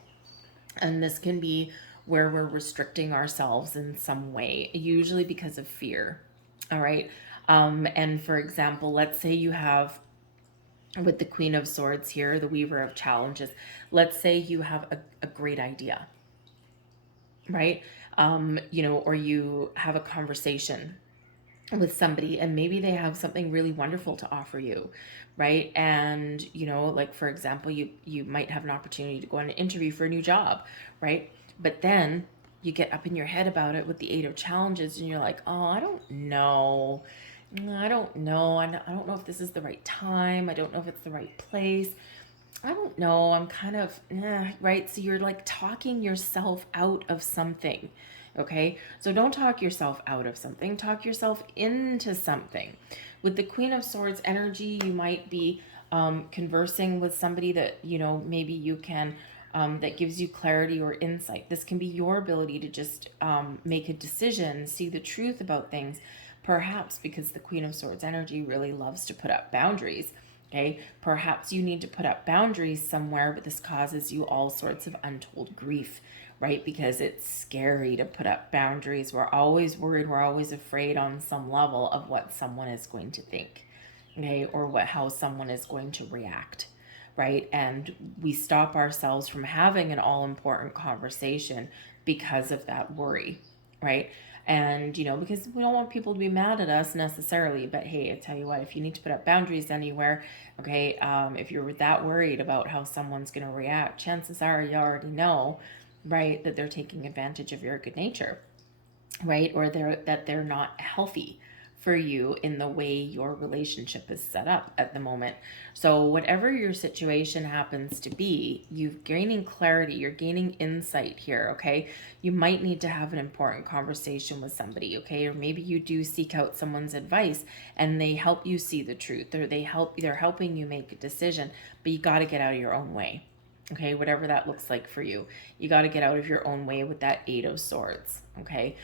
And this can be where we're restricting ourselves in some way, usually because of fear, all right? And for example, let's say you have, with the Queen of Swords here, the Weaver of Challenges, let's say you have a great idea, right? Or you have a conversation with somebody and maybe they have something really wonderful to offer you, right? And like for example, you might have an opportunity to go on an interview for a new job, right? But then you get up in your head about it with the 8 of Challenges and you're like, oh, I don't know, I don't know if this is the right time, I don't know if it's the right place, I don't know, I'm kind of right? So you're like talking yourself out of something. Okay, so don't talk yourself out of something, talk yourself into something. With the Queen of Swords energy, you might be conversing with somebody that, maybe you can, that gives you clarity or insight. This can be your ability to just make a decision, see the truth about things, perhaps because the Queen of Swords energy really loves to put up boundaries. Okay, perhaps you need to put up boundaries somewhere, but this causes you all sorts of untold grief, right? Because it's scary to put up boundaries. We're always worried, we're always afraid on some level of what someone is going to think, okay, or how someone is going to react, right? And we stop ourselves from having an all-important conversation because of that worry, right? And, because we don't want people to be mad at us necessarily, but hey, I tell you what, if you need to put up boundaries anywhere, okay, if you're that worried about how someone's going to react, chances are you already know, right, that they're taking advantage of your good nature, right? Or that they're not healthy for you in the way your relationship is set up at the moment. So whatever your situation happens to be, you're gaining clarity, you're gaining insight here, okay? You might need to have an important conversation with somebody, okay? Or maybe you do seek out someone's advice and they help you see the truth, or they're helping you make a decision, but you got to get out of your own way. Okay, whatever that looks like for you, you got to get out of your own way with that 8 of Swords, okay?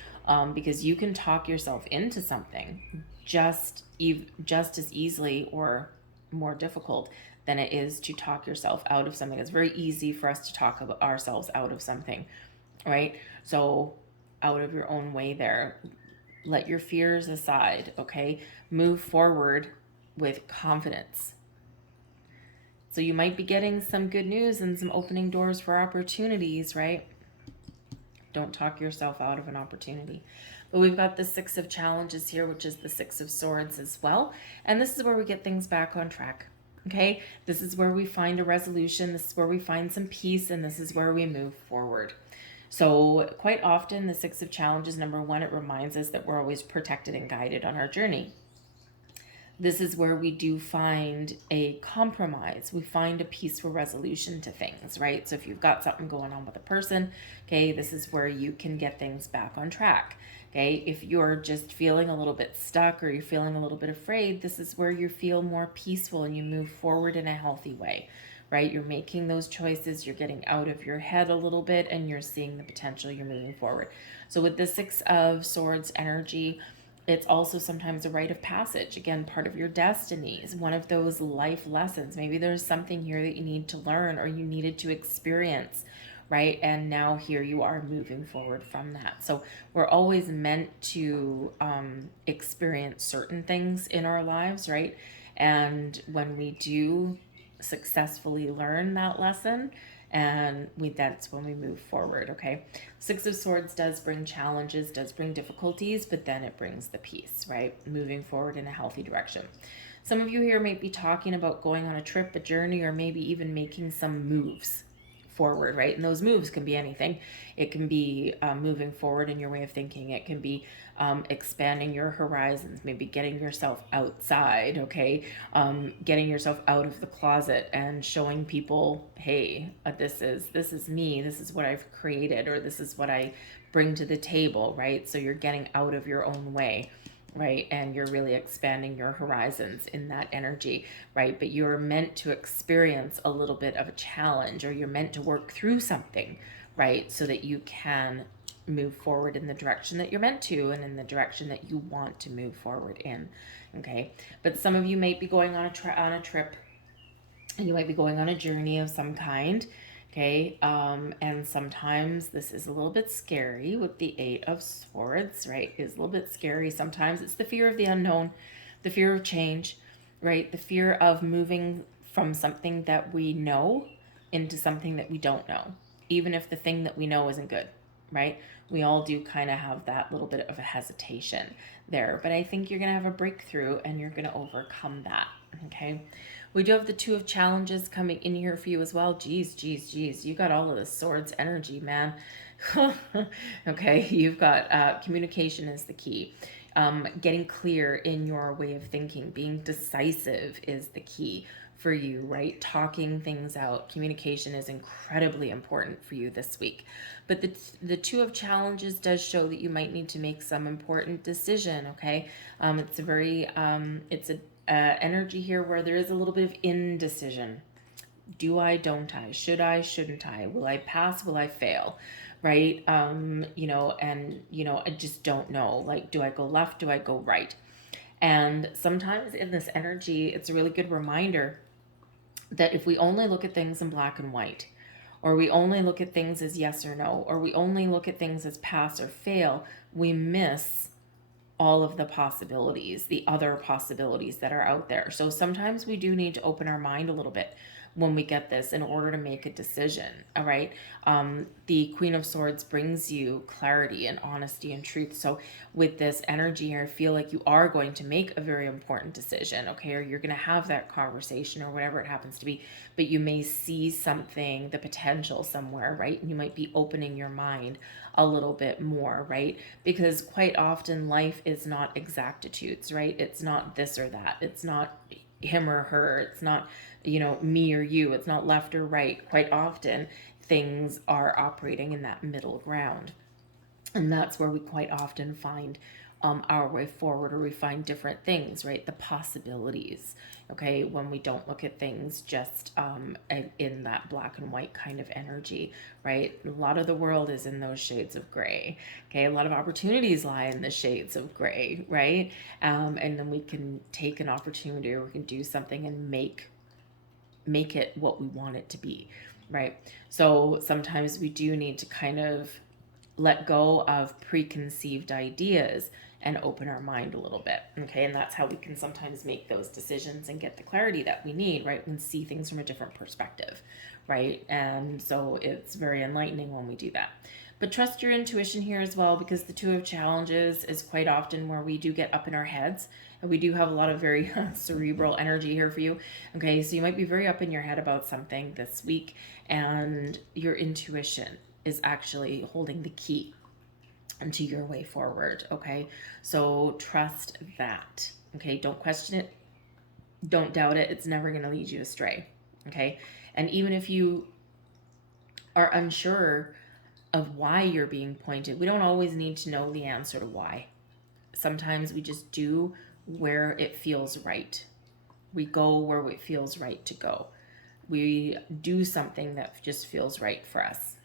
Because you can talk yourself into something just as easily or more difficult than it is to talk yourself out of something. It's very easy for us to talk about ourselves out of something, right? So out of your own way there. Let your fears aside, okay? Move forward with confidence. So you might be getting some good news and some opening doors for opportunities, right? Don't talk yourself out of an opportunity. But we've got the 6 of Challenges here, which is the 6 of Swords as well. And this is where we get things back on track. Okay? This is where we find a resolution. This is where we find some peace. And this is where we move forward. So quite often, the 6 of Challenges, number 1, it reminds us that we're always protected and guided on our journey. This is where we do find a compromise. We find a peaceful resolution to things, right? So if you've got something going on with a person, okay, this is where you can get things back on track, okay? If you're just feeling a little bit stuck or you're feeling a little bit afraid, this is where you feel more peaceful and you move forward in a healthy way, right? You're making those choices, you're getting out of your head a little bit, and you're seeing the potential, you're moving forward. So with the 6 of Swords energy, it's also sometimes a rite of passage. Again, part of your destiny is one of those life lessons. Maybe there's something here that you need to learn or you needed to experience, right? And now here you are moving forward from that. So we're always meant to experience certain things in our lives, right? And when we do successfully learn that lesson, and that's when we move forward. Okay, Six of Swords does bring challenges, does bring difficulties, but then it brings the peace, right? Moving forward in a healthy direction. Some of you here might be talking about going on a trip, a journey, or maybe even making some moves forward, right? And those moves can be anything. It can be moving forward in your way of thinking. It can be expanding your horizons, maybe getting yourself outside, okay? Getting yourself out of the closet and showing people, hey, this is me, this is what I've created, or this is what I bring to the table, right? So you're getting out of your own way, right? And you're really expanding your horizons in that energy, right? But you're meant to experience a little bit of a challenge, or you're meant to work through something, right? So that you can move forward in the direction that you're meant to, and in the direction that you want to move forward in. Okay, but some of you might be going on a trip, and you might be going on a journey of some kind. Okay, and sometimes this is a little bit scary with the Eight of Swords, right? It's a little bit scary. Sometimes it's the fear of the unknown, the fear of change, right? The fear of moving from something that we know into something that we don't know, even if the thing that we know isn't good, right? We all do kind of have that little bit of a hesitation there, but I think you're going to have a breakthrough and you're going to overcome that. Okay. We do have the Two of Challenges coming in here for you as well. Geez. You got all of the Swords energy, man. Okay. You've got communication is the key. Getting clear in your way of thinking, being decisive is the key for you, right? Talking things out. Communication is incredibly important for you this week. But the Two of Challenges does show that you might need to make some important decision, okay? It's a very, it's a energy here where there is a little bit of indecision. Do I, don't I? Should I, shouldn't I? Will I pass? Will I fail? Right? I just don't know. Like, do I go left? Do I go right? And sometimes in this energy, it's a really good reminder that if we only look at things in black and white, or we only look at things as yes or no, or we only look at things as pass or fail, we miss all of the possibilities, the other possibilities that are out there. So sometimes we do need to open our mind a little bit when we get this in order to make a decision. All right. The Queen of Swords brings you clarity and honesty and truth. So with this energy here, I feel like you are going to make a very important decision. Okay. Or you're going to have that conversation or whatever it happens to be, but you may see something, the potential somewhere, right? And you might be opening your mind a little bit more, right? Because quite often life is not exactitudes, right? It's not this or that. It's not him or her. It's not, me or you. It's not left or right. Quite often things are operating in that middle ground. And that's where we quite often find our way forward, or we find different things, right? The possibilities, okay? When we don't look at things just in that black and white kind of energy, right? A lot of the world is in those shades of gray, okay? A lot of opportunities lie in the shades of gray, right? And then we can take an opportunity, or we can do something and make it what we want it to be, right? So sometimes we do need to kind of let go of preconceived ideas and open our mind a little bit, okay? And that's how we can sometimes make those decisions and get the clarity that we need, right? And see things from a different perspective, right? And so it's very enlightening when we do that. But trust your intuition here as well, because the Two of Challenges is quite often where we do get up in our heads, and we do have a lot of very cerebral energy here for you. Okay, so you might be very up in your head about something this week, and your intuition is actually holding the key into your way forward. Okay, so trust that. Okay, don't question it, don't doubt it. It's never going to lead you astray. Okay, and even if you are unsure of why you're being pointed, we don't always need to know the answer to why. Sometimes we just do where it feels right. We go where it feels right to go. We do something that just feels right for us,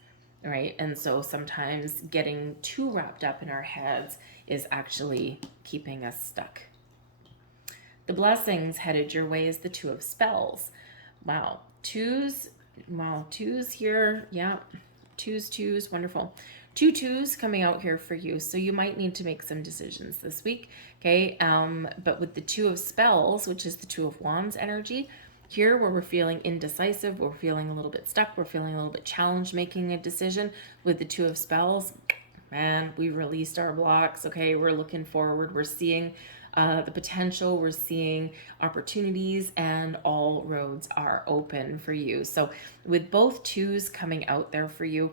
right? And so sometimes getting too wrapped up in our heads is actually keeping us stuck. The blessings headed your way is the Two of Spells. Wow. Twos here. Yeah. Twos, wonderful. Two twos coming out here for you. So you might need to make some decisions this week. Okay. But with the Two of Spells, which is the Two of Wands energy, here where we're feeling indecisive, we're feeling a little bit stuck, we're feeling a little bit challenged making a decision with the Two of Spells, man, we released our blocks. Okay, we're looking forward, we're seeing the potential, we're seeing opportunities, and all roads are open for you. So with both twos coming out there for you,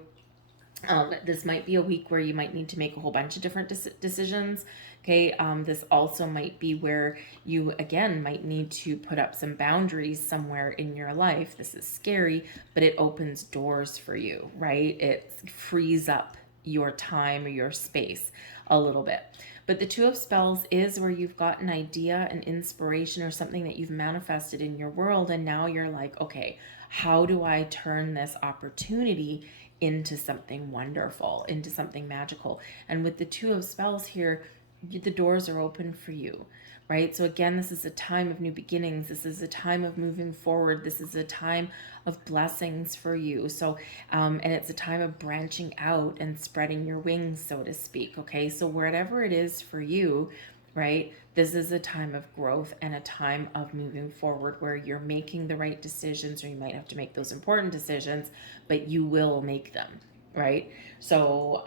this might be a week where you might need to make a whole bunch of different decisions. Okay, this also might be where you, again, might need to put up some boundaries somewhere in your life. This is scary, but it opens doors for you, right? It frees up your time or your space a little bit. But the Two of Spells is where you've got an idea, an inspiration, or something that you've manifested in your world, and now you're like, okay, how do I turn this opportunity into something wonderful, into something magical? And with the Two of Spells here, the doors are open for you, right? So again, this is a time of new beginnings. This is a time of moving forward. This is a time of blessings for you. So, and it's a time of branching out and spreading your wings, so to speak. Okay, so whatever it is for you, right? This is a time of growth and a time of moving forward where you're making the right decisions, or you might have to make those important decisions, but you will make them, right? So,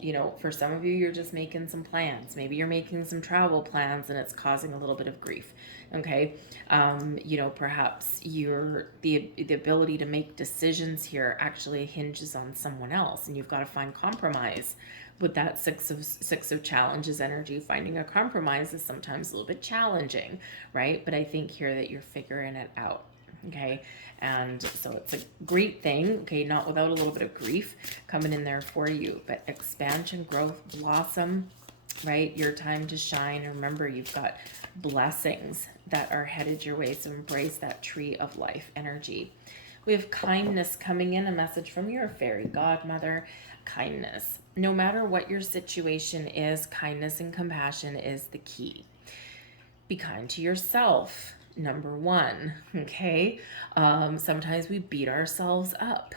you know, for some of you, you're just making some plans. Maybe you're making some travel plans and it's causing a little bit of grief. Okay. You know, perhaps the ability to make decisions here actually hinges on someone else, and you've got to find compromise with that six of challenges energy. Finding a compromise is sometimes a little bit challenging, right? But I think here that you're figuring it out. Okay, and so it's a great thing. Okay, not without a little bit of grief coming in there for you, but expansion, growth, blossom, right? Your time to shine. Remember, you've got blessings that are headed your way, so embrace that tree of life energy. We have kindness coming in, a message from your fairy godmother. Kindness. No matter what your situation is, kindness and compassion is the key. Be kind to yourself. Number one, okay? Sometimes we beat ourselves up,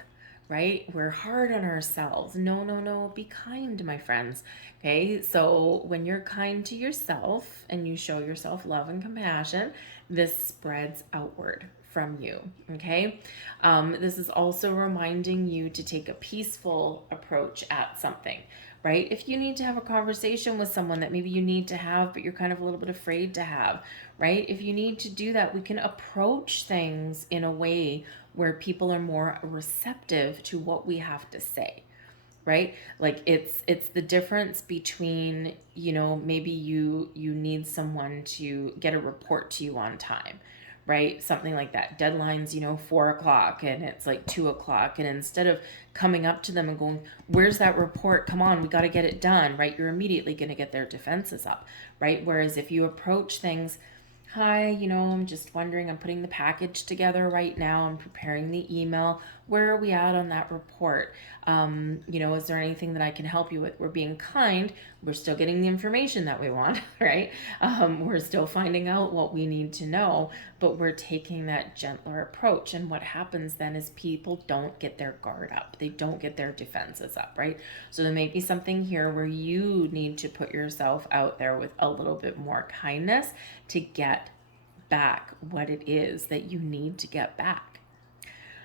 right? We're hard on ourselves. No, no, no. Be kind, my friends. Okay? So when you're kind to yourself and you show yourself love and compassion, this spreads outward from you. Okay? This is also reminding you to take a peaceful approach at something, right? If you need to have a conversation with someone that maybe you need to have, but you're kind of a little bit afraid to have, right? If you need to do that, we can approach things in a way where people are more receptive to what we have to say, right? Like it's the difference between, you know, maybe you need someone to get a report to you on time, right? Something like that. Deadline's, you know, 4:00 and it's like 2:00. And instead of coming up to them and going, where's that report? Come on, we got to get it done, right? You're immediately going to get their defenses up, right? Whereas if you approach things, hi, you know, I'm just wondering, I'm putting the package together right now. I'm preparing the email. Where are we at on that report? You know, is there anything that I can help you with? We're being kind. We're still getting the information that we want, right? We're still finding out what we need to know, but we're taking that gentler approach. And what happens then is people don't get their guard up. They don't get their defenses up, right? So there may be something here where you need to put yourself out there with a little bit more kindness to get back what it is that you need to get back.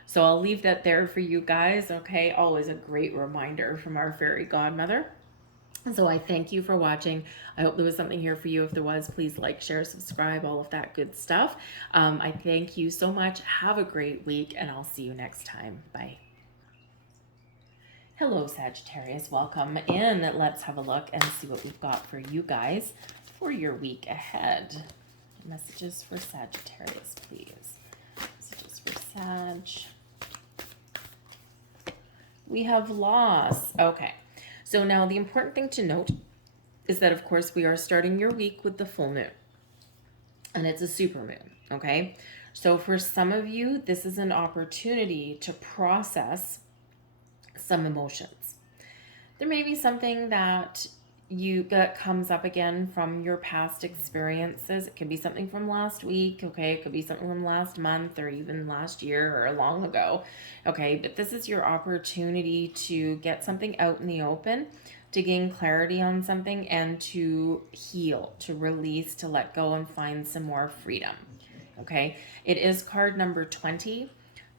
So I'll leave that there for you guys, okay? Always a great reminder from our fairy godmother. So I thank you for watching. I hope there was something here for you. If there was, please like, share, subscribe, all of that good stuff. I thank you so much. Have a great week, and I'll see you next time. Bye. Hello, Sagittarius. Welcome in. Let's have a look and see what we've got for you guys for your week ahead. Messages for Sagittarius, please. Messages for Sag. We have loss. Okay. So now the important thing to note is that, of course, we are starting your week with the full moon. And it's a super moon. Okay. So for some of you, this is an opportunity to process some emotions. There may be something that comes up again from your past experiences. It can be something from last week, okay? It could be something from last month or even last year or long ago, okay? But this is your opportunity to get something out in the open, to gain clarity on something, and to heal, to release, to let go and find some more freedom, okay? It is card number 20.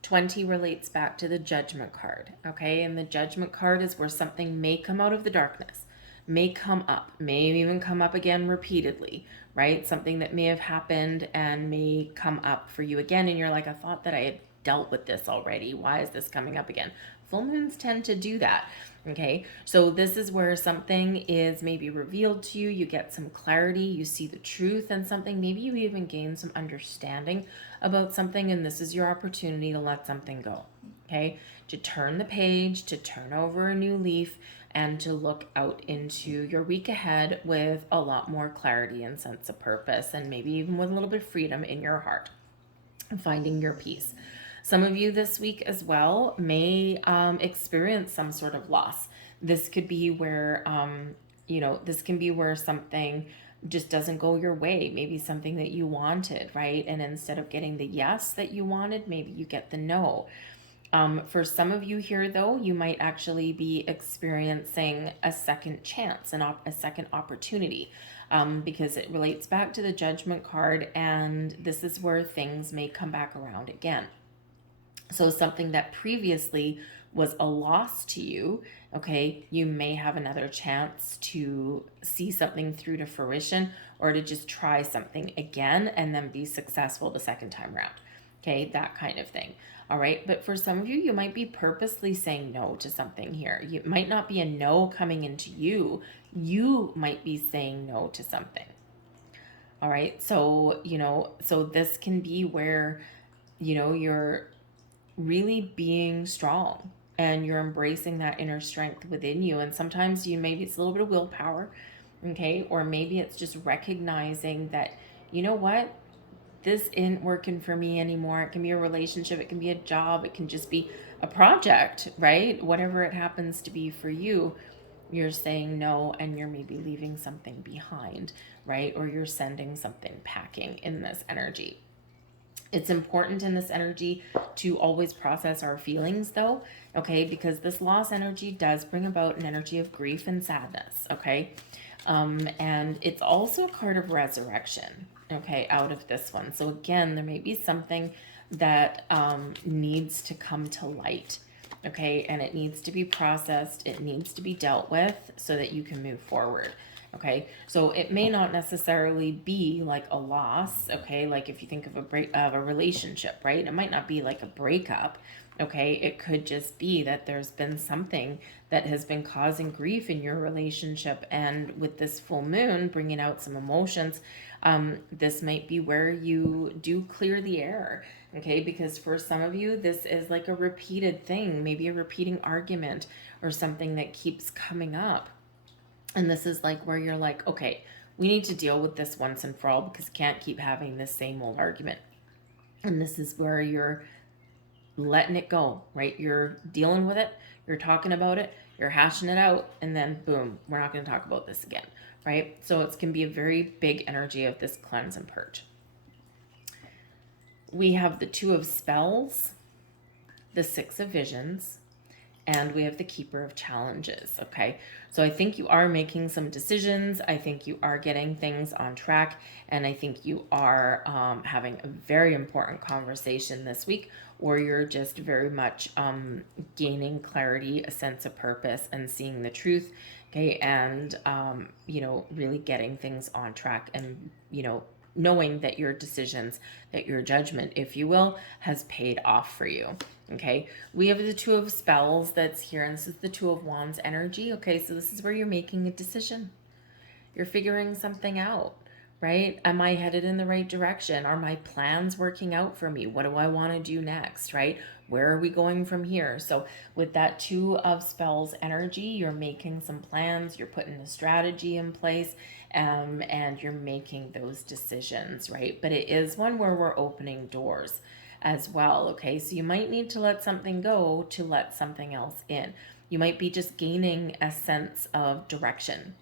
20 relates back to the Judgment card, okay? And the Judgment card is where something may come out of the darkness, may come up, may even come up again repeatedly, right? Something that may have happened and may come up for you again, and you're like, I thought that I had dealt with this already. Why is this coming up again? Full moons tend to do that. Okay, so this is where something is maybe revealed to you, you get some clarity, you see the truth and something, maybe you even gain some understanding about something, and this is your opportunity to let something go. Okay, to turn the page, to turn over a new leaf, and to look out into your week ahead with a lot more clarity and sense of purpose, and maybe even with a little bit of freedom in your heart, finding your peace. Some of you this week as well may experience some sort of loss. This could be where, this can be where something just doesn't go your way. Maybe something that you wanted, right? And instead of getting the yes that you wanted, maybe you get the no. For some of you here, though, you might actually be experiencing a second chance, a second opportunity, because it relates back to the Judgment card, and this is where things may come back around again. So something that previously was a loss to you, okay, you may have another chance to see something through to fruition, or to just try something again and then be successful the second time around. Okay, that kind of thing. All right, but for some of you, you might be purposely saying no to something here. It might not be a no coming into you. You might be saying no to something. All right, so, so this can be where, you're really being strong and you're embracing that inner strength within you. And sometimes maybe it's a little bit of willpower, okay? Or maybe it's just recognizing that, you know what? This isn't working for me anymore. It can be a relationship, it can be a job, it can just be a project, right? Whatever it happens to be for you, you're saying no, and you're maybe leaving something behind, right? Or you're sending something packing in this energy. It's important in this energy to always process our feelings, though, okay? Because this loss energy does bring about an energy of grief and sadness, okay? And it's also a card of resurrection, okay, out of this one. So again, there may be something that needs to come to light, okay? And it needs to be processed, it needs to be dealt with so that you can move forward. Okay, so it may not necessarily be like a loss, okay? Like if you think of a relationship, right? It might not be like a breakup, okay? It could just be that there's been something that has been causing grief in your relationship, and with this full moon bringing out some emotions, this might be where you do clear the air, okay? Because for some of you, this is like a repeated thing, maybe a repeating argument or something that keeps coming up. And this is like where you're like, okay, we need to deal with this once and for all, because can't keep having this same old argument. And this is where you're letting it go, right? You're dealing with it, you're talking about it, you're hashing it out, and then boom, we're not going to talk about this again, right? So it can be a very big energy of this cleanse and purge. We have the Two of Spells, the Six of Visions, and we have the Keeper of Challenges, okay? So I think you are making some decisions. I think you are getting things on track. And I think you are having a very important conversation this week, or you're just very much gaining clarity, a sense of purpose, and seeing the truth, okay? And, really getting things on track, and, knowing that your decisions, that your judgment, if you will, has paid off for you. Okay, we have the Two of Spells that's here, and this is the Two of Wands energy. Okay, so this is where you're making a decision. You're figuring something out, right? Am I headed in the right direction? Are my plans working out for me? What do I want to do next, right? Where are we going from here? So with that Two of Spells energy, you're making some plans, you're putting a strategy in place, and you're making those decisions, right? But it is one where we're opening doors as well, okay? So you might need to let something go to let something else in. You might be just gaining a sense of direction,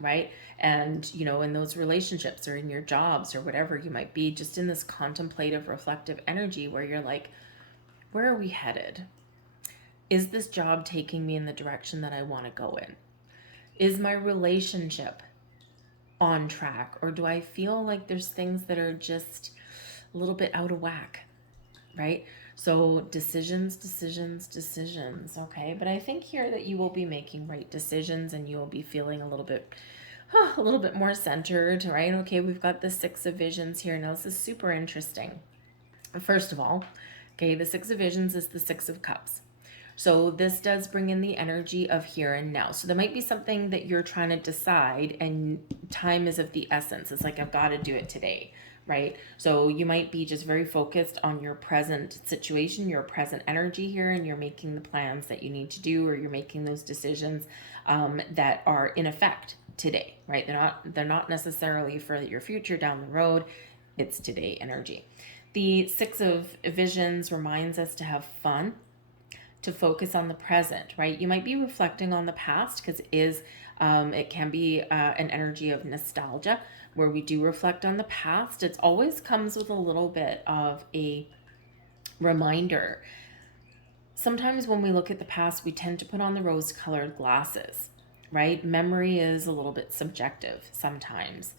right? And, in those relationships or in your jobs or whatever, you might be just in this contemplative, reflective energy where you're like, where are we headed? Is this job taking me in the direction that I want to go in? Is my relationship on track? Or do I feel like there's things that are just a little bit out of whack, right? So decisions, decisions, decisions, okay? But I think here that you will be making right decisions and you will be feeling a little bit more centered, right? Okay, we've got the Six of Visions here. Now, this is super interesting. First of all, okay, the Six of Visions is the Six of Cups. So this does bring in the energy of here and now. So there might be something that you're trying to decide and time is of the essence. It's like, I've got to do it today, right? So you might be just very focused on your present situation, your present energy here, and you're making the plans that you need to do, or you're making those decisions that are in effect today, right? They're not necessarily for your future down the road. It's today energy. The Six of Visions reminds us to have fun, to focus on the present, right? You might be reflecting on the past because it can be an energy of nostalgia where we do reflect on the past. It always comes with a little bit of a reminder. Sometimes when we look at the past, we tend to put on the rose-colored glasses, right? Memory is a little bit subjective sometimes.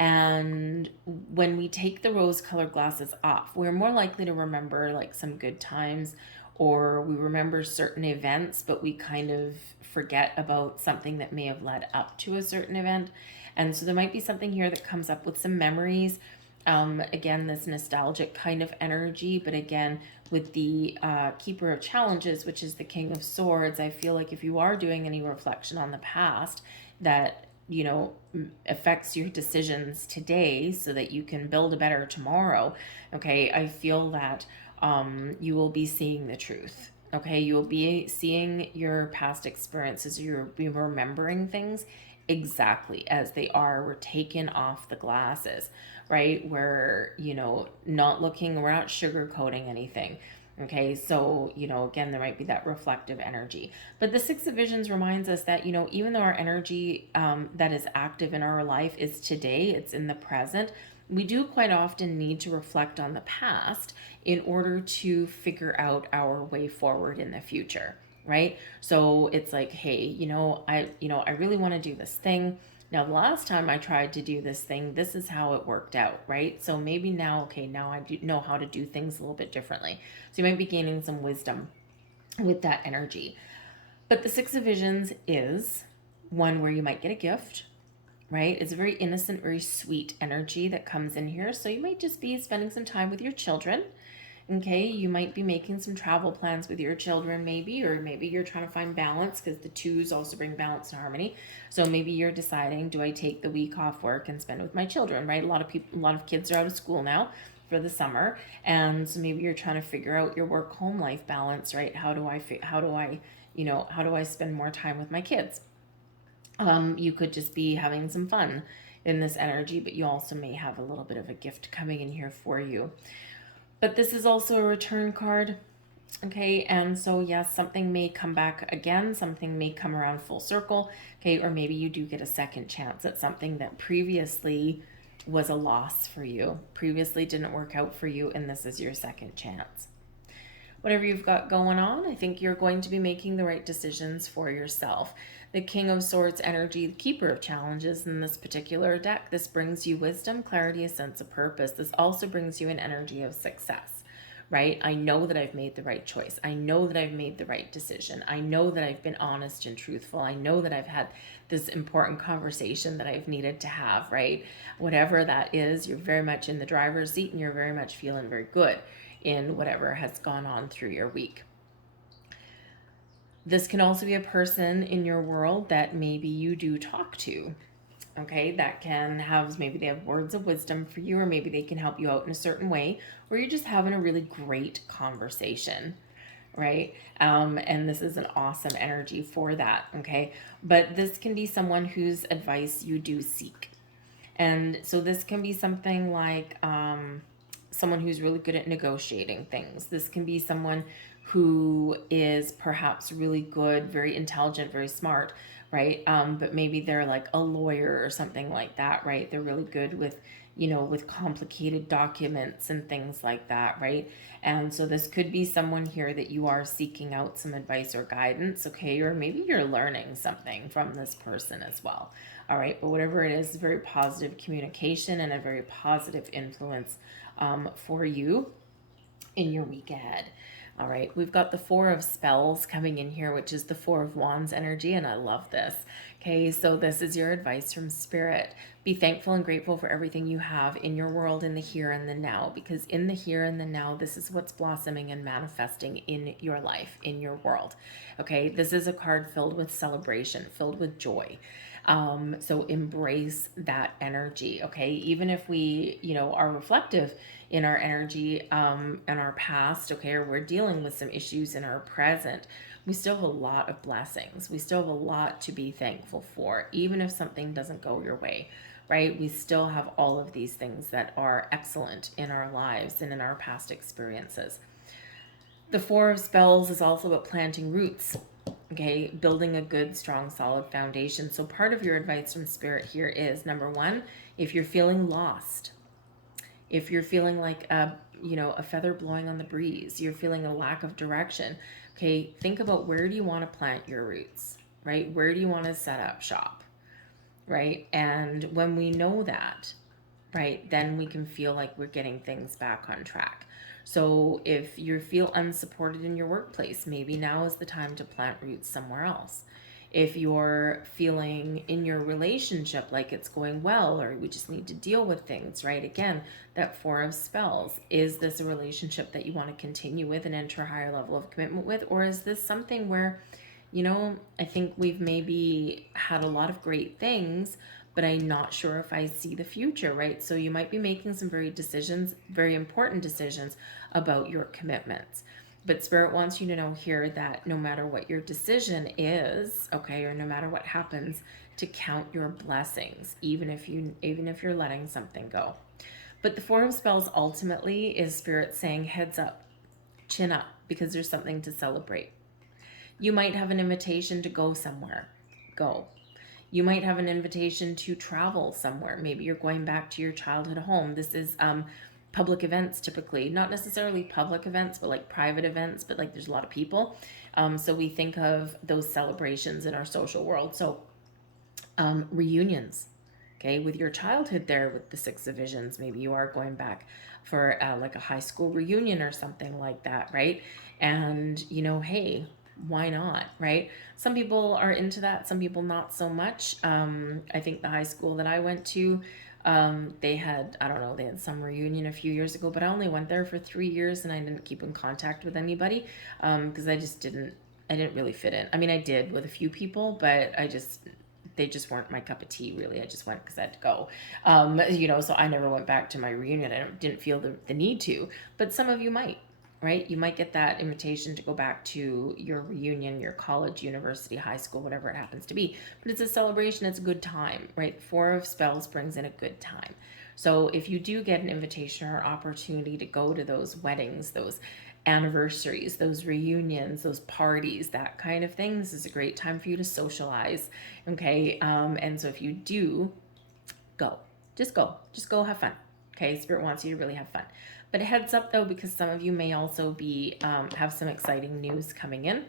And when we take the rose-colored glasses off, we're more likely to remember like some good times, or we remember certain events, but we kind of forget about something that may have led up to a certain event. And so there might be something here that comes up with some memories. Again, this nostalgic kind of energy, but again, with the Keeper of Challenges, which is the King of Swords, I feel like if you are doing any reflection on the past, that affects your decisions today so that you can build a better tomorrow. Okay, I feel that you will be seeing the truth. Okay, you will be seeing your past experiences. You'll be remembering things exactly as they are. We're taking off the glasses, right? We're, not looking, we're not sugarcoating anything. Okay, so, again, there might be that reflective energy. But the Six of Visions reminds us that, even though our energy that is active in our life is today, it's in the present, we do quite often need to reflect on the past in order to figure out our way forward in the future, right? So it's like, hey, I really want to do this thing. Now, the last time I tried to do this thing, this is how it worked out, right? So maybe now I do know how to do things a little bit differently. So you might be gaining some wisdom with that energy. But the Six of Visions is one where you might get a gift, right? It's a very innocent, very sweet energy that comes in here. So you might just be spending some time with your children. Okay, you might be making some travel plans with your children, maybe, or maybe you're trying to find balance because the twos also bring balance and harmony. So maybe you're deciding, do I take the week off work and spend with my children, right? A lot of kids are out of school now for the summer, and so maybe you're trying to figure out your work-home life balance, right? How do I spend more time with my kids? You could just be having some fun in this energy, but you also may have a little bit of a gift coming in here for you. But this is also a return card, okay? And so, yes, something may come back again. Something may come around full circle, okay? Or maybe you do get a second chance at something that previously was a loss for you, previously didn't work out for you, and this is your second chance. Whatever you've got going on, I think you're going to be making the right decisions for yourself. The King of Swords energy, the Keeper of Challenges in this particular deck, this brings you wisdom, clarity, a sense of purpose. This also brings you an energy of success, right? I know that I've made the right choice. I know that I've made the right decision. I know that I've been honest and truthful. I know that I've had this important conversation that I've needed to have, right? Whatever that is, you're very much in the driver's seat and you're very much feeling very good in whatever has gone on through your week. This can also be a person in your world that maybe you do talk to, okay? That can have, maybe they have words of wisdom for you, or maybe they can help you out in a certain way, or you're just having a really great conversation, right? And this is an awesome energy for that, okay? But this can be someone whose advice you do seek. And so this can be something like someone who's really good at negotiating things. This can be someone who is perhaps really good, very intelligent, very smart, right? But maybe they're like a lawyer or something like that, right? They're really good with, you know, with complicated documents and things like that, right? And so this could be someone here that you are seeking out some advice or guidance, okay? Or maybe you're learning something from this person as well, all right? But whatever it is, very positive communication and a very positive influence for you in your week ahead. All right, we've got the Four of Spells coming in here, which is the Four of Wands energy, and I love this. Okay, so this is your advice from Spirit. Be thankful and grateful for everything you have in your world in the here and the now, because in the here and the now, this is what's blossoming and manifesting in your life, in your world. Okay, this is a card filled with celebration, filled with joy. So embrace that energy, okay? Even if we, you know, are reflective in our energy in our past, okay, or we're dealing with some issues in our present, we still have a lot of blessings. We still have a lot to be thankful for, even if something doesn't go your way, right? We still have all of these things that are excellent in our lives and in our past experiences. The Four of Spells is also about planting roots, okay, building a good, strong, solid foundation. So part of your advice from Spirit here is, number one, if you're feeling lost, if you're feeling like a, you know, a feather blowing on the breeze, you're feeling a lack of direction, okay, think about where do you want to plant your roots, right? Where do you want to set up shop, right? And when we know that, right, then we can feel like we're getting things back on track. So if you feel unsupported in your workplace, maybe now is the time to plant roots somewhere else. If you're feeling in your relationship like it's going well, or we just need to deal with things, right? Again, that Four of Spells. Is this a relationship that you want to continue with and enter a higher level of commitment with? Or is this something where, you know, I think we've maybe had a lot of great things, but I'm not sure if I see the future, right? So you might be making some very important decisions about your commitments. But Spirit wants you to know here that no matter what your decision is, okay, or no matter what happens, to count your blessings, even if you're letting something go. But the Four of Spells ultimately is Spirit saying heads up, chin up, because there's something to celebrate. You might have an invitation to go somewhere. Go. You might have an invitation to travel somewhere. Maybe you're going back to your childhood home. This is public events typically, not necessarily public events, but like private events, but like there's a lot of people. So we think of those celebrations in our social world. So reunions, okay, with your childhood there with the Six of Visions, maybe you are going back for like a high school reunion or something like that, right? And, you know, hey, why not, right? Some people are into that, some people not so much. I think the high school that I went to, they had, I don't know, they had some reunion a few years ago, but I only went there for 3 years and I didn't keep in contact with anybody because I didn't really fit in. I mean, I did with a few people, but they just weren't my cup of tea, really. I just went because I had to go. You know, so I never went back to my reunion. I didn't feel the need to, but some of you might, right? You might get that invitation to go back to your reunion, your college, university, high school, whatever it happens to be. But it's a celebration, it's a good time, right? Four of Spells brings in a good time. So if you do get an invitation or opportunity to go to those weddings, those anniversaries, those reunions, those parties, that kind of thing, this is a great time for you to socialize, okay? And so if you do go, just go have fun, okay? Spirit wants you to really have fun. But heads up though, because some of you may also be have some exciting news coming in.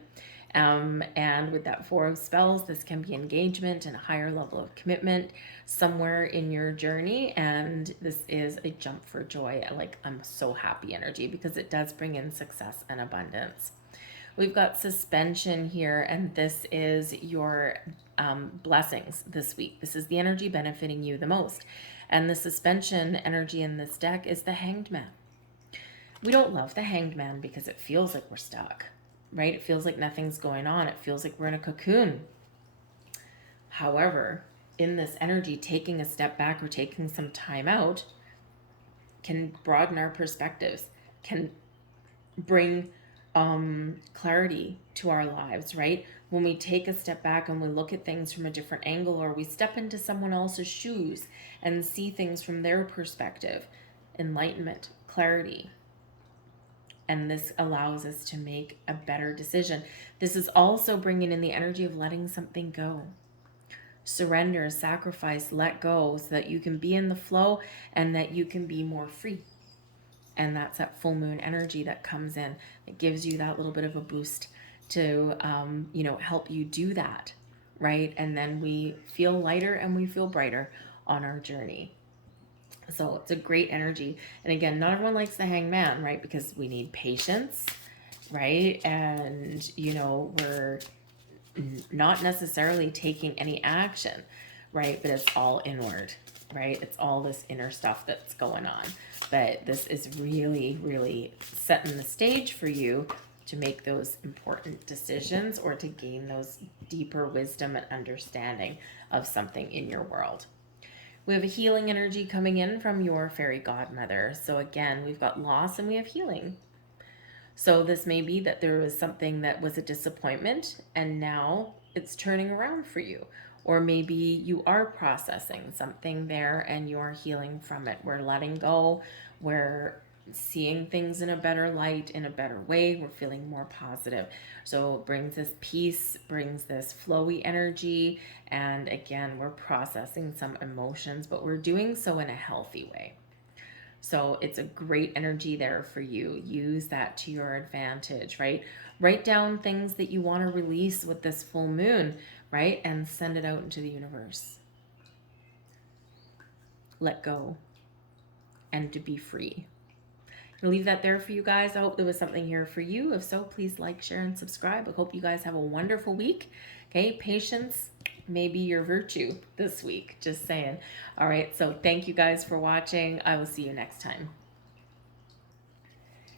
And with that Four of Spells, this can be engagement and a higher level of commitment somewhere in your journey. And this is a jump for joy. Like, I'm so happy energy because it does bring in success and abundance. We've got suspension here, and this is your blessings this week. This is the energy benefiting you the most. And the suspension energy in this deck is the Hanged Man. We don't love the Hanged Man because it feels like we're stuck, right? It feels like nothing's going on. It feels like we're in a cocoon. However, in this energy, taking a step back or taking some time out can broaden our perspectives, can bring clarity to our lives, right? When we take a step back and we look at things from a different angle, or we step into someone else's shoes and see things from their perspective, enlightenment, clarity. And this allows us to make a better decision. This is also bringing in the energy of letting something go. surrender, sacrifice, let go, so that you can be in the flow and that you can be more free. And that's that full moon energy that comes in. It gives you that little bit of a boost to, help you do that, right? And then we feel lighter and we feel brighter on our journey. So it's a great energy. And again, not everyone likes the hangman, right? Because we need patience, right? And, we're not necessarily taking any action, right? But it's all inward, right? It's all this inner stuff that's going on. But this is really, really setting the stage for you to make those important decisions or to gain those deeper wisdom and understanding of something in your world. We have a healing energy coming in from your fairy godmother. So again, we've got loss and we have healing. So this may be that there was something that was a disappointment and now it's turning around for you. Or maybe you are processing something there and you are healing from it. We're letting go. We're seeing things in a better light, in a better way. We're feeling more positive. So it brings this peace, brings this flowy energy. And again, we're processing some emotions, but we're doing so in a healthy way. So it's a great energy there for you. Use that to your advantage, right? Write down things that you want to release with this full moon, right? And send it out into the universe. Let go and to be free. I'll leave that there for you guys. I hope there was something here for you. If so, please like, share, and subscribe. I hope you guys have a wonderful week. Okay, patience may be your virtue this week. Just saying. All right, so thank you guys for watching. I will see you next time.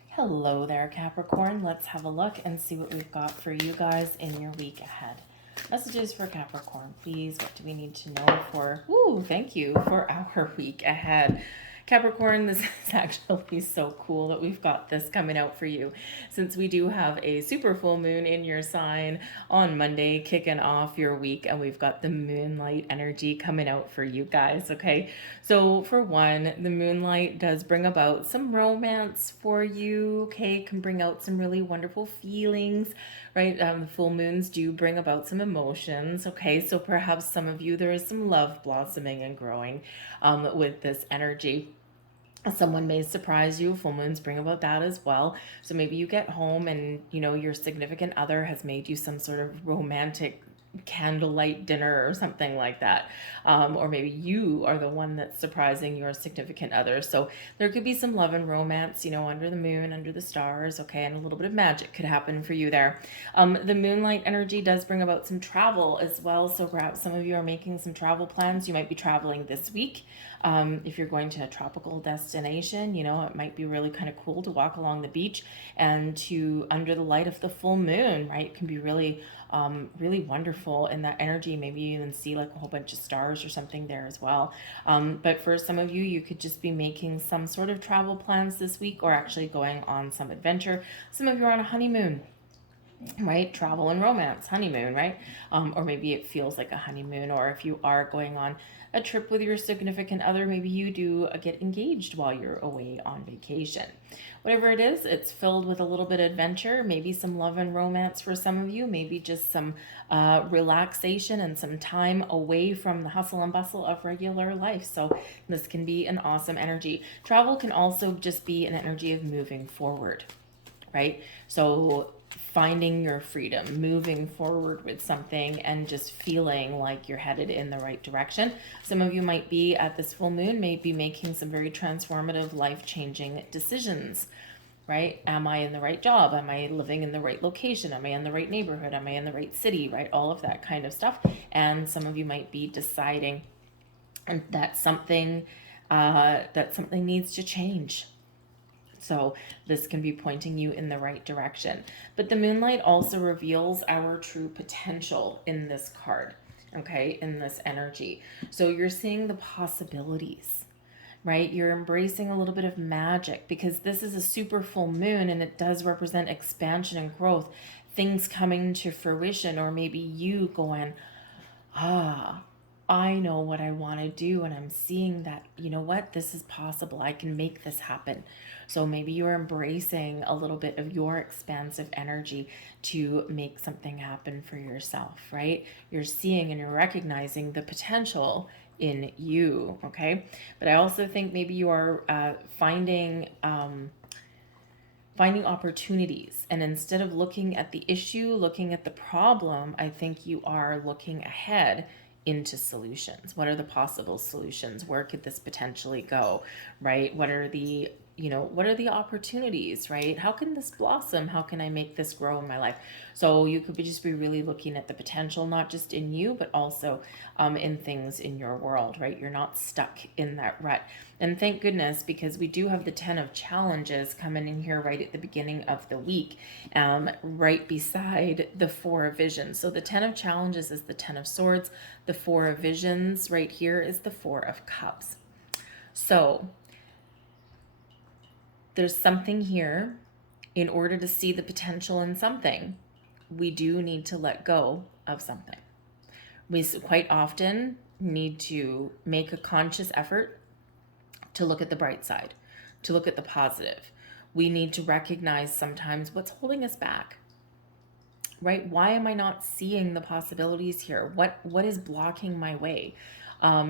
Hello there, Capricorn. Let's have a look and see what we've got for you guys in your week ahead. Messages for Capricorn, please. What do we need to know for, thank you, for our week ahead? Capricorn, this is actually so cool that we've got this coming out for you, since we do have a super full moon in your sign on Monday, kicking off your week, and we've got the moonlight energy coming out for you guys, okay? So for one, the moonlight does bring about some romance for you, okay? It can bring out some really wonderful feelings, right? The full moons do bring about some emotions, okay? So perhaps some of you, there is some love blossoming and growing with this energy. Someone may surprise you. Full moons bring about that as well. So maybe you get home and, your significant other has made you some sort of romantic candlelight dinner or something like that. Or maybe you are the one that's surprising your significant other. So there could be some love and romance, under the moon, under the stars, okay, and a little bit of magic could happen for you there. The moonlight energy does bring about some travel as well. So perhaps some of you are making some travel plans. You might be traveling this week. If you're going to a tropical destination, it might be really kind of cool to walk along the beach and to under the light of the full moon, right? It can be really really wonderful in that energy. Maybe you even see like a whole bunch of stars or something there as well. But for some of you, you could just be making some sort of travel plans this week, or actually going on some adventure. Some of you are on a honeymoon, right? Travel and romance, honeymoon, right? Or maybe it feels like a honeymoon. Or if you are going on a trip with your significant other, maybe you do get engaged while you're away on vacation. Whatever it is, it's filled with a little bit of adventure, maybe some love and romance for some of you, maybe just some relaxation and some time away from the hustle and bustle of regular life. So this can be an awesome energy. Travel can also just be an energy of moving forward, right? So finding your freedom, moving forward with something, and just feeling like you're headed in the right direction. Some of you might be at this full moon, may be making some very transformative, life-changing decisions, right? Am I in the right job? Am I living in the right location? Am I in the right neighborhood? Am I in the right city, right? All of that kind of stuff. And some of you might be deciding that something needs to change. So this can be pointing you in the right direction. But the moonlight also reveals our true potential in this card, okay, in this energy. So you're seeing the possibilities, right? You're embracing a little bit of magic, because this is a super full moon and it does represent expansion and growth, things coming to fruition, or maybe you going, I know what I want to do, and I'm seeing that, you know what, this is possible. I can make this happen. So maybe you're embracing a little bit of your expansive energy to make something happen for yourself, right? You're seeing and you're recognizing the potential in you, okay? But I also think maybe you are finding opportunities, and instead of looking at the issue, looking at the problem, I think you are looking ahead into solutions. What are the possible solutions? Where could this potentially go, right? What are the opportunities, right? How can this blossom? How can I make this grow in my life? So you could just be really looking at the potential, not just in you, but also in things in your world, right? You're not stuck in that rut. And thank goodness, because we do have the 10 of challenges coming in here right at the beginning of the week, right beside the 4 of visions. So the 10 of challenges is the 10 of swords. The 4 of visions right here is the 4 of cups. So there's something here. In order to see the potential in something, we do need to let go of something. We quite often need to make a conscious effort to look at the bright side, to look at the positive. We need to recognize sometimes what's holding us back, right? Why am I not seeing the possibilities here? What is blocking my way?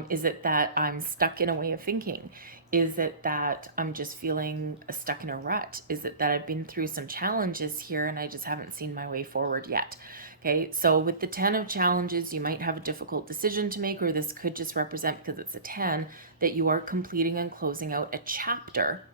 Is it that I'm stuck in a way of thinking? Is it that I'm just feeling stuck in a rut? Is it that I've been through some challenges here and I just haven't seen my way forward yet? Okay, so with the 10 of challenges, you might have a difficult decision to make, or this could just represent, because it's a 10, that you are completing and closing out a chapter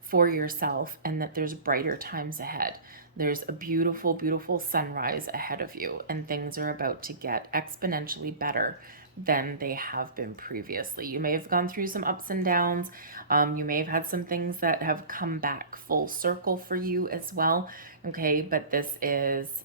for yourself, and that there's brighter times ahead. There's a beautiful, beautiful sunrise ahead of you, and things are about to get exponentially better than they have been previously. You may have gone through some ups and downs. You may have had some things that have come back full circle for you as well. Okay, but this is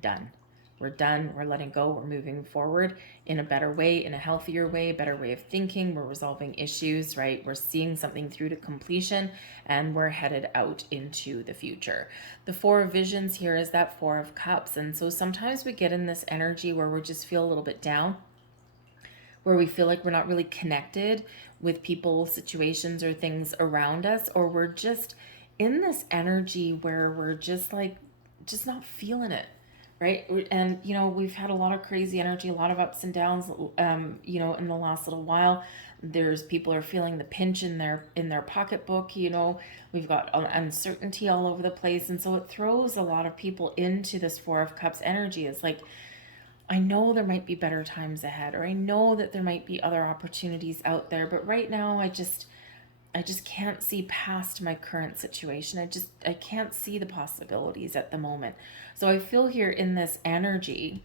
done. We're done. We're letting go. We're moving forward in a better way, in a healthier way, better way of thinking. We're resolving issues, right? We're seeing something through to completion, and we're headed out into the future. The 4 of visions here is that 4 of cups. And so sometimes we get in this energy where we just feel a little bit down, where we feel like we're not really connected with people, situations, or things around us, or we're just in this energy where we're just not feeling it, right? And we've had a lot of crazy energy, a lot of ups and downs, in the last little while. There's people are feeling the pinch in their pocketbook. We've got uncertainty all over the place, and so it throws a lot of people into this 4 of cups energy. It's like, I know there might be better times ahead, or I know that there might be other opportunities out there, but right now I just can't see past my current situation. I can't see the possibilities at the moment. So I feel here in this energy,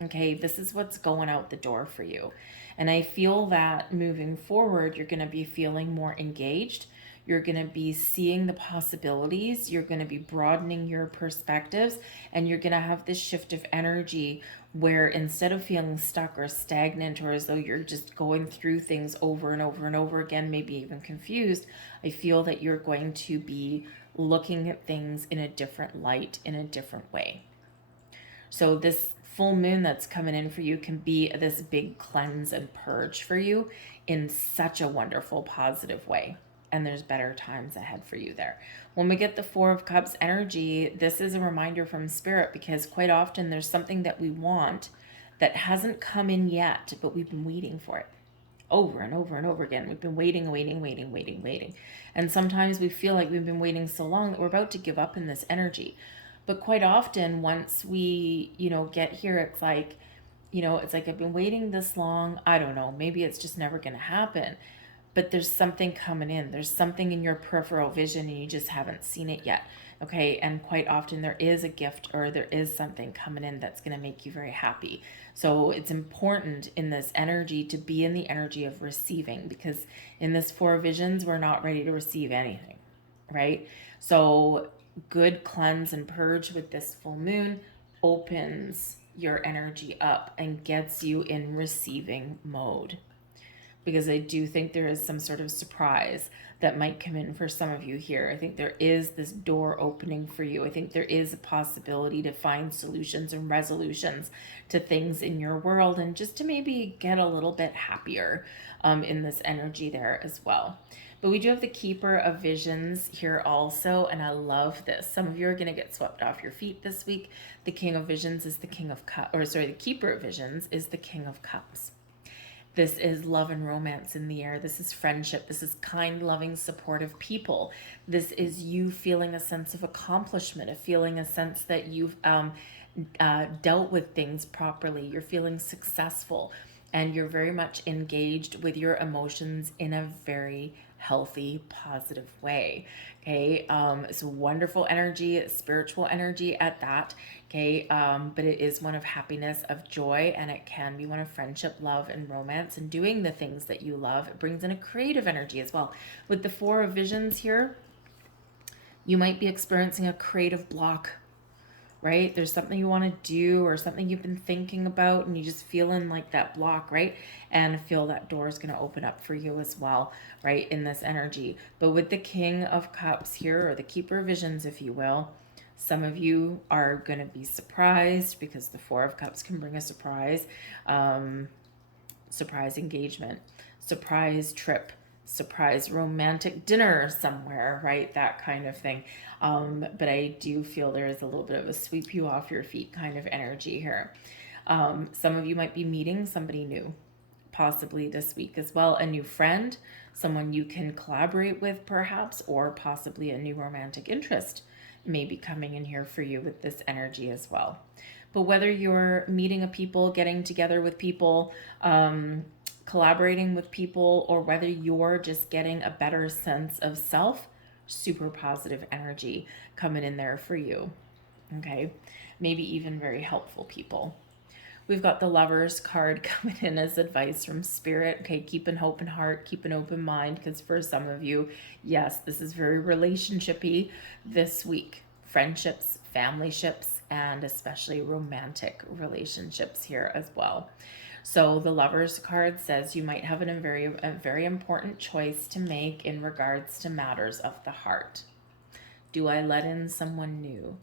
okay, this is what's going out the door for you. And I feel that moving forward, you're going to be feeling more engaged. You're going to be seeing the possibilities. You're going to be broadening your perspectives, and you're going to have this shift of energy where instead of feeling stuck or stagnant, or as though you're just going through things over and over and over again, maybe even confused, I feel that you're going to be looking at things in a different light, in a different way. So this full moon that's coming in for you can be this big cleanse and purge for you in such a wonderful, positive way. And there's better times ahead for you there. When we get the 4 of cups energy, this is a reminder from spirit, because quite often there's something that we want that hasn't come in yet, but we've been waiting for it over and over and over again. We've been waiting. And sometimes we feel like we've been waiting so long that we're about to give up in this energy. But quite often, once we, get here, it's like I've been waiting this long. I don't know, maybe it's just never going to happen. But there's something coming in. There's something in your peripheral vision, and you just haven't seen it yet. Okay, and quite often there is a gift, or there is something coming in that's going to make you very happy. So it's important in this energy to be in the energy of receiving, because in this 4 visions, we're not ready to receive anything, right? So good cleanse and purge with this full moon opens your energy up and gets you in receiving mode. because I do think there is some sort of surprise that might come in for some of you here. I think there is this door opening for you. I think there is a possibility to find solutions and resolutions to things in your world, and just to maybe get a little bit happier in this energy there as well. But we do have the Keeper of Visions here also, and I love this. Some of you are going to get swept off your feet this week. The King of Visions is the King of Cups, or sorry, the Keeper of Visions is the King of Cups. This is love and romance in the air. This is friendship. This is kind, loving, supportive people. This is you feeling a sense of accomplishment, of feeling a sense that you've dealt with things properly. You're feeling successful, and you're very much engaged with your emotions in a very healthy, positive way. Okay, it's wonderful energy, spiritual energy at that. Okay, but it is one of happiness, of joy, and it can be one of friendship, love, and romance, and doing the things that you love. It brings in a creative energy as well. With the Four of Visions here, you might be experiencing a creative block, right? There's something you want to do, or something you've been thinking about, and you just feeling like that block, right? And feel that door is going to open up for you as well, right, in this energy. But with the King of Cups here, or the Keeper of Visions, if you will, some of you are going to be surprised, because the Four of Cups can bring a surprise, surprise engagement, surprise trip, surprise romantic dinner somewhere, right? That kind of thing. But I do feel there is a little bit of a sweep you off your feet kind of energy here. Some of you might be meeting somebody new, possibly this week as well, a new friend, someone you can collaborate with perhaps, or possibly a new romantic interest may be coming in here for you with this energy as well. But whether you're meeting a people, getting together with people, collaborating with people, or whether you're just getting a better sense of self, super positive energy coming in there for you. Okay, maybe even very helpful people. We've got the Lovers card coming in as advice from Spirit. Okay, keep an open heart, keep an open mind, because for some of you, yes, this is very relationship-y this week. Friendships, family ships, and especially romantic relationships here as well. So the Lovers card says you might have a very important choice to make in regards to matters of the heart. Do I let in someone new?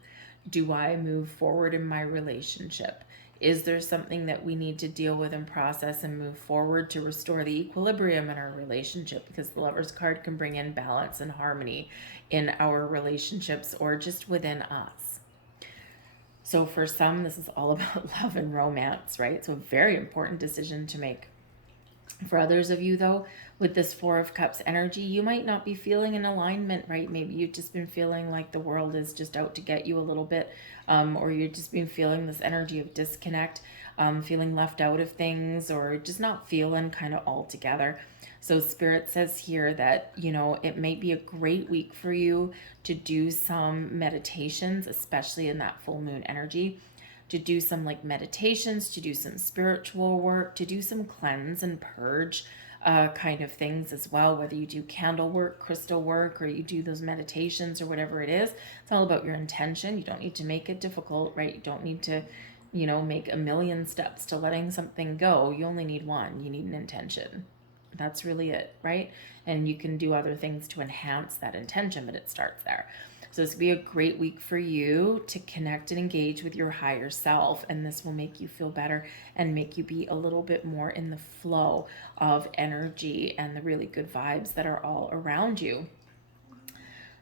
Do I move forward in my relationship? Is there something that we need to deal with and process and move forward to restore the equilibrium in our relationship? Because the Lovers card can bring in balance and harmony in our relationships, or just within us. So for some, this is all about love and romance, right? So a very important decision to make. For others of you, though, with this Four of Cups energy, you might not be feeling in alignment, right? Maybe you've just been feeling like the world is just out to get you a little bit, or you've just been feeling this energy of disconnect, feeling left out of things, or just not feeling kind of all together. So Spirit says here that, you know, it may be a great week for you to do some meditations, especially in that full moon energy, to do some like meditations, to do some spiritual work, to do some cleanse and purge kind of things as well, whether you do candle work, crystal work, or you do those meditations or whatever it is. It's all about your intention. You don't need to make it difficult, right? You don't need to, you know, make a million steps to letting something go. You only need one. You need an intention. That's really it, right? And you can do other things to enhance that intention, but it starts there. So this will be a great week for you to connect and engage with your higher self, and this will make you feel better and make you be a little bit more in the flow of energy and the really good vibes that are all around you.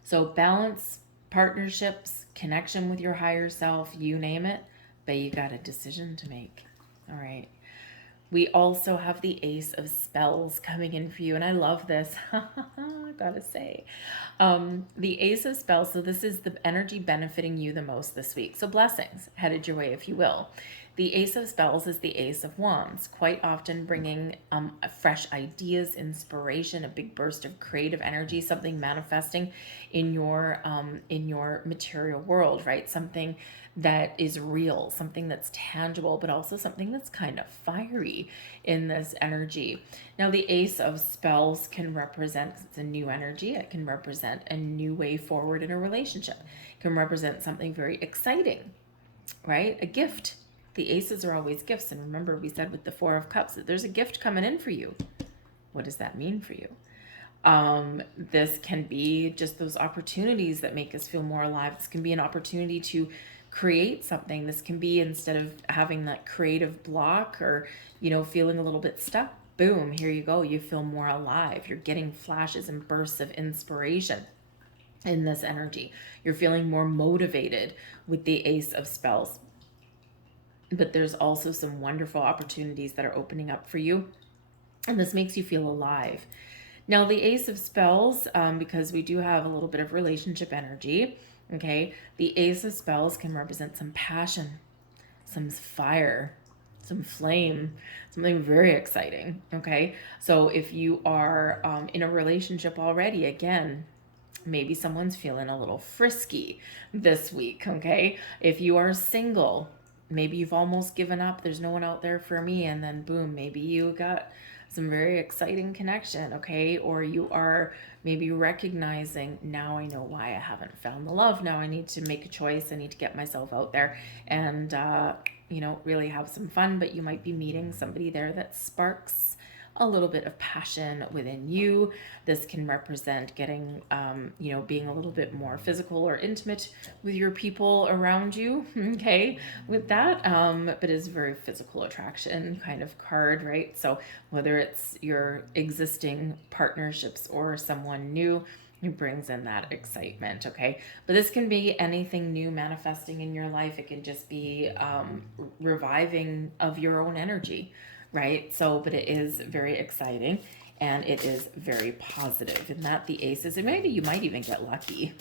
So balance, partnerships, connection with your higher self, you name it, but you got a decision to make. All right. We also have the Ace of Spells coming in for you, and I love this. I gotta say. The Ace of Spells, so this is the energy benefiting you the most this week. So blessings headed your way, if you will. The Ace of Spells is the Ace of Wands, quite often bringing fresh ideas, inspiration, a big burst of creative energy, something manifesting in your material world, right? Something that is real, something that's tangible, but also something that's kind of fiery in this energy. Now, the Ace of Spells can represent, it's a new energy, it can represent a new way forward in a relationship, it can represent something very exciting, right? A gift. The aces are always gifts. And remember, we said with the Four of Cups that there's a gift coming in for you. What does that mean for you? This can be just those opportunities that make us feel more alive. This can be an opportunity to create something. This can be, instead of having that creative block or, feeling a little bit stuck, boom, here you go. You feel more alive. You're getting flashes and bursts of inspiration in this energy. You're feeling more motivated with the Ace of Spells. But there's also some wonderful opportunities that are opening up for you. And this makes you feel alive. Now, the Ace of Spells, because we do have a little bit of relationship energy, okay, the Ace of Spells can represent some passion, some fire, some flame, something very exciting, okay? So if you are in a relationship already, again, maybe someone's feeling a little frisky this week, okay? If you are single, maybe you've almost given up, there's no one out there for me, and then boom, maybe you got some very exciting connection, okay? Or you are maybe recognizing, now I know why I haven't found the love. Now I need to make a choice. I need to get myself out there and, really have some fun. But you might be meeting somebody there that sparks a little bit of passion within you. This can represent getting, being a little bit more physical or intimate with your people around you, okay, with that, but it's a very physical attraction kind of card, right? So whether it's your existing partnerships or someone new, it brings in that excitement, okay? But this can be anything new manifesting in your life. It can just be reviving of your own energy, right? So, but it is very exciting and it is very positive in that the aces, and maybe you might even get lucky,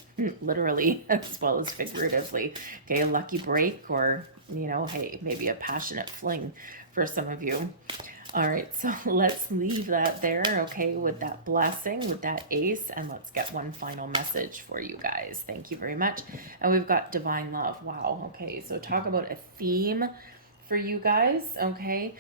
literally as well as figuratively, okay? A lucky break, or, hey, maybe a passionate fling for some of you. All right, so let's leave that there, okay, with that blessing, with that ace, and let's get one final message for you guys. Thank you very much. And we've got divine love. Wow, okay, so talk about a theme for you guys, okay?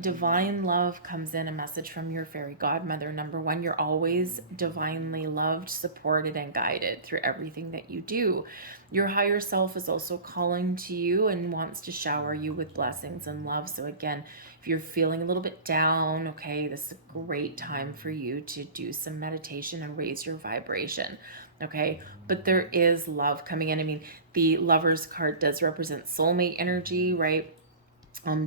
Divine love comes in, a message from your fairy godmother. Number one, you're always divinely loved, supported, and guided through everything that you do. Your higher self is also calling to you and wants to shower you with blessings and love. So again, if you're feeling a little bit down, okay, this is a great time for you to do some meditation and raise your vibration, okay? But there is love coming in. I mean, the Lover's card does represent soulmate energy, right?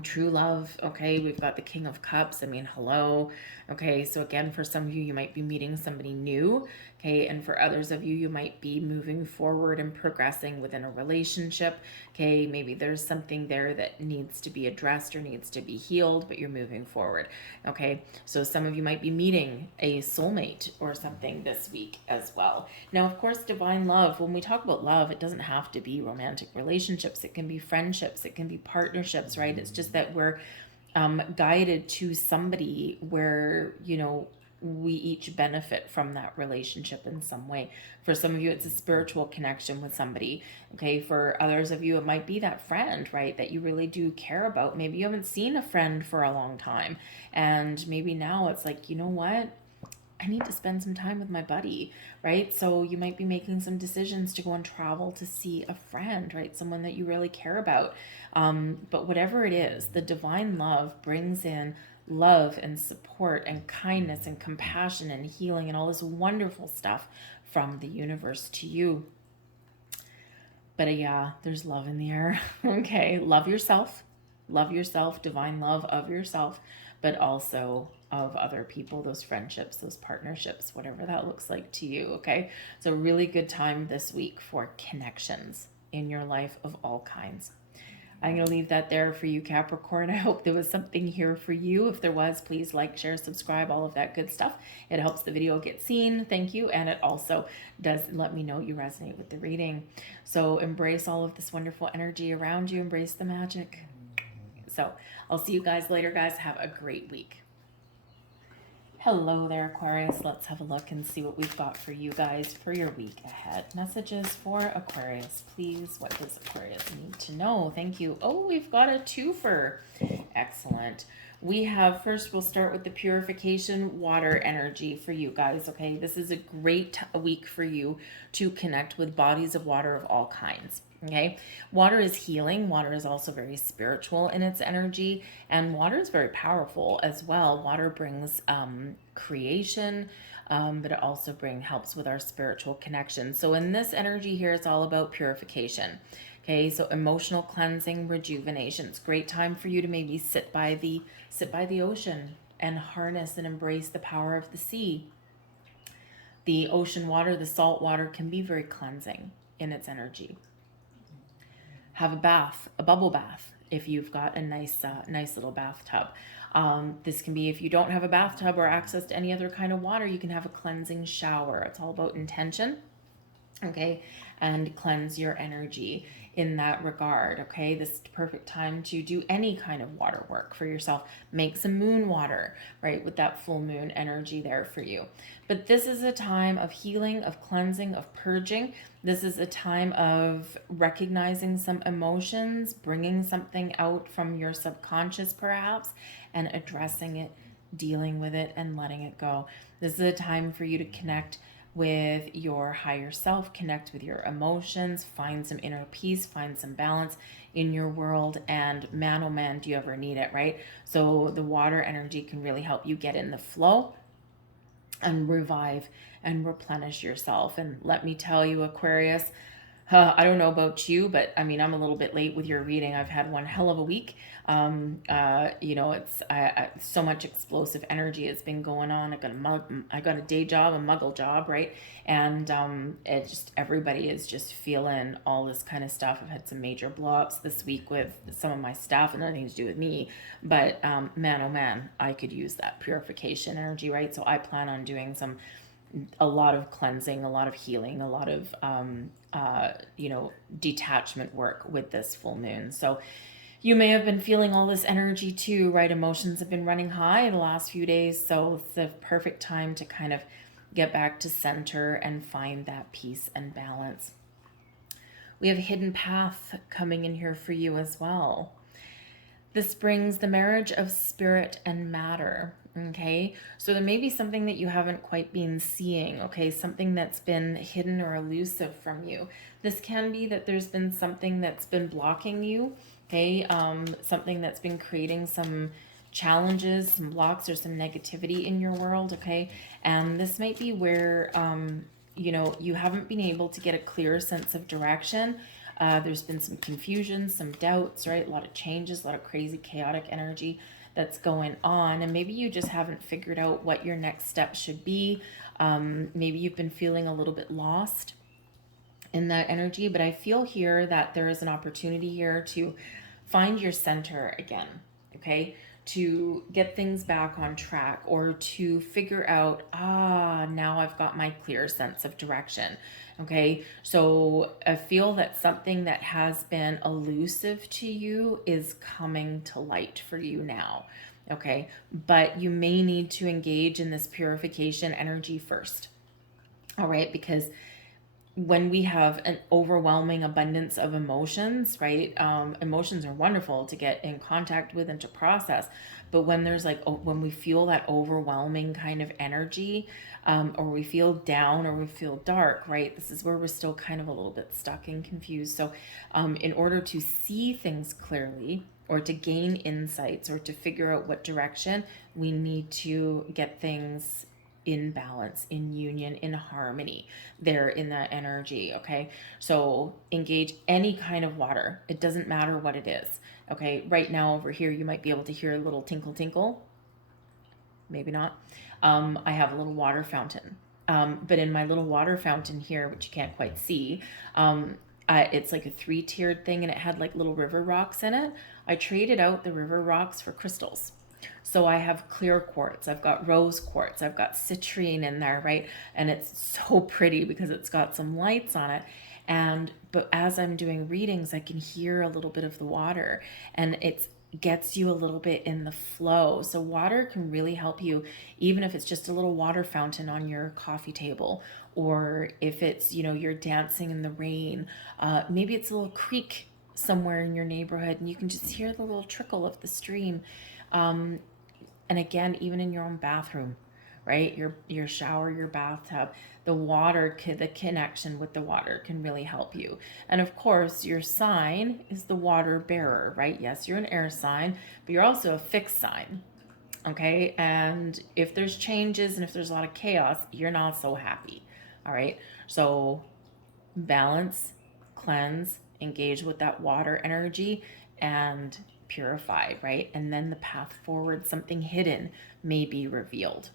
True love, okay? We've got the King of Cups. I mean, hello. Okay, so again, for some of you, you might be meeting somebody new, okay? And for others of you, you might be moving forward and progressing within a relationship, okay? Maybe there's something there that needs to be addressed or needs to be healed, but you're moving forward, okay? So some of you might be meeting a soulmate or something this week as well. Now, of course, divine love, when we talk about love, it doesn't have to be romantic relationships. It can be friendships. It can be partnerships, right? It's just that we're guided to somebody where, we each benefit from that relationship in some way. For some of you, it's a spiritual connection with somebody. Okay. For others of you, it might be that friend, right, that you really do care about. Maybe you haven't seen a friend for a long time. And maybe now it's like, you know what? I need to spend some time with my buddy, right? So you might be making some decisions to go and travel to see a friend, right? Someone that you really care about. But whatever it is, the divine love brings in love and support and kindness and compassion and healing and all this wonderful stuff from the universe to you. But yeah, there's love in the air. Okay, love yourself, divine love of yourself, but also of other people, those friendships, those partnerships, whatever that looks like to you, okay? So really good time this week for connections in your life of all kinds. I'm going to leave that there for you, Capricorn. I hope there was something here for you. If there was, please like, share, subscribe, all of that good stuff. It helps the video get seen. Thank you. And it also does let me know you resonate with the reading. So embrace all of this wonderful energy around you. Embrace the magic. So I'll see you guys later, guys. Have a great week. Hello there, Aquarius. Let's have a look and see what we've got for you guys for your week ahead. Messages for Aquarius, please. What does Aquarius need to know? Thank you. Oh, we've got a twofer. Excellent. We have, first we'll start with the purification water energy for you guys, okay? This is a great week for you to connect with bodies of water of all kinds, Okay, water is healing. Water is also very spiritual in its energy, and water is very powerful as well. Water brings creation, but it also helps with our spiritual connection. So in this energy here, it's all about purification. Okay, so emotional cleansing, rejuvenation. It's a great time for you to maybe sit by the ocean and harness and embrace the power of the sea. The ocean water, the salt water, can be very cleansing in its energy. Have a bath, a bubble bath, if you've got a nice little bathtub. This can be, if you don't have a bathtub or access to any other kind of water, you can have a cleansing shower. It's all about intention, okay, and cleanse your energy in that regard. Okay, this is the perfect time to do any kind of water work for yourself. Make some moon water, right, with that full moon energy there for you. But this is a time of healing, of cleansing, of purging. This is a time of recognizing some emotions, bringing something out from your subconscious perhaps, and addressing it, dealing with it, and letting it go. This is a time for you to connect with your higher self, connect with your emotions, find some inner peace, find some balance in your world. And man, oh man, do you ever need it, right? So the water energy can really help you get in the flow and revive and replenish yourself. And let me tell you, Aquarius, I don't know about you, but I mean, I'm a little bit late with your reading. I've had one hell of a week. It's so much explosive energy has been going on. I got a day job, a muggle job, right? And it just, everybody is just feeling all this kind of stuff. I've had some major blow-ups this week with some of my staff, and nothing to do with me. But man, oh man, I could use that purification energy, right? So I plan on doing a lot of cleansing, a lot of healing, a lot of detachment work with this full moon. So you may have been feeling all this energy too, right? Emotions have been running high the last few days, so it's the perfect time to kind of get back to center and find that peace and balance. We have a hidden path coming in here for you as well. This brings the marriage of spirit and matter. Okay, so there may be something that you haven't quite been seeing, okay, something that's been hidden or elusive from you. This can be that there's been something that's been blocking you, okay, something that's been creating some challenges, some blocks, or some negativity in your world, okay, and this might be where, you haven't been able to get a clear sense of direction. There's been some confusion, some doubts, right, a lot of changes, a lot of crazy, chaotic energy that's going on, and maybe you just haven't figured out what your next step should be. Maybe you've been feeling a little bit lost in that energy, but I feel here that there is an opportunity here to find your center again, okay, to get things back on track, or to figure out, now I've got my clear sense of direction. Okay, so I feel that something that has been elusive to you is coming to light for you now. Okay, but you may need to engage in this purification energy first. All right, because when we have an overwhelming abundance of emotions, right? Emotions are wonderful to get in contact with and to process. But when there's when we feel that overwhelming kind of energy, or we feel down or we feel dark, right? This is where we're still kind of a little bit stuck and confused. So in order to see things clearly, or to gain insights, or to figure out what direction, we need to get things in balance, in union, in harmony there in that energy. Okay, so engage any kind of water. It doesn't matter what it is. Okay, right now over here you might be able to hear a little tinkle tinkle, maybe not. I have a little water fountain, but in my little water fountain here, which you can't quite see, it's like a 3-tiered thing, and it had like little river rocks in it. I traded out the river rocks for crystals. So I have clear quartz, I've got rose quartz, I've got citrine in there, right? And it's so pretty because it's got some lights on it. But as I'm doing readings, I can hear a little bit of the water, and it gets you a little bit in the flow. So water can really help you, even if it's just a little water fountain on your coffee table, or if it's, you're dancing in the rain. Maybe it's a little creek somewhere in your neighborhood, and you can just hear the little trickle of the stream. And again, even in your own bathroom, right? Your shower, your bathtub, the water, the connection with the water can really help you. And of course, your sign is the water bearer, right? Yes, you're an air sign, but you're also a fixed sign. Okay, and if there's changes and if there's a lot of chaos, you're not so happy. All right, so balance, cleanse, engage with that water energy, and purify, right? And then the path forward, something hidden may be revealed.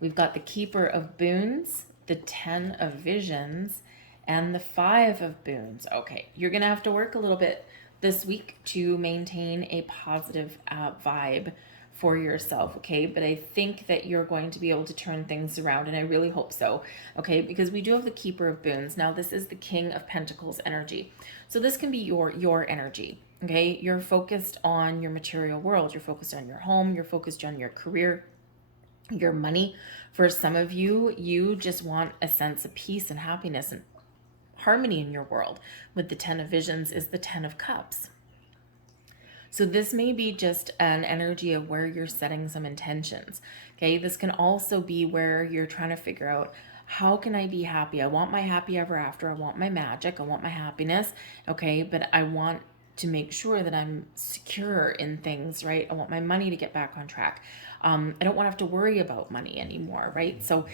We've got the Keeper of Boons, the 10 of Visions, and the 5 of Boons. Okay, you're going to have to work a little bit this week to maintain a positive vibe for yourself, okay? But I think that you're going to be able to turn things around, and I really hope so, okay? Because we do have the Keeper of Boons. Now, this is the King of Pentacles energy. So this can be your energy, okay? You're focused on your material world. You're focused on your home. You're focused on your career, your money. For some of you, you just want a sense of peace and happiness and harmony in your world. With the 10 of Visions is the 10 of Cups. So this may be just an energy of where you're setting some intentions. Okay, this can also be where you're trying to figure out, how can I be happy? I want my happy ever after. I want my magic. I want my happiness. Okay, but I want to make sure that I'm secure in things, right? I want my money to get back on track. I don't want to have to worry about money anymore, right? So,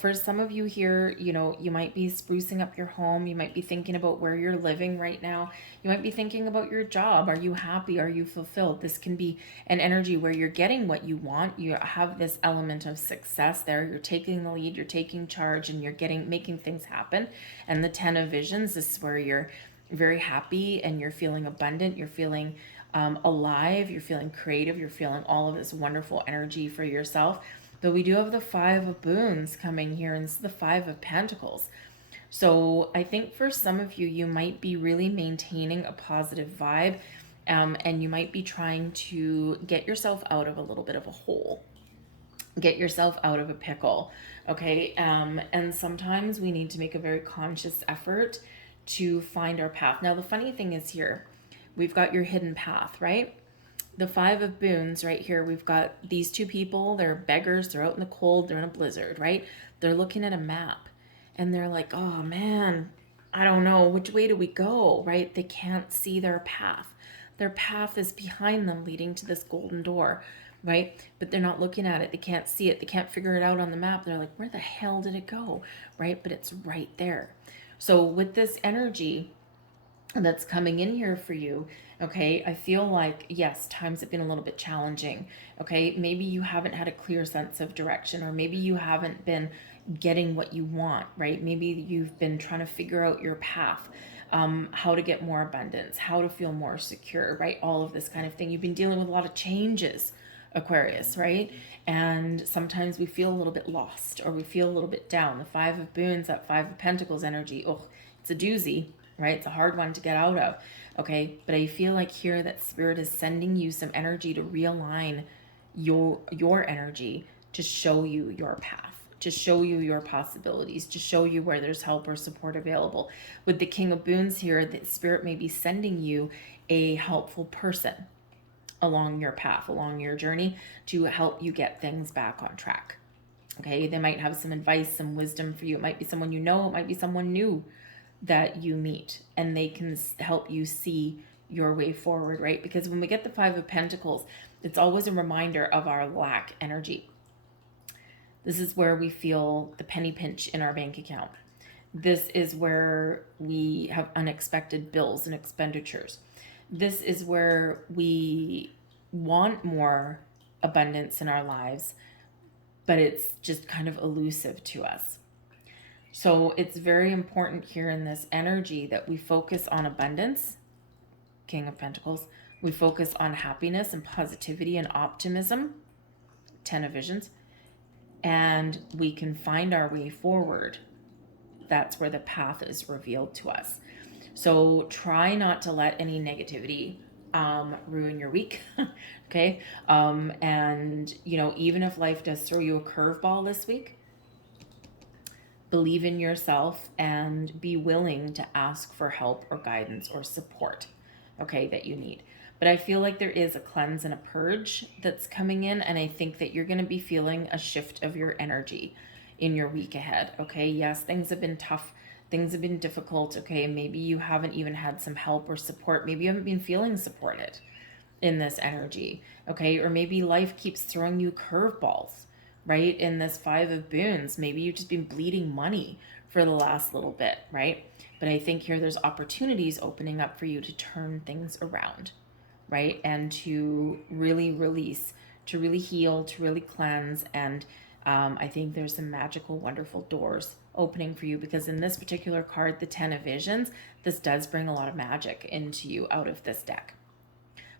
for some of you here, you might be sprucing up your home. You might be thinking about where you're living right now. You might be thinking about your job. Are you happy? Are you fulfilled? This can be an energy where you're getting what you want. You have this element of success there. You're taking the lead, you're taking charge, and you're making things happen. And the 10 of Visions, this is where you're very happy and you're feeling abundant. You're feeling alive, you're feeling creative, you're feeling all of this wonderful energy for yourself. But we do have the 5 of Boons coming here, and it's the 5 of Pentacles. So I think for some of you, you might be really maintaining a positive vibe, and you might be trying to get yourself out of a little bit of a hole, get yourself out of a pickle, okay? And sometimes we need to make a very conscious effort to find our path. Now, the funny thing is here, we've got your hidden path, right? The 5 of Boons right here, we've got these two people, they're beggars, they're out in the cold, they're in a blizzard, right? They're looking at a map and they're like, oh man, I don't know, which way do we go, right? They can't see their path. Their path is behind them leading to this golden door, right? But they're not looking at it. They can't see it. They can't figure it out on the map. They're like, where the hell did it go, right? But it's right there. So with this energy that's coming in here for you, okay, I feel like, yes, times have been a little bit challenging, okay? Maybe you haven't had a clear sense of direction, or maybe you haven't been getting what you want, right? Maybe you've been trying to figure out your path, how to get more abundance, how to feel more secure, right? All of this kind of thing. You've been dealing with a lot of changes, Aquarius, right? And sometimes we feel a little bit lost, or we feel a little bit down. The 5 of Boons, that 5 of Pentacles energy, oh, it's a doozy, right? It's a hard one to get out of, okay? But I feel like here that Spirit is sending you some energy to realign your energy, to show you your path, to show you your possibilities, to show you where there's help or support available. With the King of Boons here, the Spirit may be sending you a helpful person along your path, along your journey, to help you get things back on track. Okay, they might have some advice, some wisdom for you. It might be someone you know, it might be someone new that you meet, and they can help you see your way forward, right? Because when we get the 5 of Pentacles, it's always a reminder of our lack energy. This is where we feel the penny pinch in our bank account. This is where we have unexpected bills and expenditures. This is where we want more abundance in our lives, but it's just kind of elusive to us. So it's very important here in this energy that we focus on abundance, King of Pentacles. We focus on happiness and positivity and optimism, 10 of Visions, and we can find our way forward. That's where the path is revealed to us. So try not to let any negativity ruin your week, okay? And, even if life does throw you a curveball this week, believe in yourself and be willing to ask for help or guidance or support, okay, that you need. But I feel like there is a cleanse and a purge that's coming in, and I think that you're going to be feeling a shift of your energy in your week ahead. Okay, yes, things have been tough, things have been difficult. Okay, maybe you haven't even had some help or support, maybe you haven't been feeling supported in this energy. Okay, or maybe life keeps throwing you curveballs, right? In this Five of Boons, maybe you've just been bleeding money for the last little bit, right? But I think here there's opportunities opening up for you to turn things around, right? And to really release, to really heal, to really cleanse. And I think there's some magical, wonderful doors opening for you, because in this particular card, the 10 of Visions, this does bring a lot of magic into you out of this deck.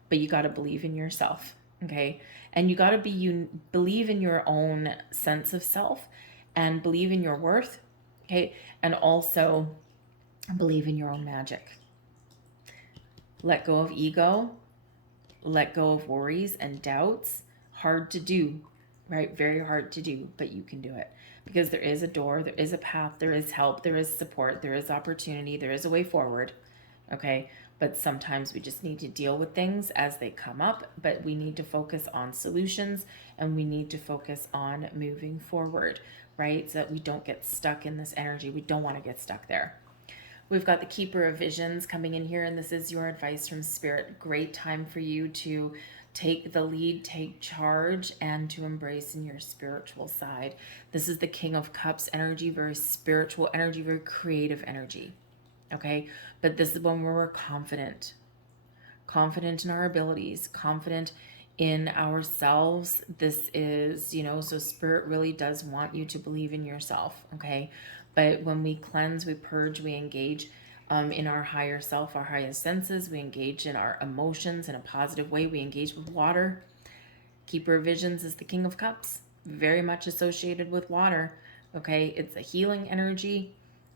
But you got to believe in yourself, okay? And you got to believe in your own sense of self, and believe in your worth, okay? And also believe in your own magic. Let go of ego, let go of worries and doubts. Hard to do, right? Very hard to do, but you can do it, because there is a door, there is a path, there is help, there is support, there is opportunity, there is a way forward, okay? But sometimes we just need to deal with things as they come up, but we need to focus on solutions, and we need to focus on moving forward, right? So that we don't get stuck in this energy. We don't want to get stuck there. We've got the Keeper of Visions coming in here, and this is your advice from Spirit. Great time for you to take the lead, take charge, and to embrace in your spiritual side. This is the King of Cups energy, very spiritual energy, very creative energy, okay? But this is when we're confident in our abilities, confident in ourselves. This is, so Spirit really does want you to believe in yourself, okay? But when we cleanse, we purge, we engage in our higher self, our highest senses. We engage in our emotions in a positive way. We engage with water. Keeper of Visions is the King of Cups, very much associated with water. Okay, it's a healing energy,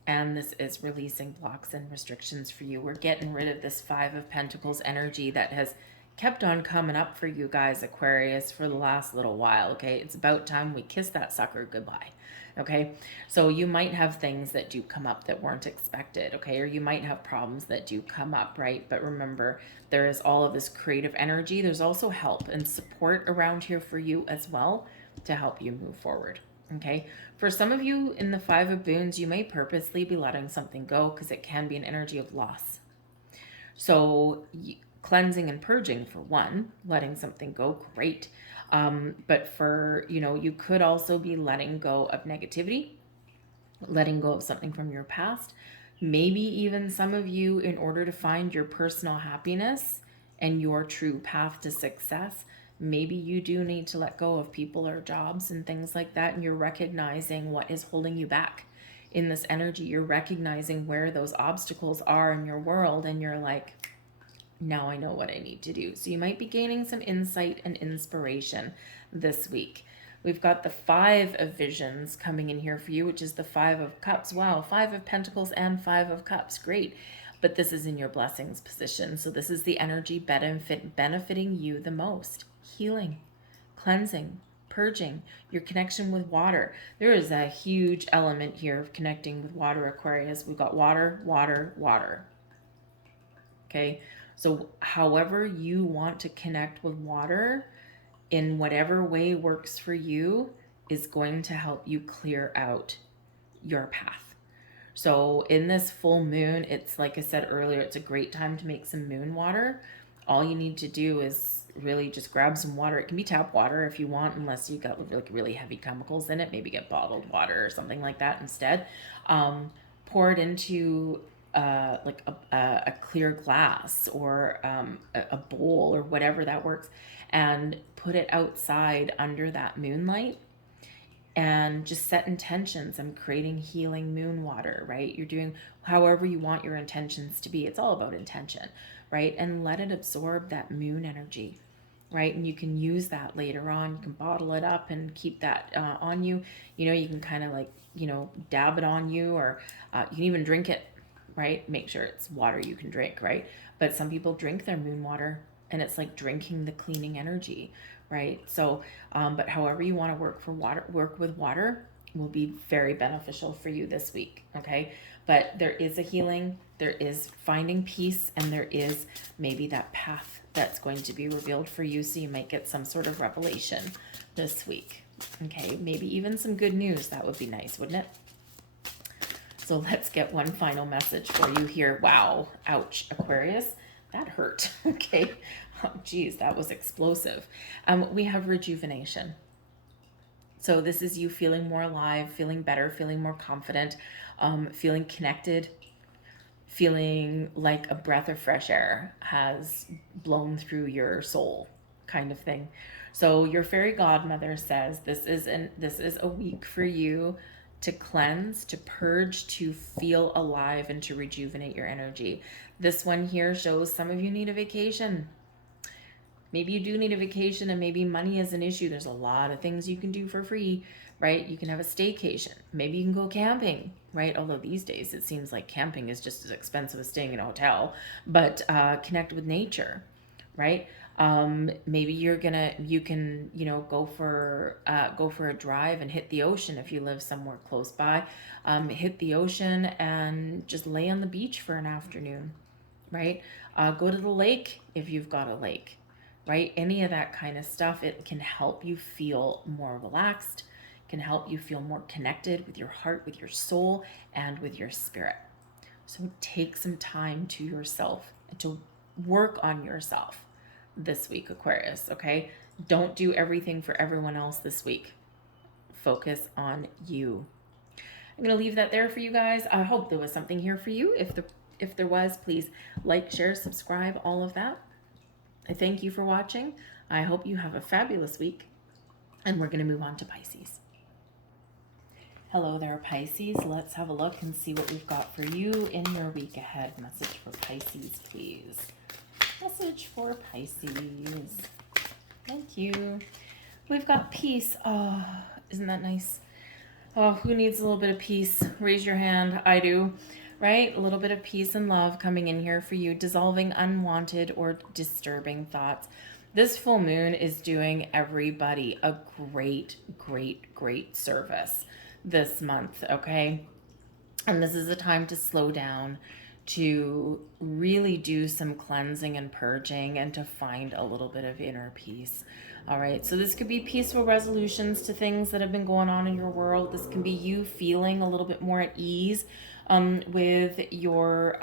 and this is releasing blocks and restrictions for you. We're getting rid of this Five of Pentacles energy that has kept on coming up for you guys, Aquarius, for the last little while. Okay, it's about time we kiss that sucker goodbye. Okay, so you might have things that do come up that weren't expected, okay, or you might have problems that do come up, right? But remember, there is all of this creative energy. There's also help and support around here for you as well to help you move forward, okay? For some of you in the Five of Boons, you may purposely be letting something go, because it can be an energy of loss. So cleansing and purging, for one, letting something go, great. But for, you could also be letting go of negativity, letting go of something from your past. Maybe even some of you, in order to find your personal happiness and your true path to success, maybe you do need to let go of people or jobs and things like that. And you're recognizing what is holding you back in this energy. You're recognizing where those obstacles are in your world, and you're like, now I know what I need to do. So you might be gaining some insight and inspiration this week. We've got the Five of Visions coming in here for you, which is the Five of Cups. Wow, Five of Pentacles and Five of Cups. Great. But this is in your blessings position. So this is the energy benefiting you the most. Healing, cleansing, purging, your connection with water. There is a huge element here of connecting with water, Aquarius. We've got water, water, water. Okay. So however you want to connect with water, in whatever way works for you, is going to help you clear out your path. So in this full moon, it's like I said earlier, it's a great time to make some moon water. All you need to do is really just grab some water. It can be tap water if you want, unless you got like really heavy chemicals in it. Maybe get bottled water or something like that instead. Pour it into like a clear glass, or a bowl, or whatever that works, and put it outside under that moonlight, and just set intentions. I'm creating healing moon water, right? You're doing however you want your intentions to be. It's all about intention, right? And let it absorb that moon energy, right? And you can use that later on. You can bottle it up and keep that on you. You can kind of like, dab it on you, or you can even drink it, right? Make sure it's water you can drink, right? But some people drink their moon water, and it's like drinking the cleaning energy, right? So, but however you want to work with water will be very beneficial for you this week, okay? But there is a healing, there is finding peace, and there is maybe that path that's going to be revealed for you. So you might get some sort of revelation this week. Okay, maybe even some good news. That would be nice, wouldn't it? So let's get one final message for you here. Wow, ouch, Aquarius, that hurt. Okay, oh, geez, that was explosive. We have rejuvenation. So this is you feeling more alive, feeling better, feeling more confident, feeling connected, feeling like a breath of fresh air has blown through your soul, kind of thing. So your fairy godmother says this is a week for you to cleanse, to purge, to feel alive, and to rejuvenate your energy. This one here shows some of you need a vacation. Maybe you do need a vacation, and maybe money is an issue. There's a lot of things you can do for free, right? You can have a staycation. Maybe you can go camping, right? Although these days it seems like camping is just as expensive as staying in a hotel. But connect with nature, right? Maybe you can go for a drive and hit the ocean if you live somewhere close by. Hit the ocean and just lay on the beach for an afternoon, right? Go to the lake if you've got a lake, right? Any of that kind of stuff. It can help you feel more relaxed, can help you feel more connected with your heart, with your soul, and with your spirit. So take some time to yourself, to work on yourself this week, Aquarius, okay? Don't do everything for everyone else this week. Focus on you. I'm going to leave that there for you guys. I hope there was something here for you. If there was, please like, share, subscribe, all of that. I thank you for watching. I hope you have a fabulous week, and we're going to move on to Pisces. Hello there, Pisces. Let's have a look and see what we've got for you in your week ahead. Message for Pisces, please. Message for Pisces. Thank you. We've got peace. Oh, isn't that nice? Oh, who needs a little bit of peace? Raise your hand. I do. Right? A little bit of peace and love coming in here for you, dissolving unwanted or disturbing thoughts. This full moon is doing everybody a great, great, great service this month, okay? And this is a time to slow down, to really do some cleansing and purging, and to find a little bit of inner peace. All right, so this could be peaceful resolutions to things that have been going on in your world. This can be you feeling a little bit more at ease with your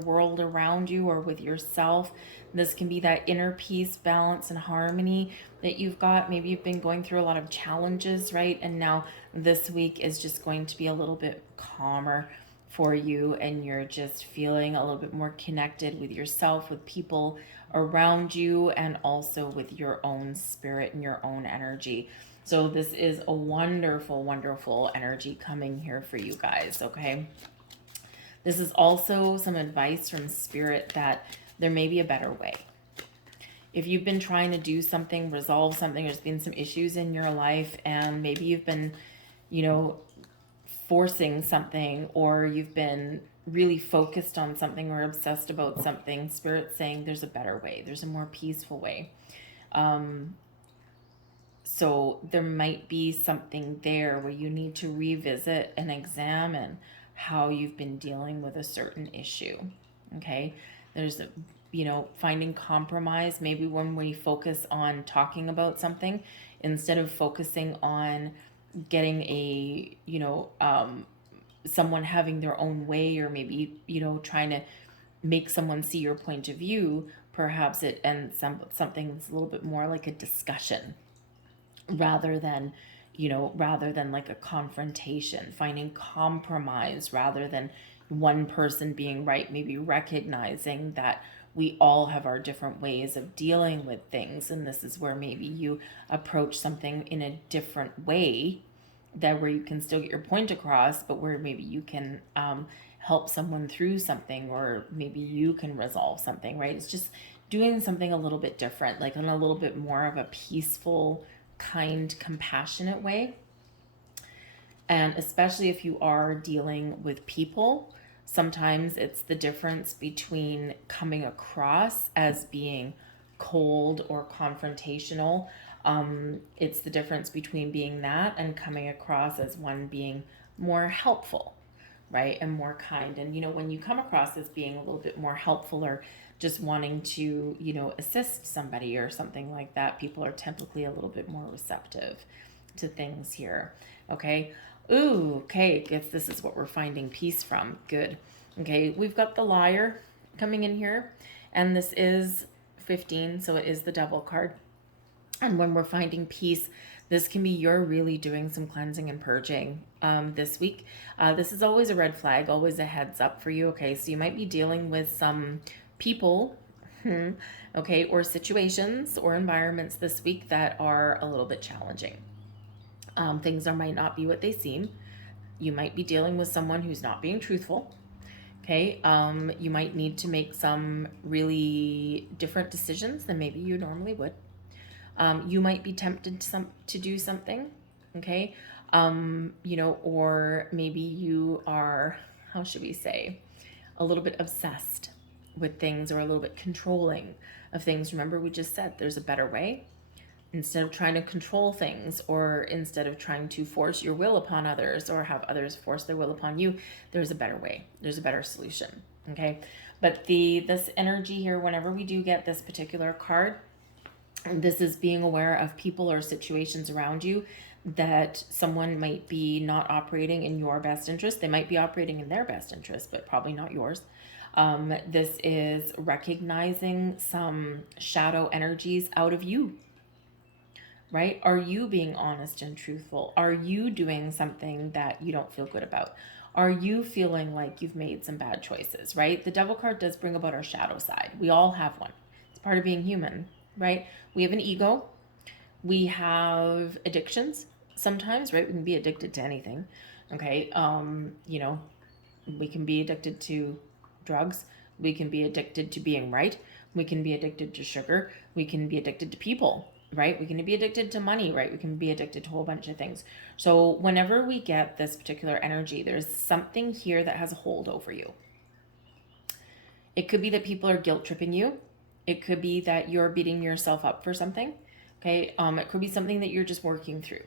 world around you, or with yourself. This can be that inner peace, balance, and harmony that you've got. Maybe you've been going through a lot of challenges, right? And now this week is just going to be a little bit calmer for you, and you're just feeling a little bit more connected with yourself, with people around you, and also with your own spirit and your own energy. So this is a wonderful, wonderful energy coming here for you guys, okay? This is also some advice from Spirit that there may be a better way. If you've been trying to do something, resolve something, there's been some issues in your life, and maybe you've been, forcing something, or you've been really focused on something or obsessed about something, Spirit's saying there's a better way. There's a more peaceful way. So there might be something there where you need to revisit and examine how you've been dealing with a certain issue. Okay. There's finding compromise. Maybe when we focus on talking about something, instead of focusing on getting a, someone having their own way, or maybe, trying to make someone see your point of view, perhaps it ends something that's a little bit more like a discussion rather than like a confrontation, finding compromise rather than one person being right, maybe recognizing that we all have our different ways of dealing with things. And this is where maybe you approach something in a different way, that where you can still get your point across, but where maybe you can help someone through something, or maybe you can resolve something, right? It's just doing something a little bit different, like in a little bit more of a peaceful, kind, compassionate way. And especially if you are dealing with people, sometimes it's the difference between coming across as being cold or confrontational. It's the difference between being that and coming across as one being more helpful, right? And more kind. And, when you come across as being a little bit more helpful, or just wanting to, you know, assist somebody or something like that. People are typically a little bit more receptive to things here. Okay. Ooh, okay. Guess this is what we're finding peace from. Good. Okay. We've got the Liar coming in here, and this is 15, so it is the Devil card. And when we're finding peace, this can be you're really doing some cleansing and purging this week. This is always a red flag, always a heads up for you. Okay, so you might be dealing with some people, okay, or situations or environments this week that are a little bit challenging. Things might not be what they seem. You might be dealing with someone who's not being truthful. Okay, you might need to make some really different decisions than maybe you normally would. You might be tempted to do something, okay? You know, or maybe you are, how should we say, a little bit obsessed with things or a little bit controlling of things. Remember, we just said there's a better way. Instead of trying to control things, or instead of trying to force your will upon others or have others force their will upon you, there's a better way. There's a better solution, okay? But this energy here, whenever we do get this particular card, this is being aware of people or situations around you that someone might be not operating in your best interest. They might be operating in their best interest, but probably not yours. This is recognizing some shadow energies out of you, right? Are you being honest and truthful? Are you doing something that you don't feel good about? Are you feeling like you've made some bad choices, right? The Devil card does bring about our shadow side. We all have one. It's part of being human, right? We have an ego. We have addictions sometimes, right? We can be addicted to anything, okay? You know, we can be addicted to drugs. We can be addicted to being right. We can be addicted to sugar. We can be addicted to people, right? We can be addicted to money, right? We can be addicted to a whole bunch of things. So whenever we get this particular energy, there's something here that has a hold over you. It could be that people are guilt tripping you. It could be that you're beating yourself up for something. Okay. It could be something that you're just working through.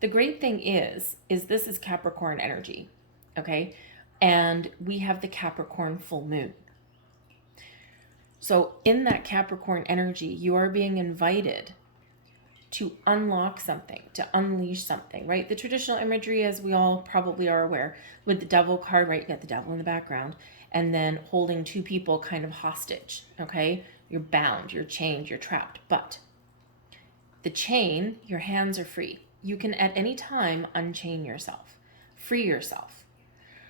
The great thing is this is Capricorn energy. Okay. And we have the Capricorn full moon. So in that Capricorn energy, you are being invited to unlock something, to unleash something, right? The traditional imagery, as we all probably are aware, with the Devil card, right? You got the devil in the background, and then holding two people kind of hostage, okay? You're bound, you're chained, you're trapped. But the chain, your hands are free. You can at any time unchain yourself, free yourself.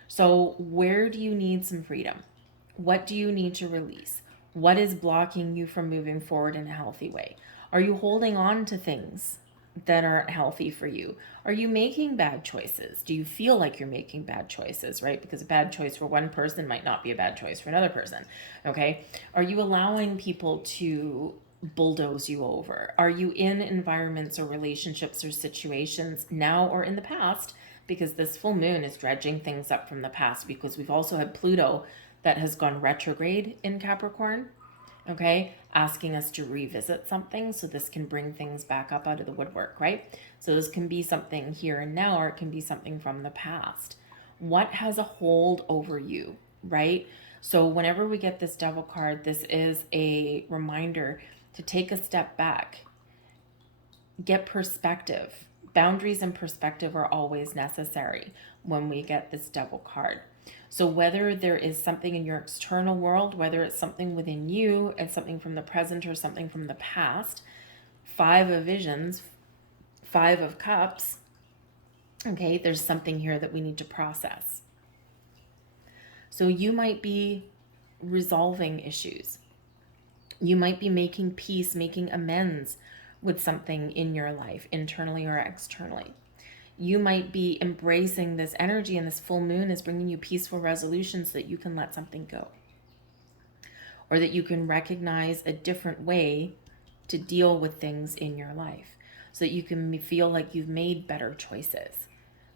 So where do you need some freedom? What do you need to release? What is blocking you from moving forward in a healthy way? Are you holding on to things that aren't healthy for you? Are you making bad choices? Do you feel like you're making bad choices, right? Because a bad choice for one person might not be a bad choice for another person, okay? Are you allowing people to bulldoze you over? Are you in environments or relationships or situations now or in the past? Because this full moon is dredging things up from the past, because we've also had Pluto that has gone retrograde in Capricorn, okay, asking us to revisit something. So this can bring things back up out of the woodwork, right? So this can be something here and now, or it can be something from the past. What has a hold over you, right? So whenever we get this Devil card, this is a reminder to take a step back, get perspective. Boundaries and perspective are always necessary when we get this Devil card. So whether there is something in your external world, whether it's something within you and something from the present or something from the past, 5 of Visions, 5 of Cups, okay, there's something here that we need to process. So you might be resolving issues. You might be making peace, making amends with something in your life, internally or externally. You might be embracing this energy, and this full moon is bringing you peaceful resolutions so that you can let something go, or that you can recognize a different way to deal with things in your life, so that you can feel like you've made better choices,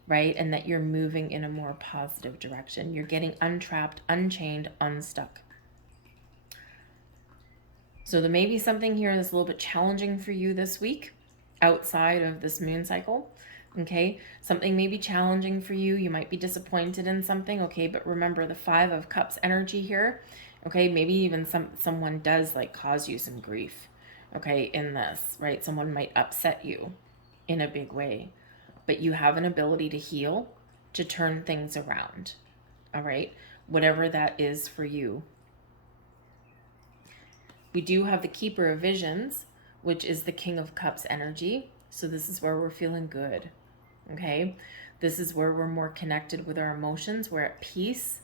right? And that you're moving in a more positive direction. You're getting untrapped, unchained, unstuck. So there may be something here that's a little bit challenging for you this week outside of this moon cycle. Okay, something may be challenging for you. You might be disappointed in something. Okay, but remember the 5 of Cups energy here. Okay, maybe even someone does like cause you some grief, okay, in this, right? Someone might upset you in a big way, but you have an ability to heal, to turn things around, all right? Whatever that is for you. We do have the Keeper of Visions, which is the King of Cups energy. So this is where we're feeling good, okay? This is where we're more connected with our emotions. We're at peace.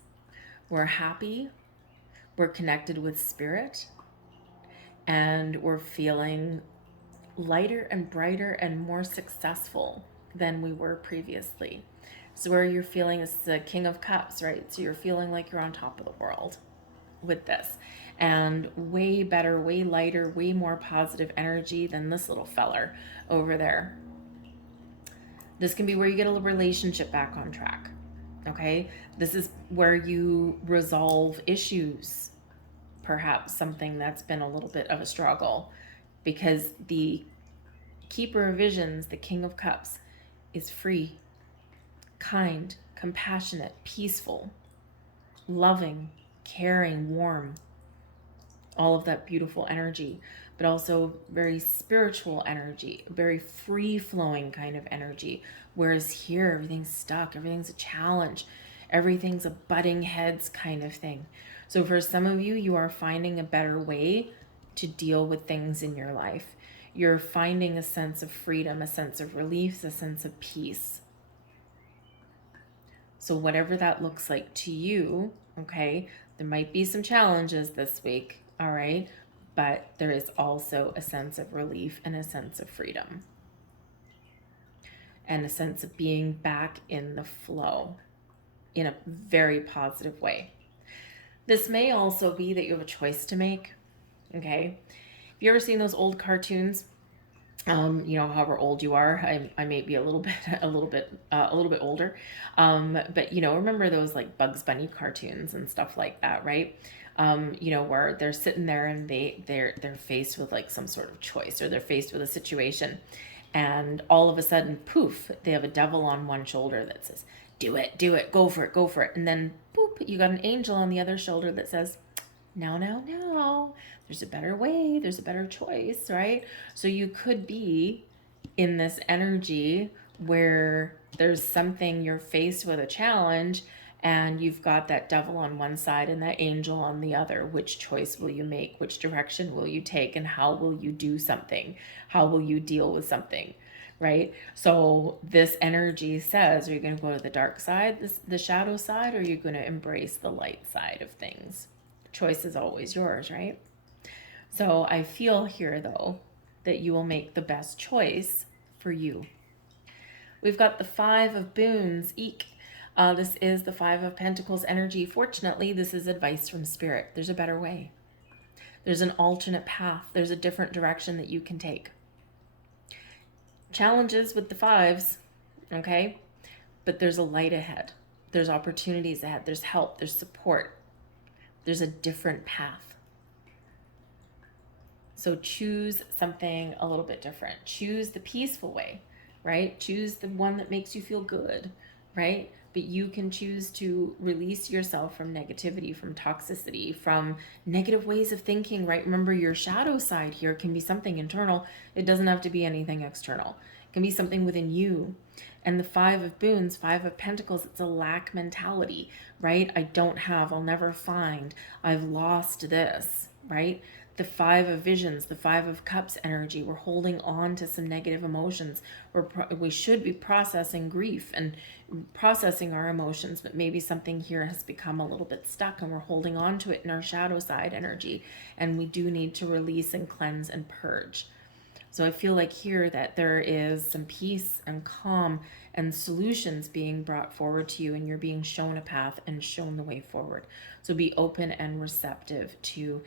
We're happy. We're connected with spirit. And we're feeling lighter and brighter and more successful than we were previously. So where you're feeling is the King of Cups, right? So you're feeling like you're on top of the world with this, and way better, way lighter, way more positive energy than this little feller over there. This can be where you get a relationship back on track, okay? This is where you resolve issues, perhaps something that's been a little bit of a struggle, because the Keeper of Visions, the King of Cups, is free, kind, compassionate, peaceful, loving, caring, warm, all of that beautiful energy, but also very spiritual energy, very free-flowing kind of energy. Whereas here, everything's stuck, everything's a challenge, everything's a butting heads kind of thing. So for some of you, you are finding a better way to deal with things in your life. You're finding a sense of freedom, a sense of relief, a sense of peace. So whatever that looks like to you, okay, there might be some challenges this week, all right? But there is also a sense of relief and a sense of freedom. And a sense of being back in the flow in a very positive way. This may also be that you have a choice to make, okay? Have you ever seen those old cartoons? You know, however old you are, I may be a little bit older. But you know, remember those like Bugs Bunny cartoons and stuff like that, right? You know, where they're sitting there and they're faced with like some sort of choice, or they're faced with a situation, and all of a sudden, poof, they have a devil on one shoulder that says, do it, go for it. And then boop, you got an angel on the other shoulder that says, no, there's a better way, there's a better choice, right? So you could be in this energy where there's something, you're faced with a challenge, and you've got that devil on one side and that angel on the other. Which choice will you make? Which direction will you take? And how will you do something? How will you deal with something? Right? So this energy says, are you going to go to the dark side, the shadow side, or are you going to embrace the light side of things? Choice is always yours, right? So I feel here, though, that you will make the best choice for you. We've got the Five of Boons. Eek. This is the Five of Pentacles energy. Fortunately, this is advice from Spirit. There's a better way. There's an alternate path. There's a different direction that you can take. Challenges with the fives, okay? But there's a light ahead. There's opportunities ahead. There's help. There's support. There's a different path. So choose something a little bit different. Choose the peaceful way, right? Choose the one that makes you feel good, right? But you can choose to release yourself from negativity, from toxicity, from negative ways of thinking, right? Remember, your shadow side here can be something internal. It doesn't have to be anything external. It can be something within you. And the Five of Boons, Five of Pentacles, it's a lack mentality, right? I don't have, I'll never find, I've lost this, right? The Five of Visions, the Five of Cups energy, we're holding on to some negative emotions. We should be processing grief and processing our emotions, but maybe something here has become a little bit stuck and we're holding on to it in our shadow side energy. And we do need to release and cleanse and purge. So I feel like here that there is some peace and calm and solutions being brought forward to you, and you're being shown a path and shown the way forward. So be open and receptive to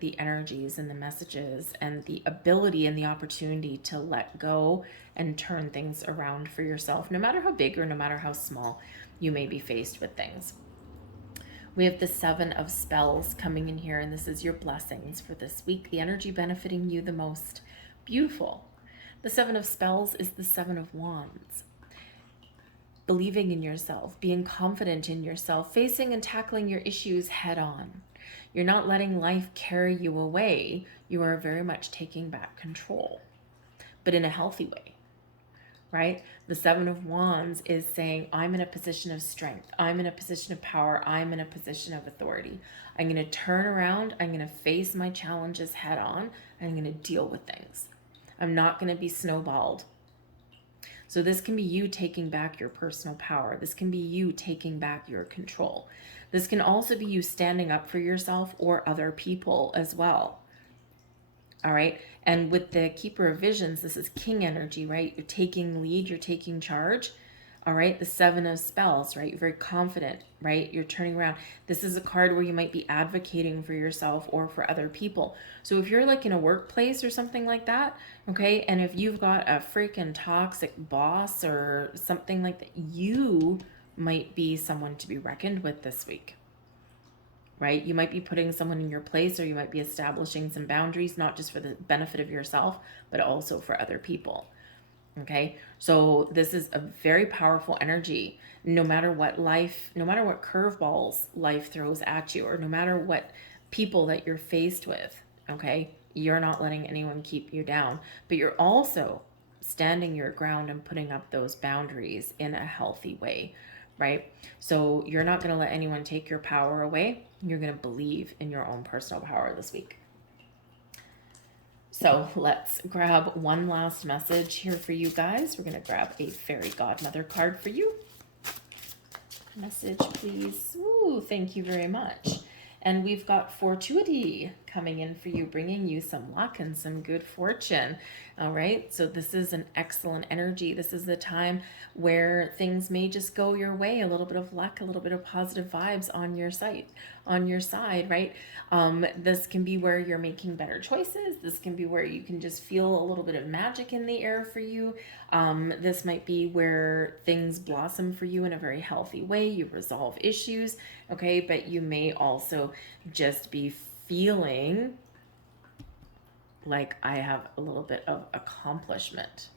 the energies and the messages and the ability and the opportunity to let go and turn things around for yourself, no matter how big or no matter how small you may be faced with things. We have the Seven of Spells coming in here, and this is your blessings for this week, the energy benefiting you the most. Beautiful. The Seven of Spells is the Seven of Wands. believing in yourself, being confident in yourself, facing and tackling your issues head on. You're not letting life carry you away. You are very much taking back control, but in a healthy way, right? The Seven of Wands is saying, I'm in a position of strength. I'm in a position of power. I'm in a position of authority. I'm going to turn around. I'm going to face my challenges head on. I'm going to deal with things. I'm not going to be snowballed. So this can be you taking back your personal power. This can be you taking back your control. This can also be you standing up for yourself or other people as well. All right. And with the Keeper of Visions, this is King energy, right? You're taking lead, you're taking charge. All right. The Seven of Spells, right? You're very confident, right? You're turning around. This is a card where you might be advocating for yourself or for other people. So if you're like in a workplace or something like that, okay, and if you've got a freaking toxic boss or something like that, you might be someone to be reckoned with this week. Right? You might be putting someone in your place, or you might be establishing some boundaries, not just for the benefit of yourself, but also for other people. Okay. So this is a very powerful energy. No matter what curveballs life throws at you, or no matter what people that you're faced with, okay, you're not letting anyone keep you down, but you're also standing your ground and putting up those boundaries in a healthy way. Right? So you're not going to let anyone take your power away. You're going to believe in your own personal power this week. So let's grab one last message here for you guys. We're going to grab a fairy godmother card for you. Message, please. Ooh, thank you very much. And we've got fortuity coming in for you, bringing you some luck and some good fortune. All right. So this is an excellent energy. This is the time where things may just go your way. A little bit of luck, a little bit of positive vibes on your side, right? This can be where you're making better choices. This can be where you can just feel a little bit of magic in the air for you. This might be where things blossom for you in a very healthy way. You resolve issues, okay? But you may also just be feeling like I have a little bit of accomplishment.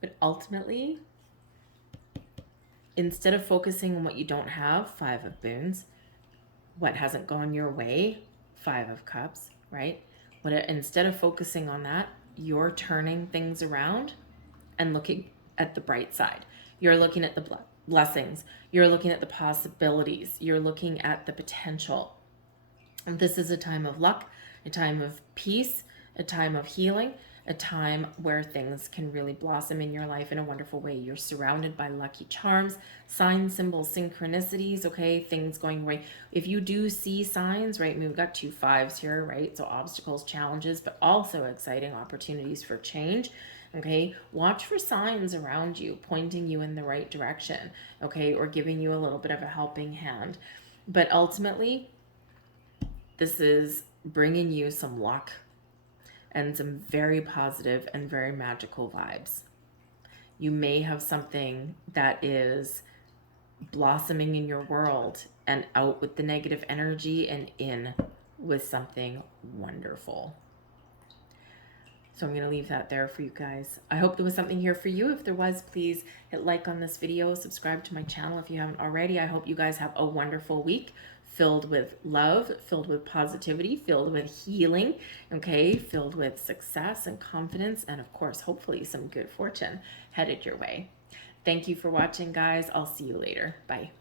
But ultimately, instead of focusing on what you don't have, Five of Boons, what hasn't gone your way, Five of Cups, right? Instead of focusing on that, you're turning things around and looking at the bright side. You're looking at the blessings. You're looking at the possibilities. You're looking at the potential. And this is a time of luck, a time of peace, a time of healing, a time where things can really blossom in your life in a wonderful way. You're surrounded by lucky charms, signs, symbols, synchronicities, okay, things going right. If you do see signs, right, we've got 2 5s here, right, so obstacles, challenges, but also exciting opportunities for change, okay. Watch for signs around you pointing you in the right direction, okay, or giving you a little bit of a helping hand. But ultimately, this is bringing you some luck and some very positive and very magical vibes. You may have something that is blossoming in your world and out with the negative energy and in with something wonderful. So I'm going to leave that there for you guys. I hope there was something here for you. If there was, please hit like on this video, subscribe to my channel if you haven't already. I hope you guys have a wonderful week filled with love, filled with positivity, filled with healing, okay, filled with success and confidence, and of course, hopefully some good fortune headed your way. Thank you for watching, guys. I'll see you later. Bye.